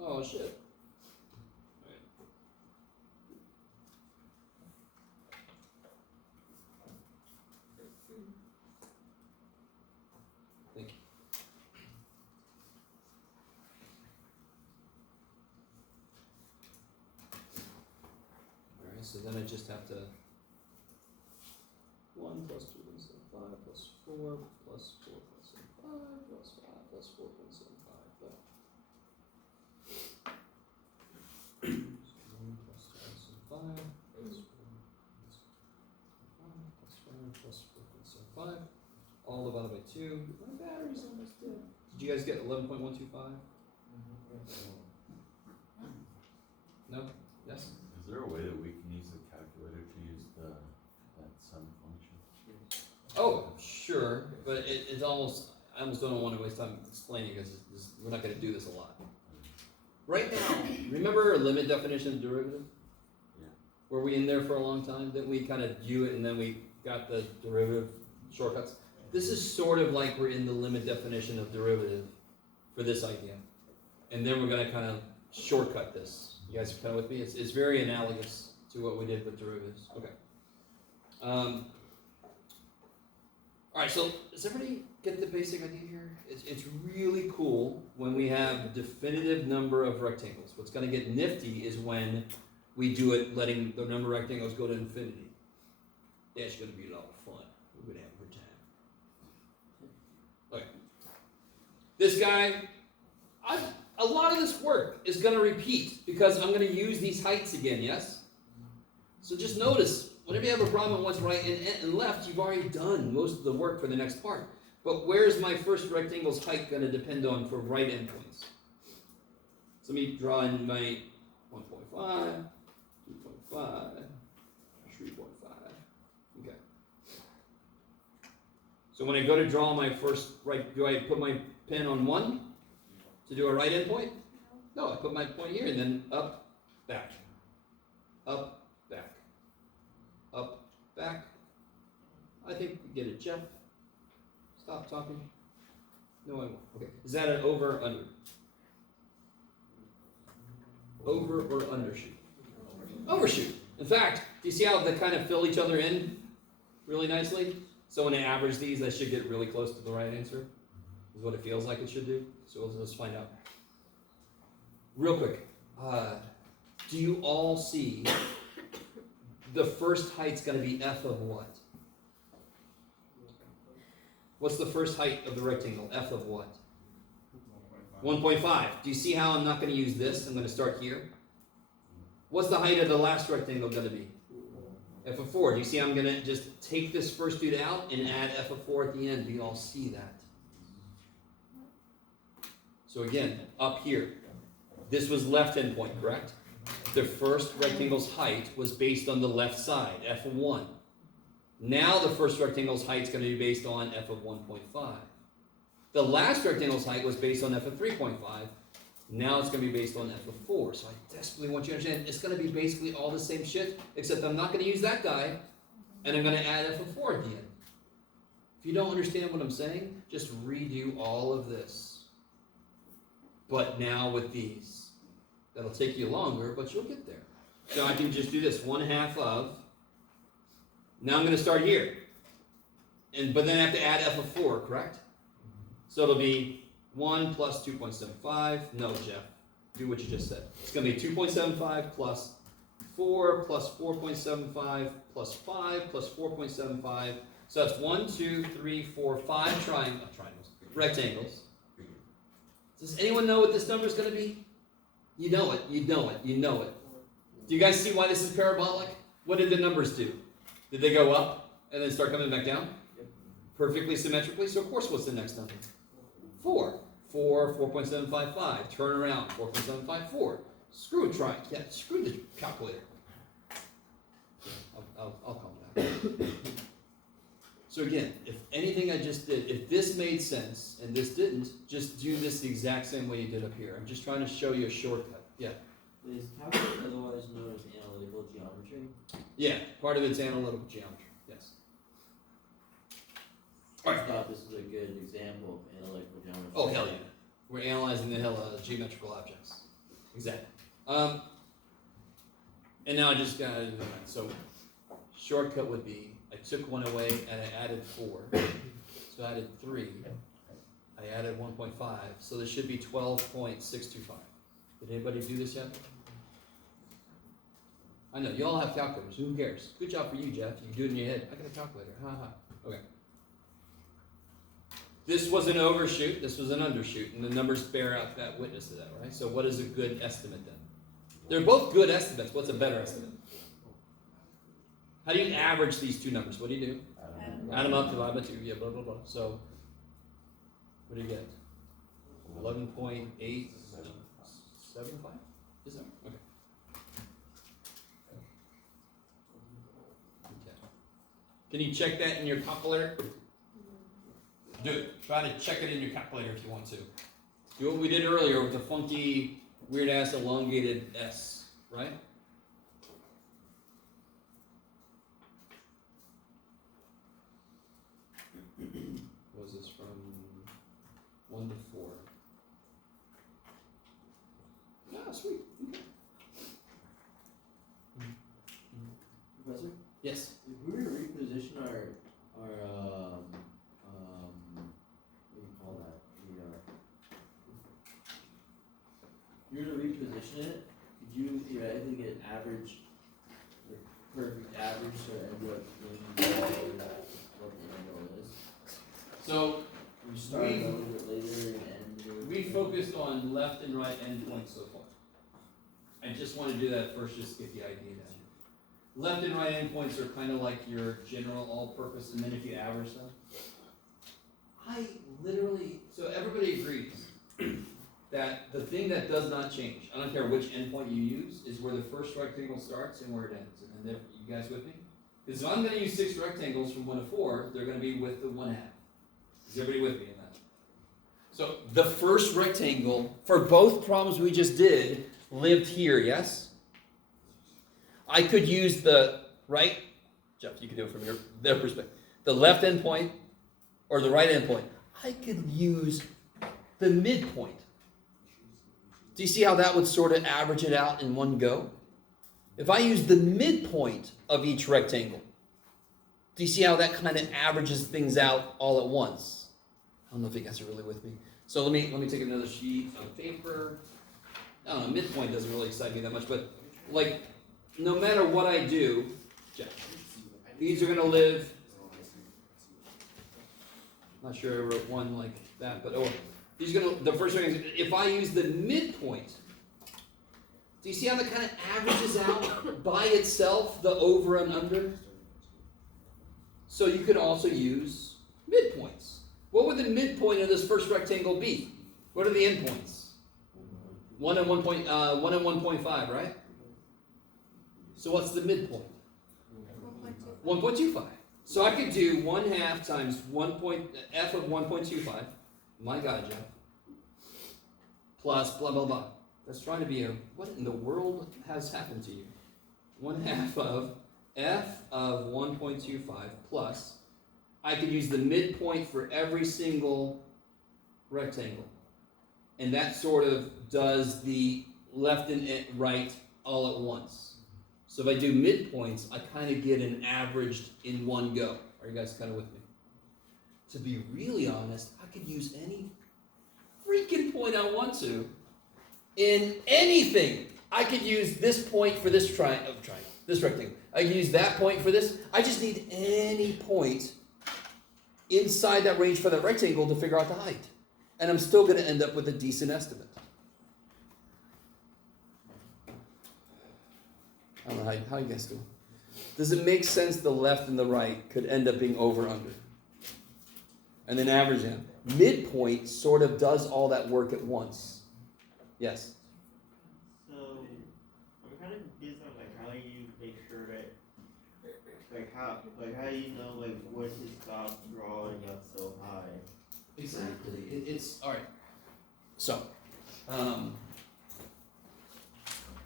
Oh, shit. Thank you. Alright, so then I just have to 1 plus 2.75 plus 4 plus 4.75 plus 5 plus 4.75. But 1 plus 2.75 plus 4.75 plus 5 plus 4.75. All divided by 2. My battery's almost dead. Did you guys get 11.125? No? Yes? Is there a way that we can use the calculator to use that sum function? Oh, sure, but it's almost, I almost don't want to waste time explaining because we're not going to do this a lot. Right now, remember a limit definition of derivative? Yeah. Were we in there for a long time? Didn't we kind of view it and then we got the derivative shortcuts? This is sort of like we're in the limit definition of derivative for this idea. And then we're going to kind of shortcut this. You guys are kind of with me? It's very analogous to what we did with derivatives. Okay. All right, so does everybody get the basic idea here? It's really cool when we have a definitive number of rectangles. What's going to get nifty is when we do it letting the number of rectangles go to infinity. That's going to be a lot of fun. We're going to have a good time. Okay. This guy, a lot of this work is going to repeat because I'm going to use these heights again, yes? So just notice, whenever you have a problem with what's right and left, you've already done most of the work for the next part. But where's my first rectangle's height going to depend on for right endpoints? So let me draw in my 1.5, 2.5, 3.5. Okay. So when I go to draw my first right, do I put my pen on 1 to do a right endpoint? No, I put my point here and then up, back, up, back, up, back. I think we get it, Jeff. Stop talking. No, I won't. Okay. Is that an over or under? Over or undershoot? Overshoot. In fact, do you see how they kind of fill each other in really nicely? So when I average these, I should get really close to the right answer, is what it feels like it should do. So let's find out. Real quick, do you all see the first height's going to be f of what? What's the first height of the rectangle? F of what? 1.5. Do you see how I'm not going to use this? I'm going to start here. What's the height of the last rectangle going to be? F of 4. Do you see I'm going to just take this first dude out and add f of 4 at the end? Do you all see that? So again, up here, this was left endpoint, correct? The first rectangle's height was based on the left side, f of 1. Now the first rectangle's height is going to be based on f of 1.5. The last rectangle's height was based on f of 3.5. Now it's going to be based on f of 4. So I desperately want you to understand it's going to be basically all the same shit, except I'm not going to use that guy, and I'm going to add f of 4 at the end. If you don't understand what I'm saying, just redo all of this. But now with these. That'll take you longer, but you'll get there. So I can just do this, 1/2 of. Now I'm going to start here. But then I have to add f of 4, correct? So it'll be 1 plus 2.75. No, Jeff. Do what you just said. It's going to be 2.75 plus 4 plus 4.75 plus 5 plus 4.75. So that's 1, 2, 3, 4, 5 triangles, rectangles. Does anyone know what this number is going to be? You know it, you know it, you know it. Do you guys see why this is parabolic? What did the numbers do? Did they go up and then start coming back down? Perfectly symmetrically. So of course, what's the next number? 4. 4, 4.755. Turn around, 4.754. Screw a triangle. Yeah, screw the calculator. I'll calm down. So again, if anything I just did, if this made sense and this didn't, just do this the exact same way you did up here. I'm just trying to show you a shortcut. Yeah. Is calculus otherwise known as analytical geometry? Yeah, part of it's analytical geometry. Yes. I thought this is a good example of analytical geometry. Oh, hell yeah. We're analyzing the hell out of geometrical objects. Exactly. And now I just got to do that. So, shortcut would be, I took 1 away and I added 4. So I added 3. I added 1.5. So there should be 12.625. Did anybody do this yet? I know, you all have calculators. Who cares? Good job for you, Jeff. You can do it in your head. I got a calculator. Ha ha. Okay. This was an overshoot. This was an undershoot. And the numbers bear out that witness to that, right? So what is a good estimate then? They're both good estimates. What's a better estimate? How do you average these two numbers? What do you do? Add them up, divide by 2. Yeah, blah, blah, blah. So what do you get? 11.875? Is that? Okay. Can you check that in your calculator? Do it. Try to check it in your calculator if you want to. Do what we did earlier with the funky, weird-ass elongated S, right? What was this from 1 to 4? Ah, sweet. Okay. Professor, Yes. if we were to reposition our what do you call that? If you were to reposition it, could you theoretically get an average, the perfect average, so it end up being what the end goal is? So We start a little bit later and end. we focused on left and right endpoints so far. I just want to do that first, just to get the idea down. Left and right endpoints are kind of like your general all-purpose, and then if you average them. So everybody agrees that the thing that does not change, I don't care which endpoint you use, is where the first rectangle starts and where it ends. And then, you guys with me? Because if I'm going to use 6 rectangles from 1 to 4, they're going to be with the 1/2. Is everybody with me in that? So the first rectangle for both problems we just did lived here, yes? I could use the right, Jeff, you can do it from their perspective. The left endpoint or the right endpoint. I could use the midpoint. Do you see how that would sort of average it out in one go? If I use the midpoint of each rectangle, do you see how that kind of averages things out all at once? I don't know if you guys are really with me. So let me take another sheet of paper. I don't know, midpoint doesn't really excite me that much, but like no matter what I do, Jeff, these are gonna live. Not sure I wrote one like that, but these are gonna. The first thing is if I use the midpoint. Do you see how that kind of averages out by itself the over and under? So you could also use midpoints. What would the midpoint of this first rectangle be? What are the endpoints? 1 and 1.5, right? So what's the midpoint? 1.25. So I could do 1/2 times f of 1.25. My God, Jeff. Plus blah blah blah. That's trying to be what in the world has happened to you? 1/2 of f of 1.25 plus, I could use the midpoint for every single rectangle. And that sort of does the left and right all at once. So if I do midpoints, I kind of get an averaged in one go. Are you guys kind of with me? To be really honest, I could use any freaking point I want to in anything. I could use this point for this this rectangle. I can use that point for this. I just need any point inside that range for that rectangle to figure out the height. And I'm still going to end up with a decent estimate. I don't know how you guys do. Does it make sense the left and the right could end up being over under? And then average in. Midpoint sort of does all that work at once. Yes? So, I'm kind of confused on like how you make sure that, how you know like when to stop drawing up so high. Exactly. It's all right. So,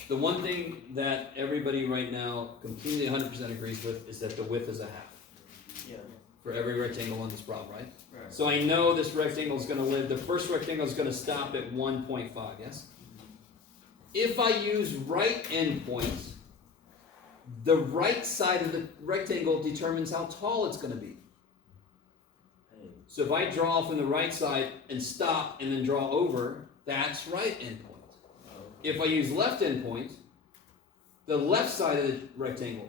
the one thing that everybody right now completely 100% agrees with is that the width is 1/2 Yeah. for every rectangle on this problem, right? Right. So I know this rectangle is going to live. The first rectangle is going to stop at 1.5. Yes. If I use right endpoint, the right side of the rectangle determines how tall it's going to be. So if I draw from the right side and stop and then draw over, that's right endpoint. If I use left endpoint, the left side of the rectangle,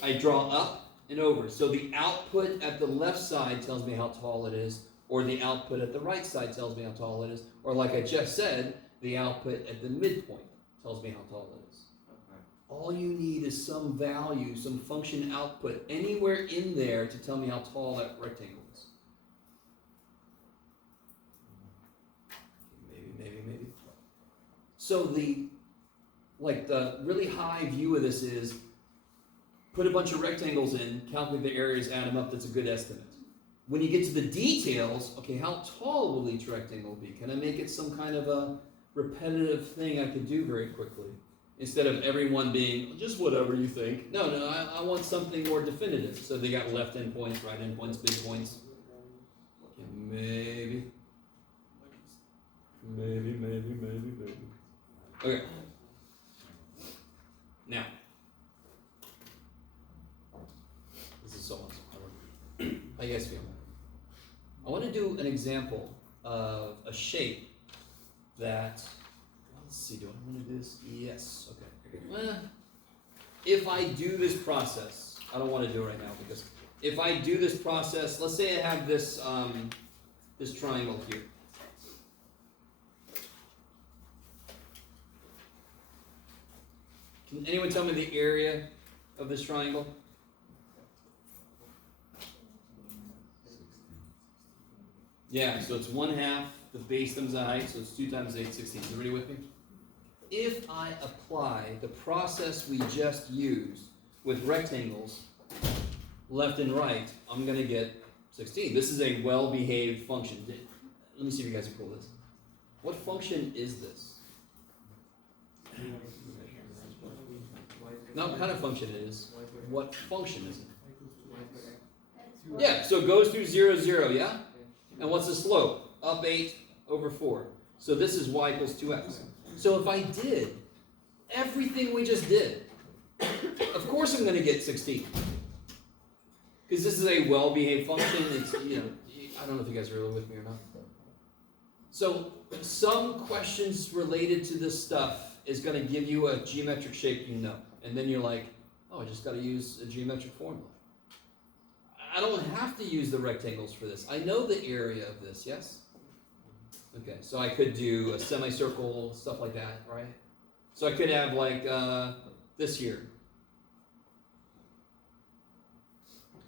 I draw up and over. So the output at the left side tells me how tall it is, or the output at the right side tells me how tall it is, or like I just said, the output at the midpoint tells me how tall it is. Okay. All you need is some value, some function output anywhere in there to tell me how tall that rectangle is. Maybe. So the really high view of this is put a bunch of rectangles in, calculate the areas, add them up, that's a good estimate. When you get to the details, okay, how tall will each rectangle be? Can I make it some kind of a repetitive thing I could do very quickly? Instead of everyone being just whatever you think. No, I want something more definitive. So they got left endpoints, right endpoints, big points. Okay, maybe. Okay. Now, this is so much. How you guys feel? I want to do an example of a shape that. Let's see. Do I want to do this? Yes. Okay. Well, if I do this process, I don't want to do it right now because if I do this process, let's say I have this this triangle here. Can anyone tell me the area of this triangle? Yeah, so it's 1/2 the base times the height, so it's 2 times 8, 16. Is everybody with me? If I apply the process we just used with rectangles, left and right, I'm going to get 16. This is a well-behaved function. Let me see if you guys can pull this. What function is this? Not what kind of function it is. What function is it? Yeah, so it goes through 0, 0, yeah? And what's the slope? Up 8 over 4. So this is y equals 2x. So if I did everything we just did, of course I'm going to get 16. Because this is a well-behaved function. It's, I don't know if you guys are really with me or not. So some questions related to this stuff is going to give you a geometric shape you know. And then you're like, oh, I just got to use a geometric formula. I don't have to use the rectangles for this. I know the area of this, yes? Okay, so I could do a semicircle, stuff like that, right? So I could have like this here.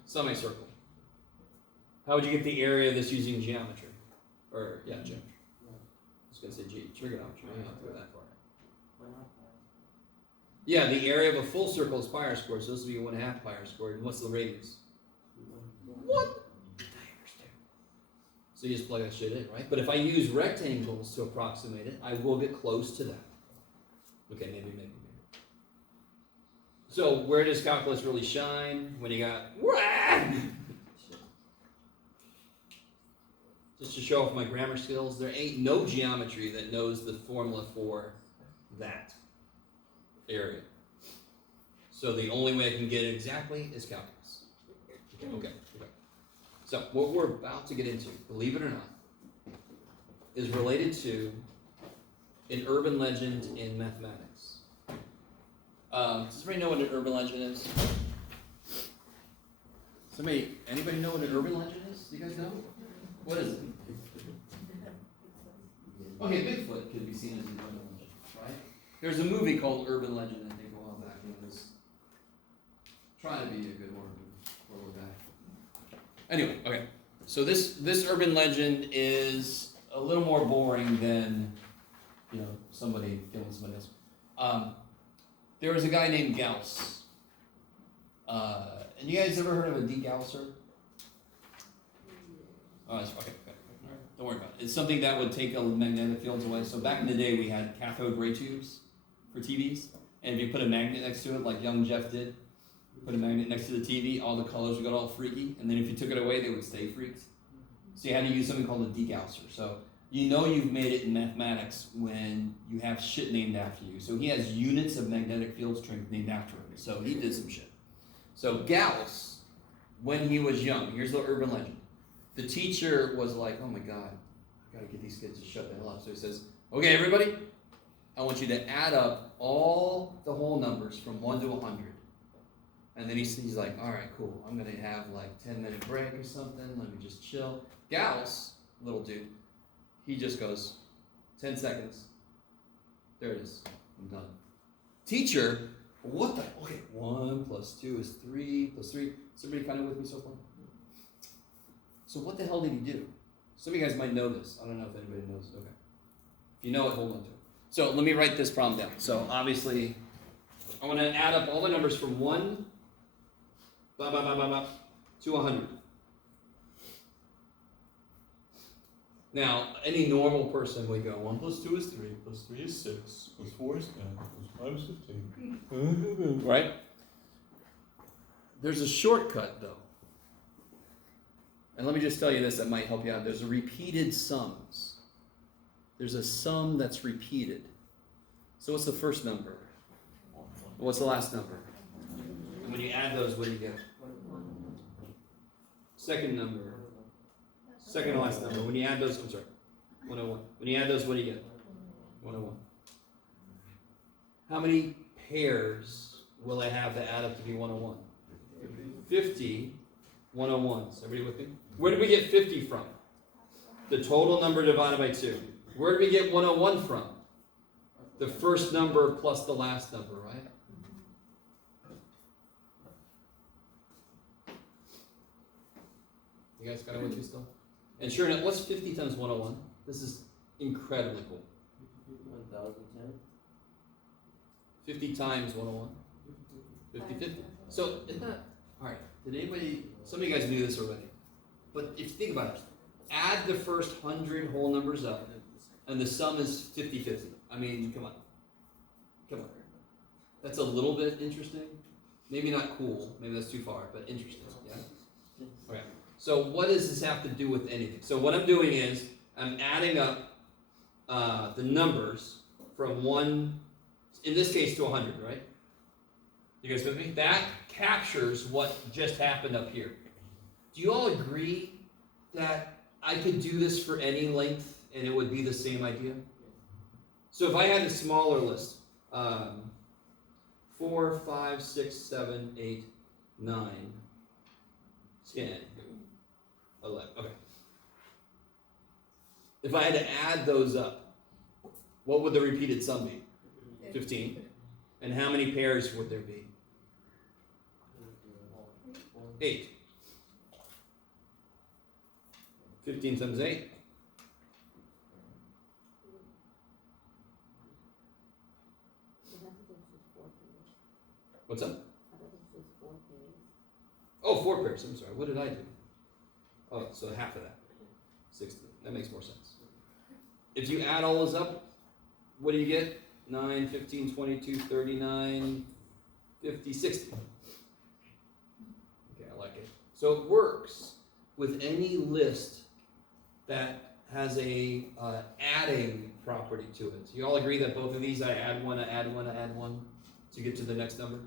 Semicircle. How would you get the area of this using geometry? Or, yeah, geometry. I was going to say trigonometry. I don't have to go that far. Yeah, the area of a full circle is pi r squared, so this would be 1/2 pi r squared. And what's the radius? What? So you just plug that shit in, right? But if I use rectangles to approximate it, I will get close to that. Okay, maybe. So where does calculus really shine? When you got... Just to show off my grammar skills, there ain't no geometry that knows the formula for that area. So the only way I can get it exactly is calculus. Okay. So what we're about to get into, believe it or not, is related to an urban legend in mathematics. Does everybody know what an urban legend is? Anybody know what an urban legend is? Do you guys know? What is it? Okay, Bigfoot could be seen as an urban legend, right? There's a movie called Urban Legend, I think, a while back, and it was trying to be a good horror movie back. Anyway, okay. So this urban legend is a little more boring than, somebody killing somebody else. There was a guy named Gauss. And you guys ever heard of a degausser? Oh, that's okay. Don't worry about it. It's something that would take magnetic fields away. So back in the day, we had cathode ray tubes for TVs. And if you put a magnet next to it, like young Jeff did, put a magnet next to the TV, all the colors would go all freaky. And then if you took it away, they would stay freaked. So you had to use something called a degausser. So you've made it in mathematics when you have shit named after you. So he has units of magnetic field strength named after him. So he did some shit. So Gauss, when he was young, here's the urban legend. The teacher was like, oh my God, I gotta get these kids to shut the hell up. So he says, okay, everybody, I want you to add up all the whole numbers from 1 to 100. And then he's like, all right, cool. I'm gonna have like 10-minute break or something. Let me just chill. Gauss, little dude, he just goes, 10 seconds. There it is. I'm done. Teacher, what the? Okay, 1 + 2 is 3 + 3. Is everybody kind of with me so far? So what the hell did he do? Some of you guys might know this. I don't know if anybody knows. Okay. If you know it, hold on to it. So let me write this problem down. So obviously, I want to add up all the numbers from 1 to 100. Now, any normal person would go 1 + 2 is 3, + 3 is 6, + 4 is 10, + 5 is 15. Right? There's a shortcut though. And let me just tell you this that might help you out. There's a repeated sums. There's a sum that's repeated. So what's the first number? What's the last number? And when you add those, what do you get? Second number. Second to last number. When you add those, 101. When you add those, what do you get? 101. How many pairs will I have to add up to be 101? 50 101s. Everybody with me? Where did we get 50 from? The total number divided by 2. Where did we get 101 from? The first number plus the last number, right? You guys got it with me still? And sure enough, what's 50 times 101? This is incredibly cool. 1010. 50 times 101? 50, 50. So, isn't that... Alright, did anybody... Some of you guys knew this already. But if you think about it, add the first 100 whole numbers up, and the sum is 50-50. I mean, come on. Come on. That's a little bit interesting. Maybe not cool. Maybe that's too far, but interesting. Yeah? Okay. So what does this have to do with anything? So what I'm doing is I'm adding up the numbers from 1, in this case, to 100, right? You guys with me? That captures what just happened up here. Do you all agree that I could do this for any length and it would be the same idea? So if I had a smaller list, 4, 5, 6, 7, 8, 9, 10, 11. Okay. If I had to add those up, what would the repeated sum be? 15. And how many pairs would there be? 8. 15 times 8. What's up? Oh, 4 pairs. I'm sorry. What did I do? Oh, so half of that. 60. That makes more sense. If you add all those up, what do you get? 9, 15, 22, 39, 50, 60. Okay, I like it. So it works with any list that has a adding property to it. You all agree that both of these, I add one, I add one, I add one to get to the next number?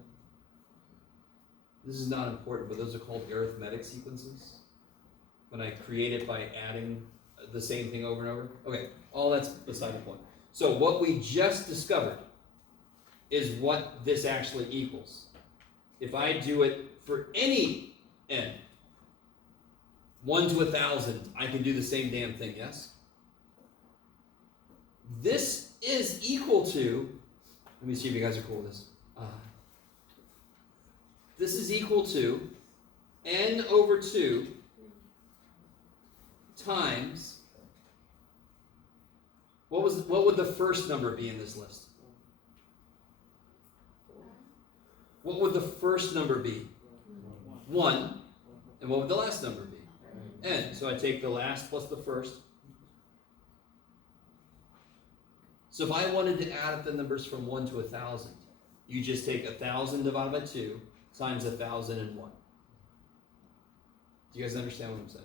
This is not important, but those are called arithmetic sequences. When I create it by adding the same thing over and over. Okay, all that's beside the point. So what we just discovered is what this actually equals. If I do it for any n, 1 to 1,000, I can do the same damn thing, yes? This is equal to, let me see if you guys are cool with this. This is equal to n over 2 times, what would the first number be in this list? What would the first number be? 1. And what would the last number be? N. So I take the last plus the first. So if I wanted to add up the numbers from 1 to 1,000, you just take 1,000 divided by 2 times 1,001. Do you guys understand what I'm saying?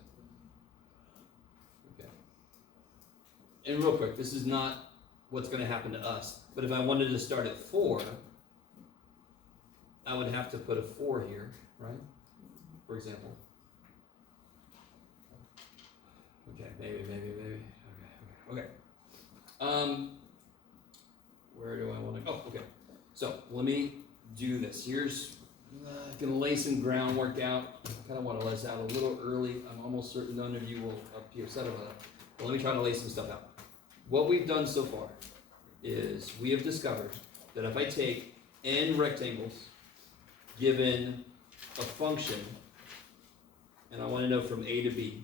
Okay. And real quick, this is not what's going to happen to us, but if I wanted to start at 4, I would have to put a 4 here, right? For example. Okay, maybe. Okay. Where do I want to go? Oh, okay. So let me do this. Here's gonna lay some groundwork out. I kind of want to lay this out a little early. I'm almost certain none of you will be upset about that. But let me try to lay some stuff out. What we've done so far is we have discovered that if I take n rectangles given a function, and I want to know from A to B,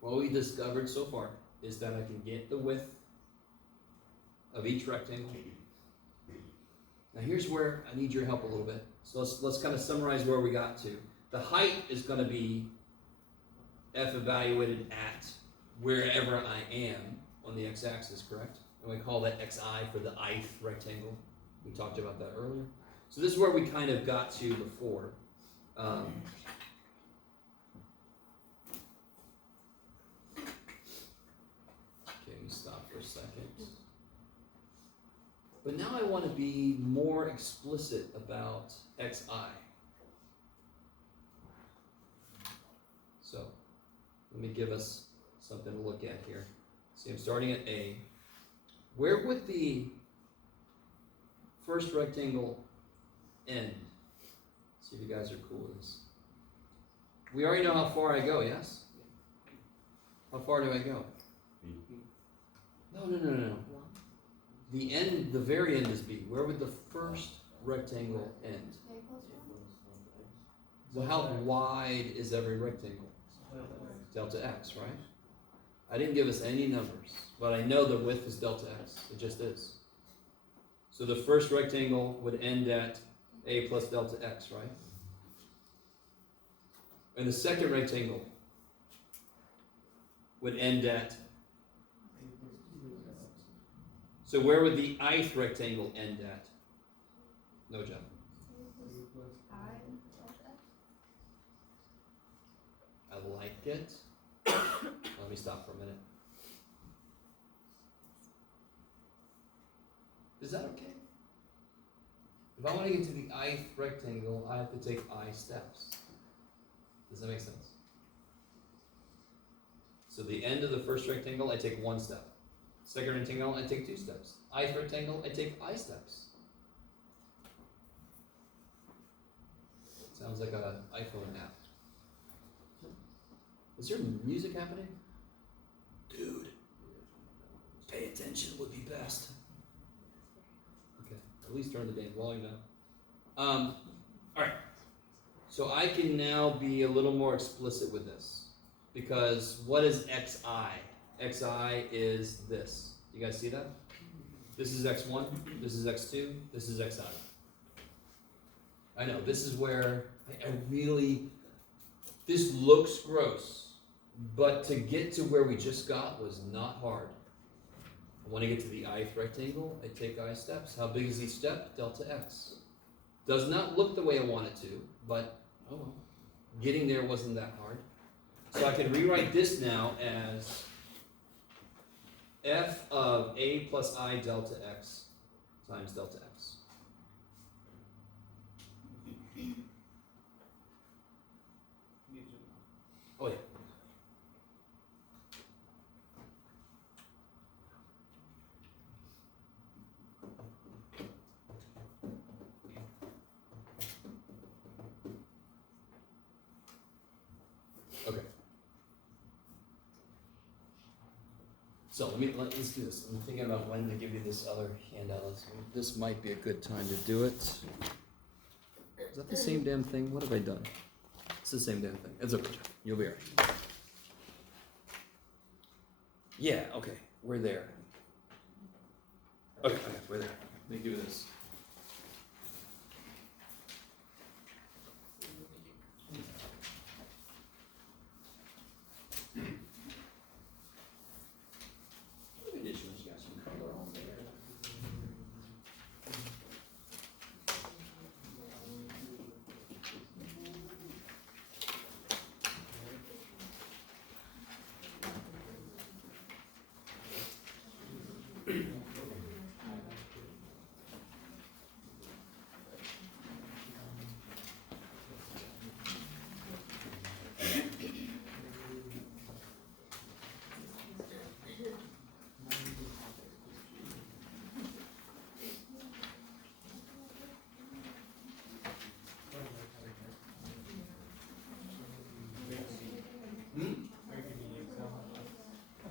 what we discovered so far is that I can get the width of each rectangle. Now here's where I need your help a little bit. So let's kind of summarize where we got to. The height is going to be f evaluated at wherever I am on the x-axis, correct? And we call that xi for the ith rectangle. We talked about that earlier. So this is where we kind of got to before. Okay, we stop for a second. But now I want to be more explicit about xi. So let me give us something to look at here. See, I'm starting at A. Where would the first rectangle end? See if you guys are cool with this. We already know how far I go, yes? How far do I go? No. The end, the very end is B. Where would the first rectangle end? Well, how wide is every rectangle? Delta x, right? I didn't give us any numbers, but I know the width is delta x. It just is. So the first rectangle would end at A plus delta x, right? And the second rectangle would end at. So where would the ith rectangle end at? No, John. I like it. Let me stop for a minute. Is that okay? If I want to get to the ith rectangle, I have to take I steps. Does that make sense? So the end of the first rectangle, I take 1 step. Second rectangle, I take 2 steps. Ith rectangle, I take I steps. Sounds like an iPhone app. Is there music happening? Dude, pay attention would be best. Okay, at least turn the damn volume down. Alright, so I can now be a little more explicit with this. Because what is xi? Xi is this. You guys see that? This is x1, this is x2, this is xi. I know, this is where I really, this looks gross, but to get to where we just got was not hard. I want to get to the ith rectangle, I take I steps. How big is each step? Delta x. Does not look the way I want it to, but oh well. Getting there wasn't that hard. So I can rewrite this now as f of a plus I delta x times delta x. Oh yeah. Okay. So let's do this. I'm thinking about when to give you this other handout. This might be a good time to do it. Is that the same damn thing? What have I done? It's the same damn thing. It's okay. You'll be alright. Yeah, okay. We're there. Okay, we're there. Let me do this.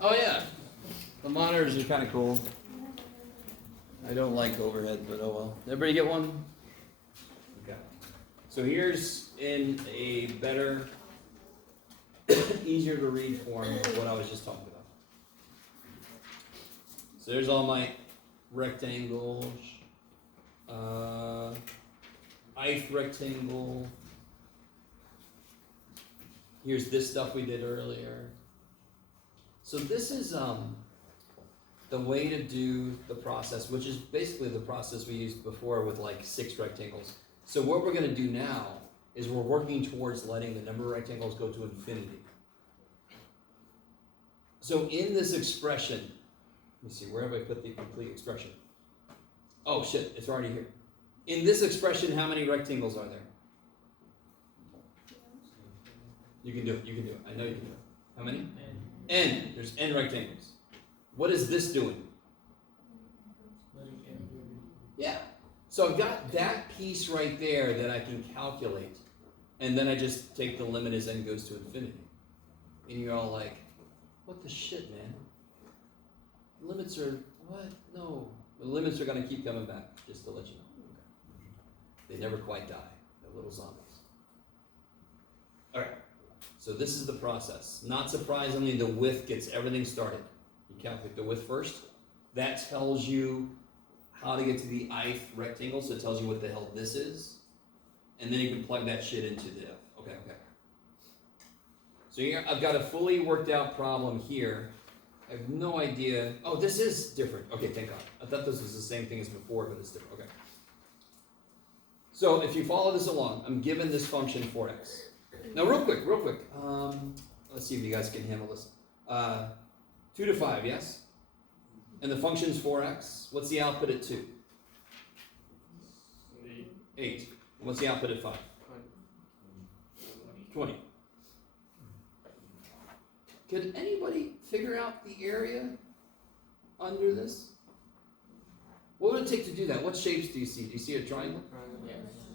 Oh yeah, the monitors are kind of cool. I don't like overhead, but oh well. Everybody get one? Okay. So here's in a better, easier to read form of what I was just talking about. So there's all my rectangles, ith rectangle. Here's this stuff we did earlier. So this is the way to do the process, which is basically the process we used before with like 6 rectangles. So what we're going to do now is we're working towards letting the number of rectangles go to infinity. So in this expression, let me see, where have I put the complete expression? Oh shit, it's already here. In this expression, how many rectangles are there? You can do it, I know you can do it. How many? N. There's n rectangles. What is this doing? Yeah. So I've got that piece right there that I can calculate. And then I just take the limit as n goes to infinity. And you're all like, what the shit, man? Limits are, what? No. The limits are going to keep coming back, just to let you know. Okay. They never quite die. They're little zombies. All right. So this is the process. Not surprisingly, the width gets everything started. You calculate the width first. That tells you how to get to the ith rectangle, so it tells you what the hell this is. And then you can plug that shit into the, okay. So here, I've got a fully worked out problem here. I have no idea. Oh, this is different. Okay, thank God. I thought this was the same thing as before, but it's different. Okay. So if you follow this along, I'm given this function 4x. Now, real quick. Let's see if you guys can handle this. 2 to 5, yes? And the function's 4x. What's the output at 2? 8. And what's the output at 5? 20. Could anybody figure out the area under this? What would it take to do that? What shapes do you see? Do you see a triangle?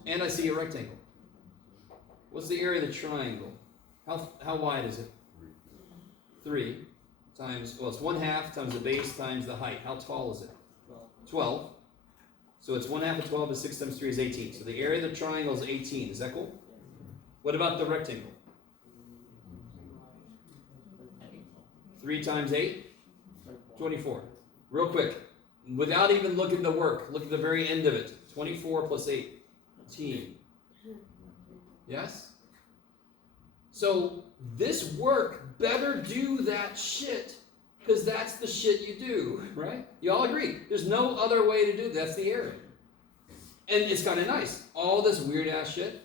And I see a rectangle. What's the area of the triangle? How wide is it? 3 times, well, it's 1/2 times the base times the height. How tall is it? 12. So it's 1/2 of 12 is 6 times 3 is 18. So the area of the triangle is 18. Is that cool? What about the rectangle? 3 times 8? 24. Real quick. Without even looking at the work, look at the very end of it. 24 plus 18. Yes? So this work better do that shit, because that's the shit you do, right? You all agree. There's no other way to do it. That's the area. And it's kind of nice. All this weird ass shit.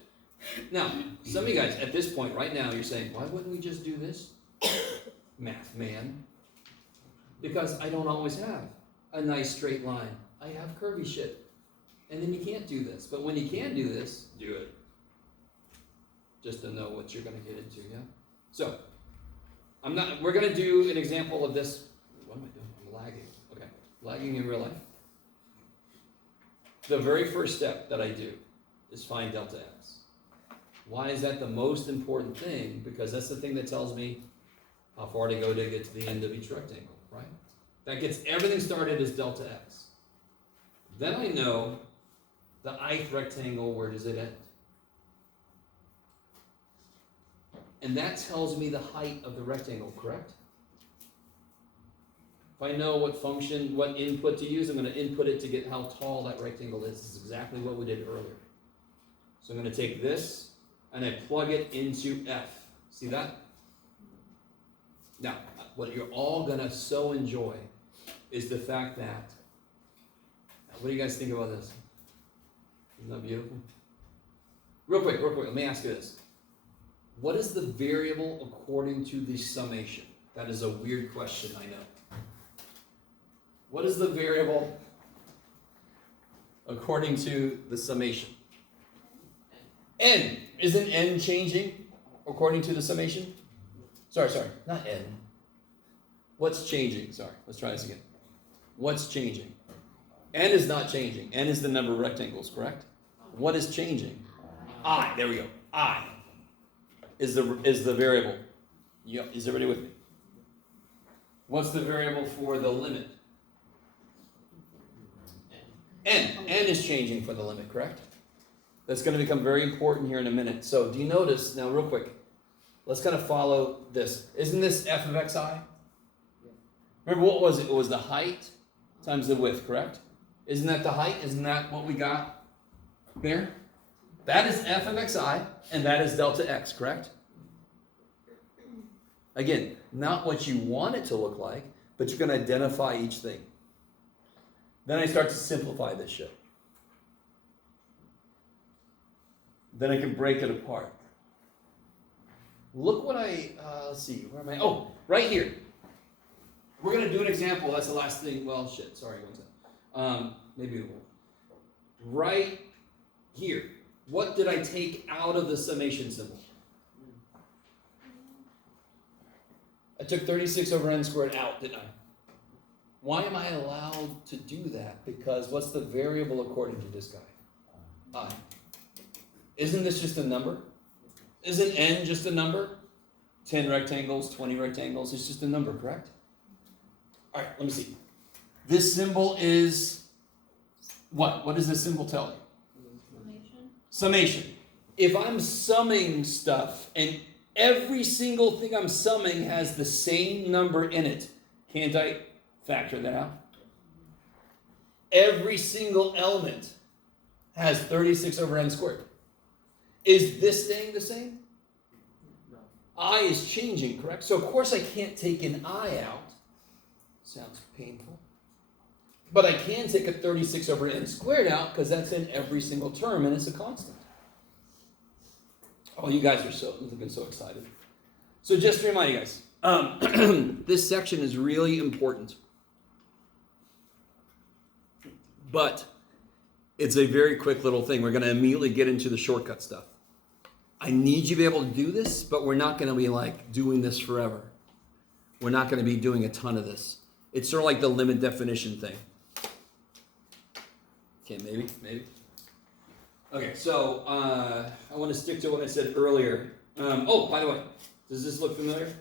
Now, some of you guys at this point right now, you're saying, why wouldn't we just do this? Math man. Because I don't always have a nice straight line. I have curvy shit. And then you can't do this. But when you can do this, do it. Just to know what you're going to get into, yeah? So, we're going to do an example of this. What am I doing? I'm lagging. Okay. Lagging in real life. The very first step that I do is find delta x. Why is that the most important thing? Because that's the thing that tells me how far to go to get to the end of each rectangle, right? That gets everything started as delta x. Then I know the ith rectangle, where does it end? And that tells me the height of the rectangle, correct? If I know what function, what input to use, I'm going to input it to get how tall that rectangle is. This is exactly what we did earlier. So I'm going to take this and I plug it into f. See that? Now, what you're all going to so enjoy is the fact that, what do you guys think about this? Isn't that beautiful? Real quick, let me ask you this. What is the variable according to the summation? That is a weird question, I know. What is the variable according to the summation? N. Isn't n changing according to the summation? Sorry, not n. What's changing? Sorry, let's try this again. What's changing? N is not changing. N is the number of rectangles, correct? What is changing? I. There we go. I is the variable. Yep. Is everybody with me? What's the variable for the limit? N. N is changing for the limit, correct? That's going to become very important here in a minute. So do you notice, now real quick, let's kind of follow this. Isn't this f of xi? Remember what was it? It was the height times the width, correct? Isn't that the height? Isn't that what we got there? That is f of xi, and that is delta x, correct? Again, not what you want it to look like, but you're going to identify each thing. Then I start to simplify this shit. Then I can break it apart. Look what let's see, where am I? Oh, right here. We're going to do an example. That's the last thing. Well, shit, sorry, one second. Maybe we won't. Right here. What did I take out of the summation symbol? I took 36 over n squared out, didn't I? Why am I allowed to do that? Because what's the variable according to this guy? I. Isn't this just a number? Isn't n just a number? 10 rectangles, 20 rectangles, it's just a number, correct? All right, let me see. This symbol is what? What does this symbol tell you? Summation. If I'm summing stuff and every single thing I'm summing has the same number in it, can't I factor that out? Every single element has 36 over n squared. Is this staying the same? I is changing, correct? So of course I can't take an I out. Sounds painful. But I can take a 36 over n squared out because that's in every single term and it's a constant. Oh, you guys are looking so excited. So just to remind you guys, this section is really important. But it's a very quick little thing. We're going to immediately get into the shortcut stuff. I need you to be able to do this, but we're not going to be like doing this forever. We're not going to be doing a ton of this. It's sort of like the limit definition thing. Okay, maybe. Okay, so I want to stick to what I said earlier. Oh, by the way, does this look familiar?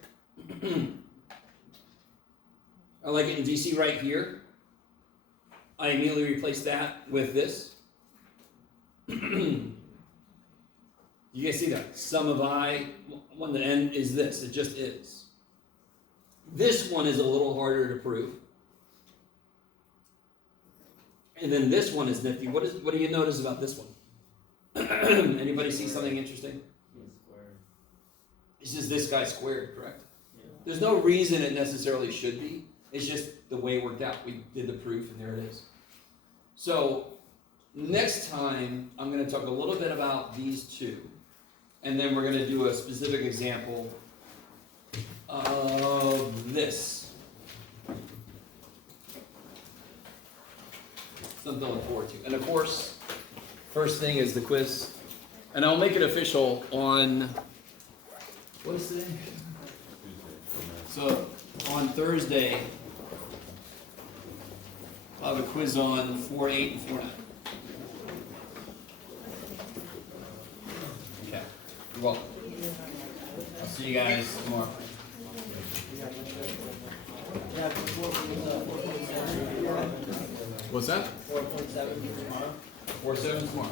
I like it in DC right here. I immediately replace that with this. You guys see that? Sum of I, one, the n is this. It just is. This one is a little harder to prove. And then this one is nifty. What do you notice about this one? Anybody see something interesting? Yeah, square. It's just this guy squared, correct? Yeah. There's no reason it necessarily should be. It's just the way it worked out. We did the proof, and there it is. So next time, I'm going to talk a little bit about these two, and then we're going to do a specific example of this. Something to look forward to. And of course, first thing is the quiz. And I'll make it official on, what is today? So on Thursday, I'll have a quiz on 4.8 and 4.9. Okay, you're welcome. I'll see you guys tomorrow. What's that? 4.7 tomorrow. 4.7 tomorrow.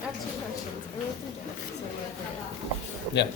I have two questions. I wrote them down, so I wrote them down. Yeah.